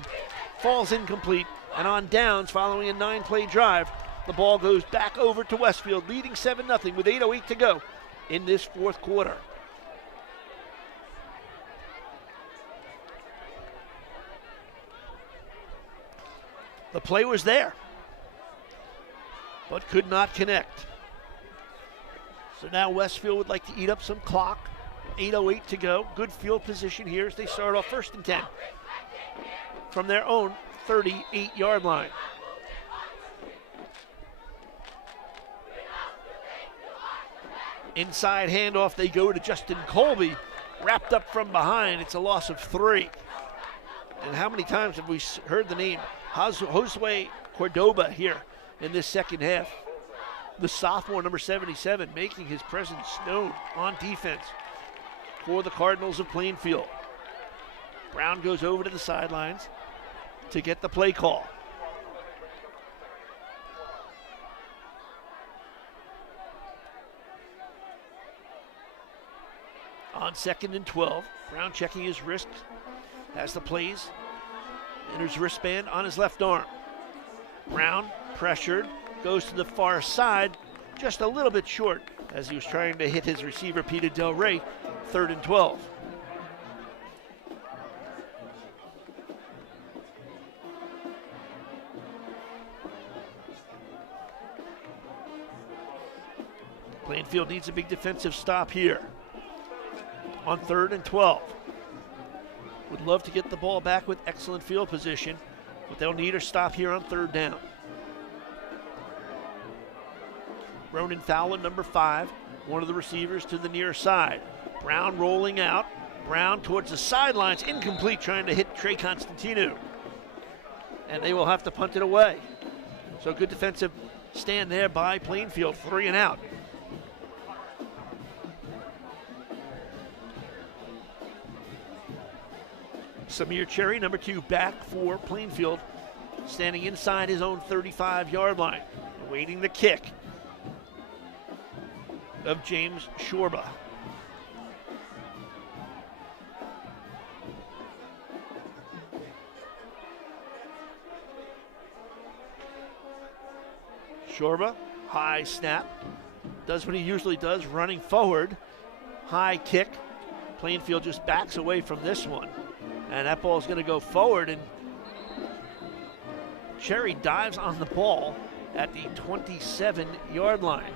Falls incomplete. And on downs, following a 9-play drive, the ball goes back over to Westfield, leading 7-0 with 8:08 to go in this 4th quarter. The play was there, but could not connect. So now Westfield would like to eat up some clock. 8:08 to go. Good field position here as they start off 1st and 10 from their own 38-yard line. Inside handoff, they go to Justin Colby, wrapped up from behind. It's a loss of 3. And how many times have we heard the name Josue Cordoba here in this second half? The sophomore, number 77, making his presence known on defense for the Cardinals of Plainfield. Brown goes over to the sidelines to get the play call. On 2nd and 12, Brown checking his wrist as the plays and his wristband on his left arm. Brown pressured, goes to the far side, just a little bit short as he was trying to hit his receiver, Peter Del Rey. 3rd and 12. Plainfield needs a big defensive stop here on 3rd and 12. Would love to get the ball back with excellent field position, but they'll need a stop here on 3rd down. Ronan Fowler, number 5, one of the receivers to the near side. Brown rolling out. Brown towards the sidelines, incomplete, trying to hit Trey Constantino. And they will have to punt it away. So good defensive stand there by Plainfield, 3 and out. Samir Cherry, number 2, back for Plainfield, standing inside his own 35-yard line, awaiting the kick of James Shorba. Shorba, high snap, does what he usually does, running forward, high kick. Plainfield just backs away from this one. And that ball is going to go forward, and Cherry dives on the ball at the 27-yard line.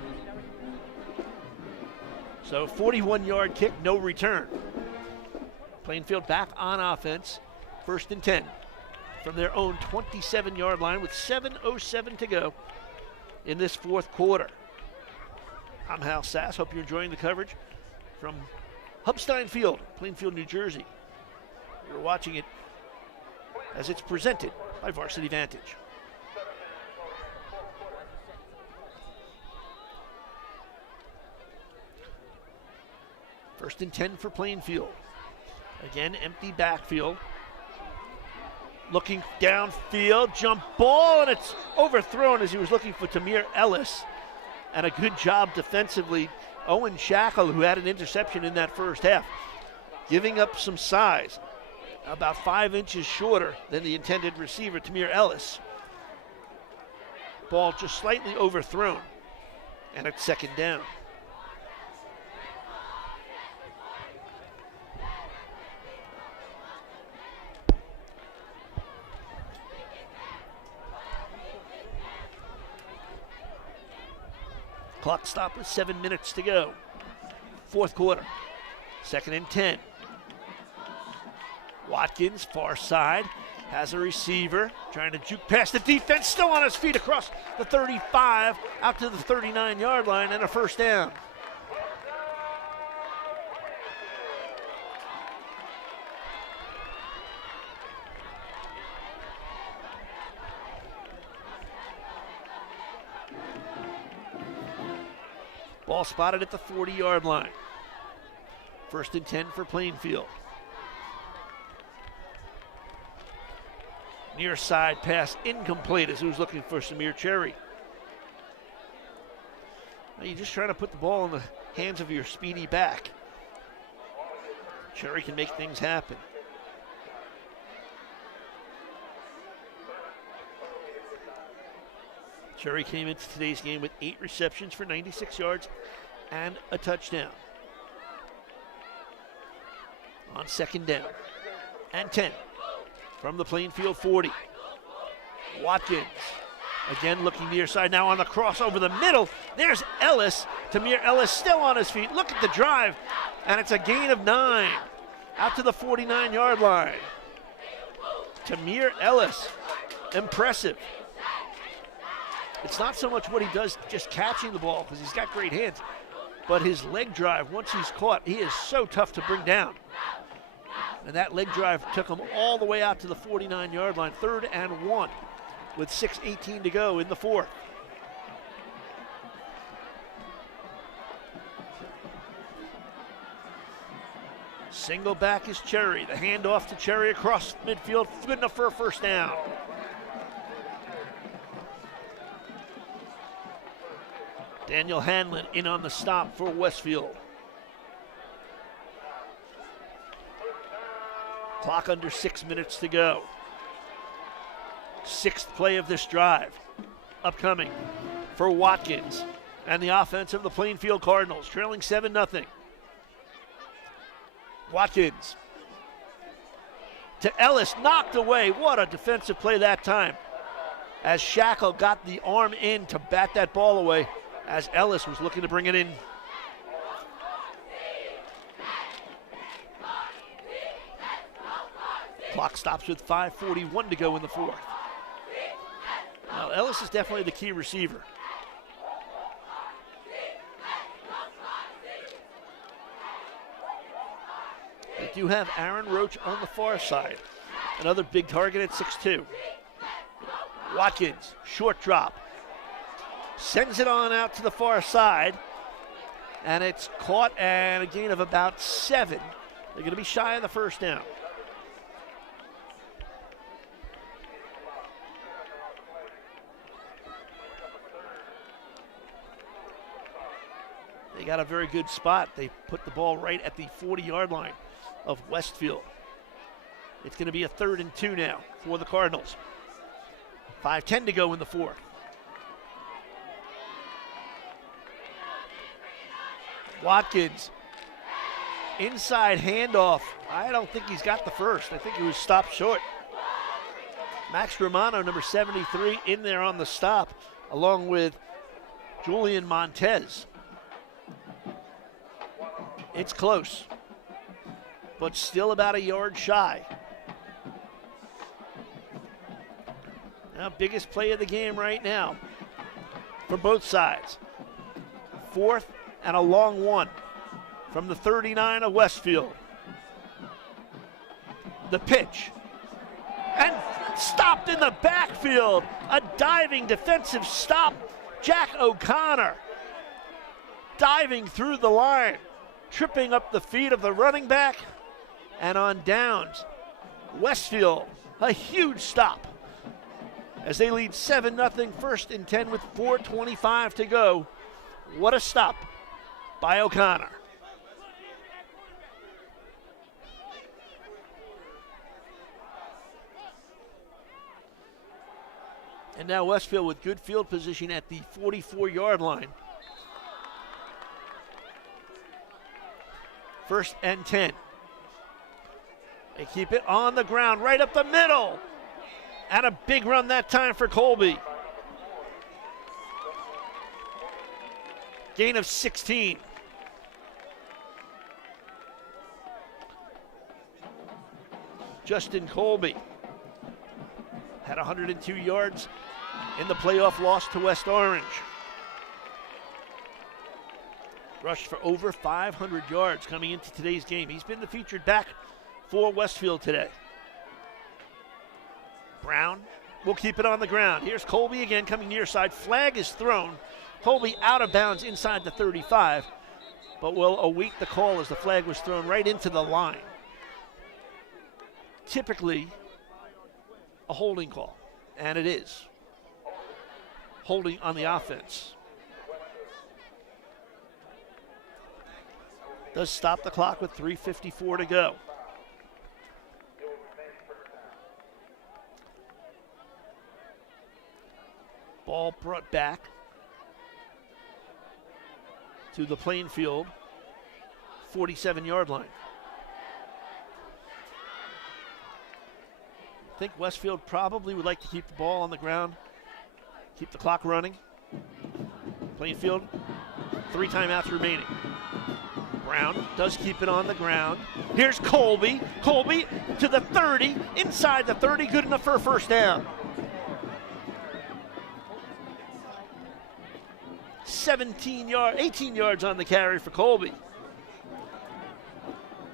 So 41-yard kick, no return. Plainfield back on offense, 1st and 10 from their own 27-yard line with 7:07 to go in this 4th quarter. I'm Hal Sass. Hope you're enjoying the coverage from Hubstein Field, Plainfield, New Jersey. You're watching it as it's presented by Varsity Vantage. First and 10 for Plainfield. Again, empty backfield. Looking downfield, jump ball, and it's overthrown as he was looking for Tamir Ellis. And a good job defensively. Owen Shackle, who had an interception in that first half, giving up some size. About 5 inches shorter than the intended receiver, Tamir Ellis. Ball just slightly overthrown, and it's 2nd down. Clock stop with 7 minutes to go. Fourth quarter. 2nd and 10. Watkins, far side, has a receiver, trying to juke past the defense, still on his feet across the 35, out to the 39-yard line, and a first down. Ball spotted at the 40-yard line. 1st and 10 for Plainfield. Near side pass incomplete as he was looking for Samir Cherry. Now you're just trying to put the ball in the hands of your speedy back. Cherry can make things happen. Cherry came into today's game with 8 receptions for 96 yards and a touchdown. On 2nd down and 10 from the Plainfield 40. Watkins again looking near side, now on the cross over the middle. There's Ellis. Tamir Ellis still on his feet. Look at the drive, and it's a gain of 9 out to the 49-yard line. Tamir Ellis, impressive. It's not so much what he does just catching the ball, because he's got great hands, but his leg drive, once he's caught, he is so tough to bring down. And that leg drive took him all the way out to the 49-yard line. 3rd and 1 with 6:18 to go in the 4th. Single back is Cherry. The handoff to Cherry across midfield. Good enough for a first down. Daniel Hanlon in on the stop for Westfield. Clock under 6 minutes to go. 6th play of this drive. Upcoming for Watkins and the offense of the Plainfield Cardinals, trailing 7-0. Watkins to Ellis, knocked away. What a defensive play that time, as Shackle got the arm in to bat that ball away as Ellis was looking to bring it in. Clock stops with 5:41 to go in the 4th. Now Ellis is definitely the key receiver. They do have Aaron Roach on the far side, another big target at 6'2". Watkins, short drop, sends it on out to the far side, and it's caught, and a gain of about 7. They're going to be shy of the first down. They got a very good spot. They put the ball right at the 40-yard line of Westfield. It's going to be a 3rd and 2 now for the Cardinals. 5:10 to go in the 4th. Watkins, inside handoff. I don't think he's got the first. I think he was stopped short. Max Romano, number 73, in there on the stop, along with Julian Montez. It's close, but still about a yard shy. Now, biggest play of the game right now for both sides. 4th and a long one from the 39 of Westfield. The pitch, and stopped in the backfield. A diving defensive stop. Jack O'Connor diving through the line, tripping up the feet of the running back, and on downs, Westfield, a huge stop as they lead 7-0, 1st and 10 with 4:25 to go. What a stop by O'Connor. And now Westfield with good field position at the 44-yard line. 1st and 10. They keep it on the ground, right up the middle. And a big run that time for Colby. Gain of 16. Justin Colby had 102 yards in the playoff loss to West Orange. Rushed for over 500 yards coming into today's game. He's been the featured back for Westfield today. Brown will keep it on the ground. Here's Colby again coming near side. Flag is thrown. Colby out of bounds inside the 35, but will await the call as the flag was thrown right into the line. Typically a holding call, and it is. Holding on the offense. Does stop the clock with 3:54 to go. Ball brought back to the Plainfield 47-yard line. I think Westfield probably would like to keep the ball on the ground, keep the clock running. Plainfield, 3 timeouts remaining. Brown does keep it on the ground. Here's Colby. Colby to the 30, inside the 30, good enough for a first down. 18 yards on the carry for Colby.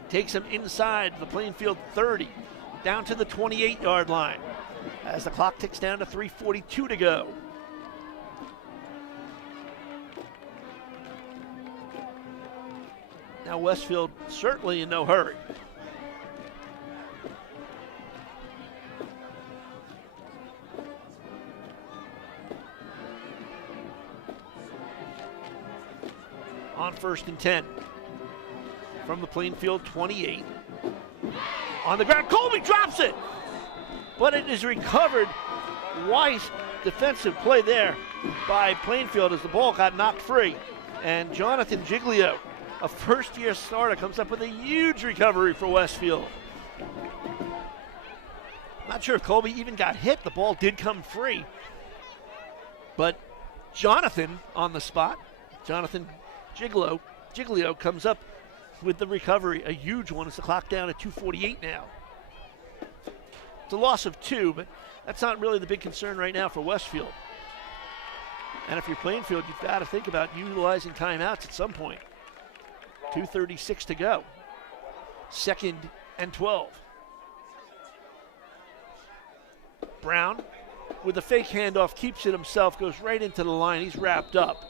Takes him inside the Plainfield 30, down to the 28-yard line as the clock ticks down to 3:42 to go. Now Westfield certainly in no hurry. On 1st and 10 from the Plainfield 28. On the ground, Colby drops it, but it is recovered. Wise defensive play there by Plainfield as the ball got knocked free. And Jonathan Giglio, a first-year starter, comes up with a huge recovery for Westfield. Not sure if Colby even got hit. The ball did come free. But Jonathan on the spot, Jonathan Giglio comes up with the recovery, a huge one as the clock down at 2:48 now. It's a loss of 2, but that's not really the big concern right now for Westfield. And if you're Plainfield, you've got to think about utilizing timeouts at some point. 2:36 to go. 2nd and 12. Brown with a fake handoff, keeps it himself, goes right into the line. He's wrapped up.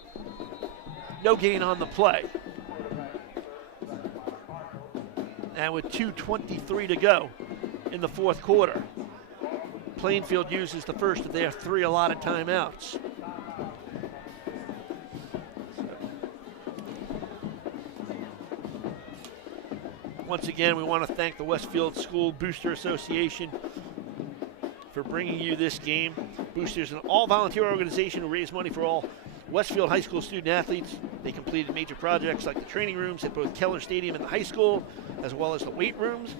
No gain on the play. And with 2:23 to go in the 4th quarter, Plainfield uses the first of their 3 allotted timeouts. Once again, we want to thank the Westfield School Booster Association for bringing you this game. Boosters, an all-volunteer organization who raise money for all Westfield High School student athletes. They completed major projects like the training rooms at both Keller Stadium and the high school, as well as the weight rooms,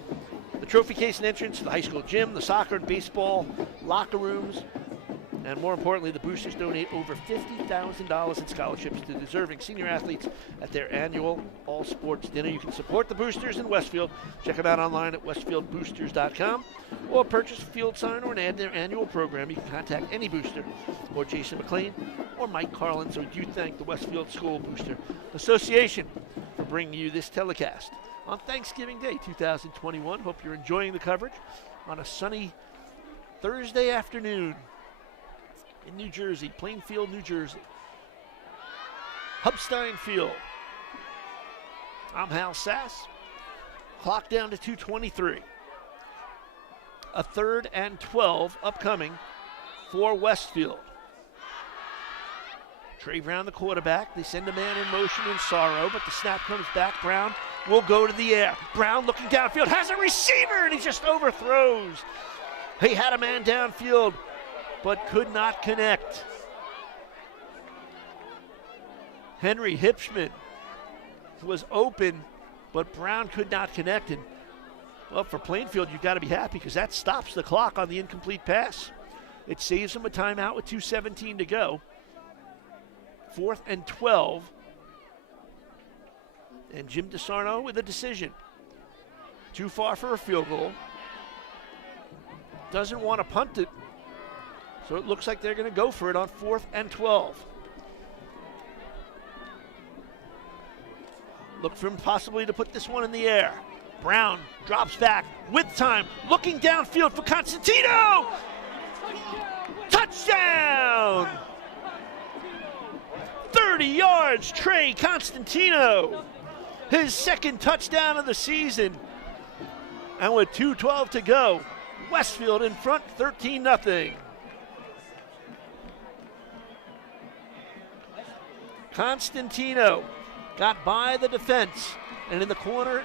the trophy case and entrance to the high school gym, the soccer and baseball locker rooms, and more importantly, the Boosters donate over $50,000 in scholarships to deserving senior athletes at their annual all-sports dinner. You can support the Boosters in Westfield. Check them out online at westfieldboosters.com, or purchase a field sign or an ad in their annual program. You can contact any booster, or Jason McLean, or Mike Carlin. So we do thank the Westfield School Booster Association for bringing you this telecast on Thanksgiving Day 2021. Hope you're enjoying the coverage on a sunny Thursday afternoon in New Jersey, Plainfield, New Jersey. Hubstein Field. I'm Hal Sass. Clock down to 2:23. A 3rd and 12 upcoming for Westfield. Trey Brown, the quarterback. They send a man in motion in Sorrow, but the snap comes back. Brown will go to the air. Brown looking downfield, has a receiver, and he just overthrows. He had a man downfield, but could not connect. Henry Hipschman was open, but Brown could not connect. And, well, for Plainfield, you've got to be happy because that stops the clock on the incomplete pass. It saves them a timeout with 2:17 to go. 4th and 12 And Jim DeSarno with a decision. Too far for a field goal. Doesn't want to punt it. So it looks like they're going to go for it on 4th and 12. Look for him possibly to put this one in the air. Brown drops back with time, looking downfield for Constantino. Touchdown! 30 yards, Trey Constantino. His second touchdown of the season. And with 2:12 to go, Westfield in front 13-0. Constantino got by the defense, and in the corner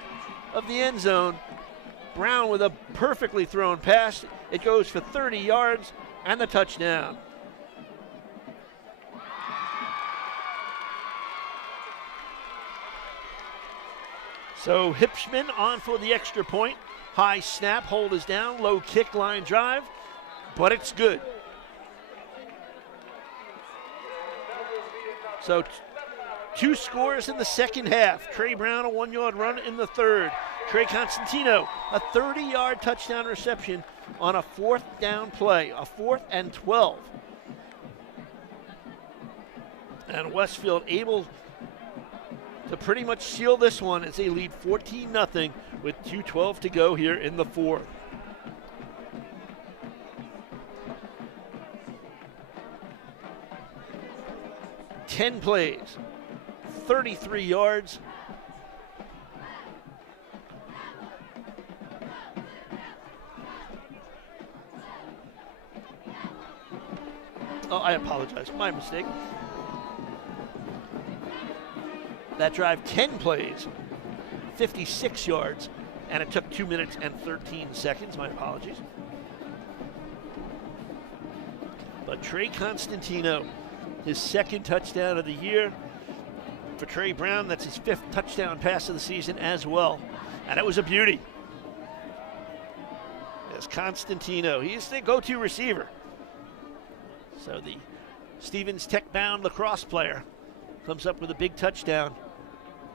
of the end zone, Brown with a perfectly thrown pass. It goes for 30 yards and the touchdown. So Hipschman on for the extra point. High snap, hold is down, low kick, line drive, but it's good. So two scores in the second half. Trey Brown, a 1-yard run in the third. Trey Constantino, a 30-yard touchdown reception on a 4th down play, a 4th and 12. And Westfield able to pretty much seal this one as they lead 14-0 with 2:12 to go here in the fourth. Ten plays, 33 yards. Oh, I apologize, my mistake. That drive, 10 plays, 56 yards, and it took 2 minutes and 13 seconds. My apologies. But Trey Constantino, his second touchdown of the year. For Trey Brown, that's his 5th touchdown pass of the season as well. And it was a beauty. As Constantino, he's the go-to receiver. So the Stevens Tech-bound lacrosse player comes up with a big touchdown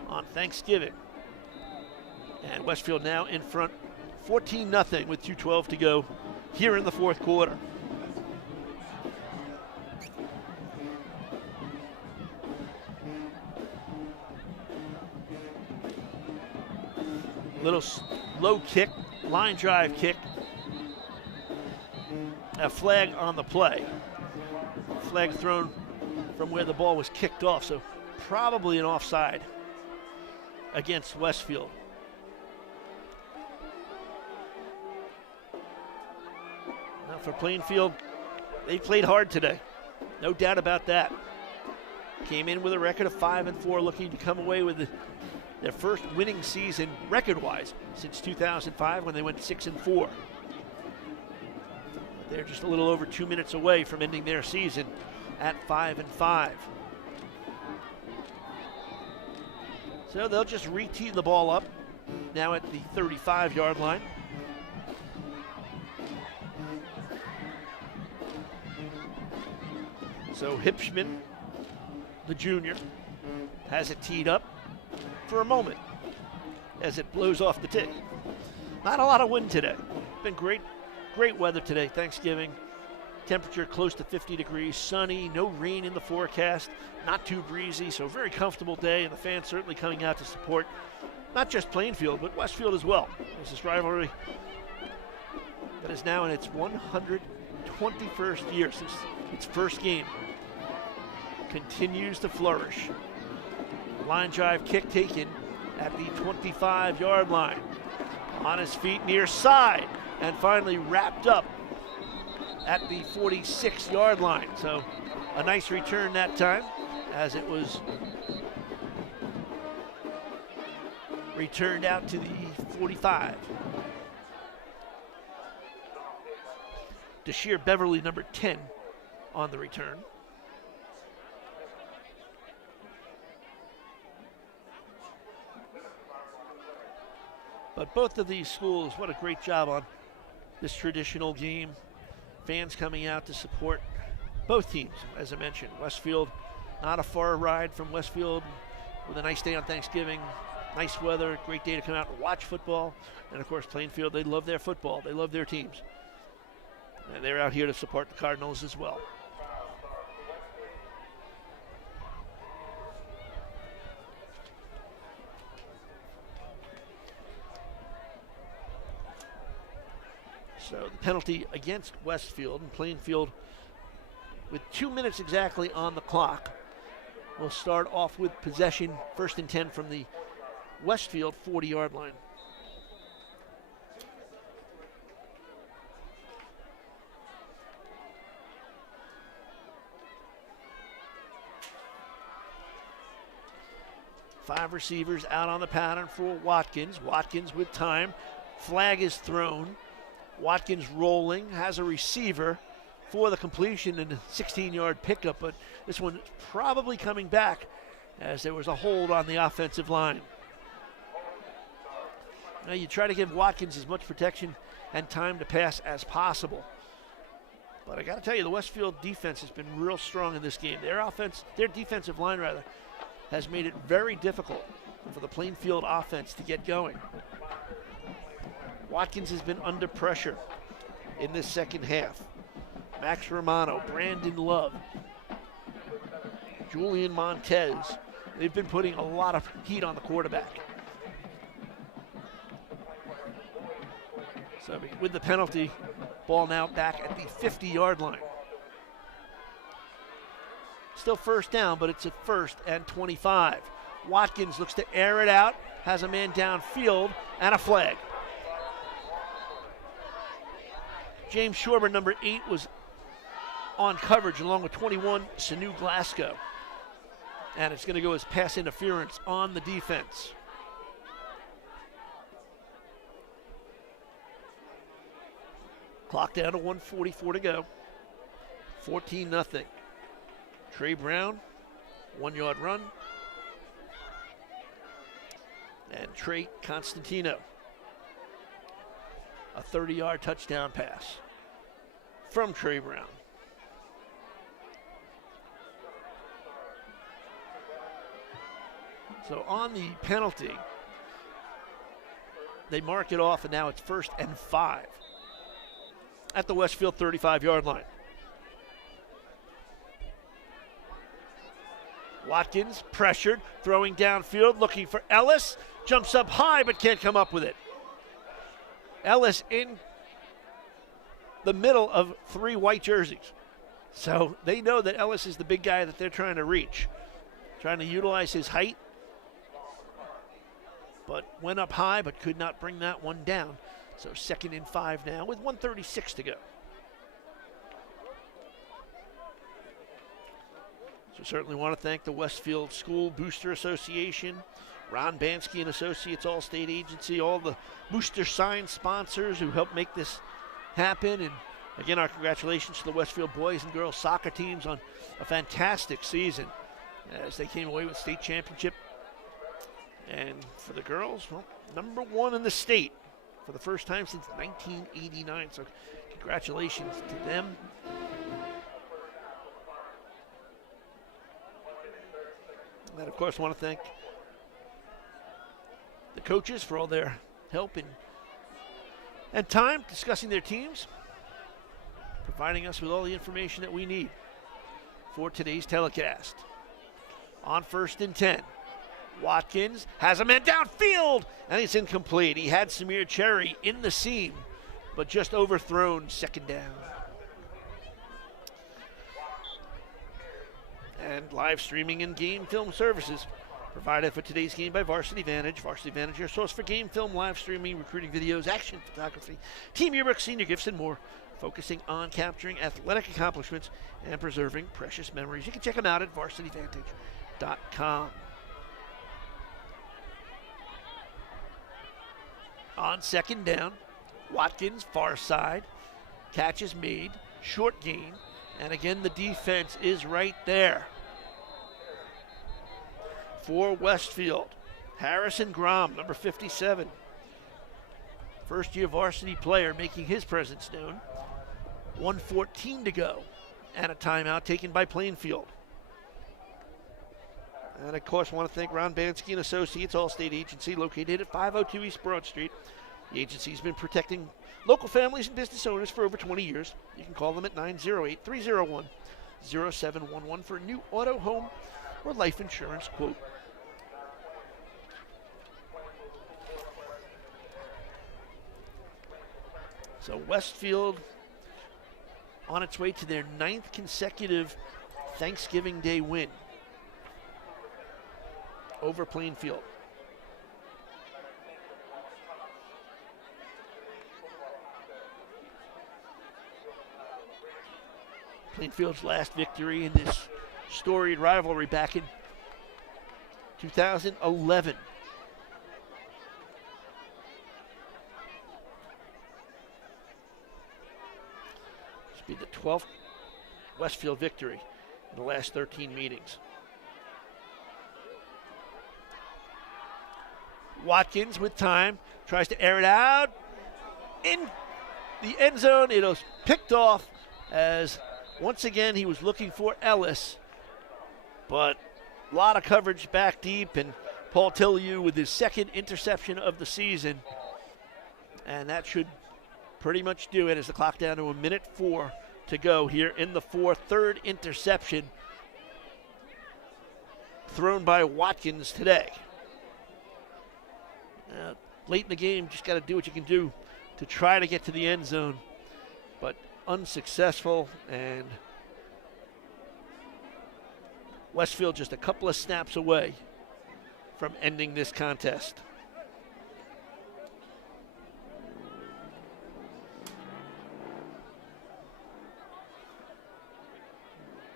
on Thanksgiving. And Westfield now in front 14-0 with 2:12 to go here in the fourth quarter. Little low kick, line drive kick. A flag on the play. Flag thrown from where the ball was kicked off, so probably an offside against Westfield. Now for Plainfield, they played hard today. No doubt about that. Came in with a record of 5-4, looking to come away with their first winning season record-wise since 2005 when they went 6-4. They're just a little over 2 minutes away from ending their season at 5-5. So they'll just re-tee the ball up now at the 35-yard line. So Hipschman, the junior, has it teed up for a moment as it blows off the tee. Not a lot of wind today. Been great weather today, Thanksgiving. Temperature close to 50 degrees, sunny, no rain in the forecast, not too breezy, so a very comfortable day, and the fans certainly coming out to support not just Plainfield, but Westfield as well. This rivalry that is now in its 121st year since its first game continues to flourish. Line drive kick taken at the 25-yard line. On his feet near side, and finally wrapped up at the 46-yard line. So a nice return that time, as it was returned out to the 45. Deshear Beverly, number 10, on the return. But both of these schools, what a great job on this traditional game. Fans coming out to support both teams, as I mentioned. Westfield, not a far ride from Westfield, with a nice day on Thanksgiving. Nice weather, great day to come out and watch football. And of course, Plainfield, they love their football. They love their teams. And they're out here to support the Cardinals as well. So the penalty against Westfield, and Plainfield with 2 minutes exactly on the clock will start off with possession, 1st and 10 from the Westfield 40-yard line. Five receivers out on the pattern for Watkins. Watkins with time. Flag is thrown. Watkins rolling, has a receiver for the completion and a 16-yard pickup, but this one probably coming back as there was a hold on the offensive line. Now you try to give Watkins as much protection and time to pass as possible. But I got to tell you, the Westfield defense has been real strong in this game. Their defensive line rather, has made it very difficult for the Plainfield offense to get going. Watkins has been under pressure in this second half. Max Romano, Brandon Love, Julian Montez. They've been putting a lot of heat on the quarterback. So with the penalty, ball now back at the 50-yard line. Still first down, but it's at 1st and 25. Watkins looks to air it out, has a man downfield, and a flag. James Shorber, number 8, was on coverage along with 21, Sanu Glasgow. And it's going to go as pass interference on the defense. Clock down to 1:44 to go. 14-0. Trey Brown, 1-yard run. And Trey Constantino, a 30-yard touchdown pass from Trey Brown. So on the penalty, they mark it off, and now it's 1st and 5 at the Westfield 35-yard line. Watkins pressured, throwing downfield, looking for Ellis. Jumps up high but can't come up with it. Ellis in the middle of 3 white jerseys. So they know that Ellis is the big guy that they're trying to reach. Trying to utilize his height. But went up high but could not bring that one down. So 2nd and 5 now with 1:36 to go. So certainly want to thank the Westfield School Booster Association, Ron Bansky and Associates All-State Agency, all the booster sign sponsors who helped make this happen. And again, our congratulations to the Westfield boys and girls soccer teams on a fantastic season as they came away with state championship. And for the girls, well, number 1 in the state for the first time since 1989. So congratulations to them. And of course, I want to thank the coaches for all their help and time discussing their teams, providing us with all the information that we need for today's telecast. On 1st and 10, Watkins has a man downfield, and it's incomplete. He had Samir Cherry in the seam, but just overthrown, 2nd down. And live streaming and game film services provided for today's game by Varsity Vantage. Varsity Vantage, your source for game film, live streaming, recruiting videos, action photography, team yearbooks, senior gifts, and more, focusing on capturing athletic accomplishments and preserving precious memories. You can check them out at varsityvantage.com. On 2nd down, Watkins, far side, catch is made, short gain, and again the defense is right there. For Westfield, Harrison Grom, number 57. First-year varsity player making his presence known. 1:14 to go, and a timeout taken by Plainfield. And, of course, I want to thank Ron Bansky and Associates, Allstate Agency, located at 502 East Broad Street. The agency's been protecting local families and business owners for over 20 years. You can call them at 908-301-0711 for a new auto, home, or life insurance quote. So Westfield on its way to their 9th consecutive Thanksgiving Day win over Plainfield. Plainfield's last victory in this storied rivalry back in 2011. This will be the 12th Westfield victory in the last 13 meetings. Watkins with time, tries to air it out in the end zone. It was picked off as once again he was looking for Ellis, but a lot of coverage back deep, and Paul Tillieu with his second interception of the season, and that should pretty much do it as the clock down to 1:04 to go here in the fourth. Third interception thrown by Watkins today. Late in the game, just got to do what you can do to try to get to the end zone, but unsuccessful, and Westfield just a couple of snaps away from ending this contest.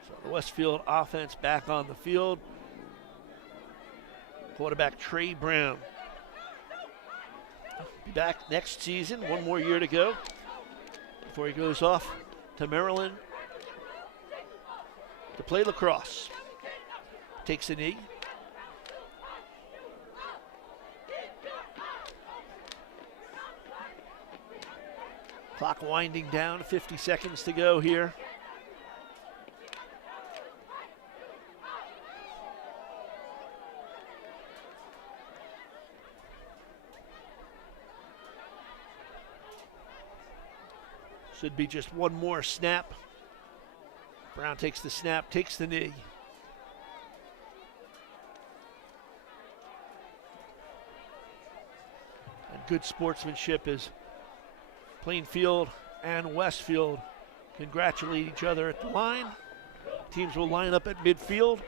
So the Westfield offense back on the field. Quarterback Trey Brown. Be back next season, one more year to go before he goes off to Maryland to play lacrosse. Takes a knee. Clock winding down, 50 seconds to go here. Should be just one more snap. Brown takes the snap, takes the knee. And good sportsmanship as Plainfield and Westfield congratulate each other at the line. Teams will line up at midfield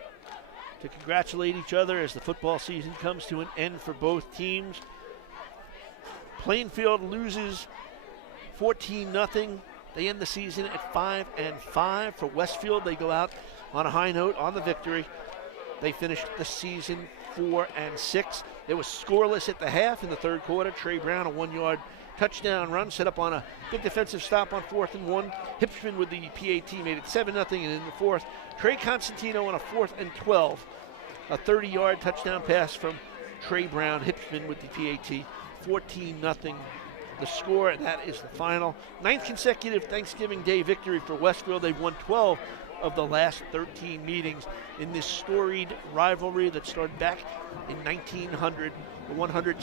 to congratulate each other as the football season comes to an end for both teams. Plainfield loses 14-0. They end the season at 5-5. For Westfield, they go out on a high note on the victory. They finished the season 4-6. It was scoreless at the half in the third quarter. Trey Brown, a 1-yard touchdown run, set up on a big defensive stop on 4th and 1. Hipschman with the PAT made it 7-0, and in the fourth, Trey Constantino on a 4th and 12. A 30-yard touchdown pass from Trey Brown. Hipschman with the PAT. 14-0 the score, and that is the final. 9th consecutive Thanksgiving Day victory for Westfield. They've won 12 of the last 13 meetings in this storied rivalry that started back in 1900, the 100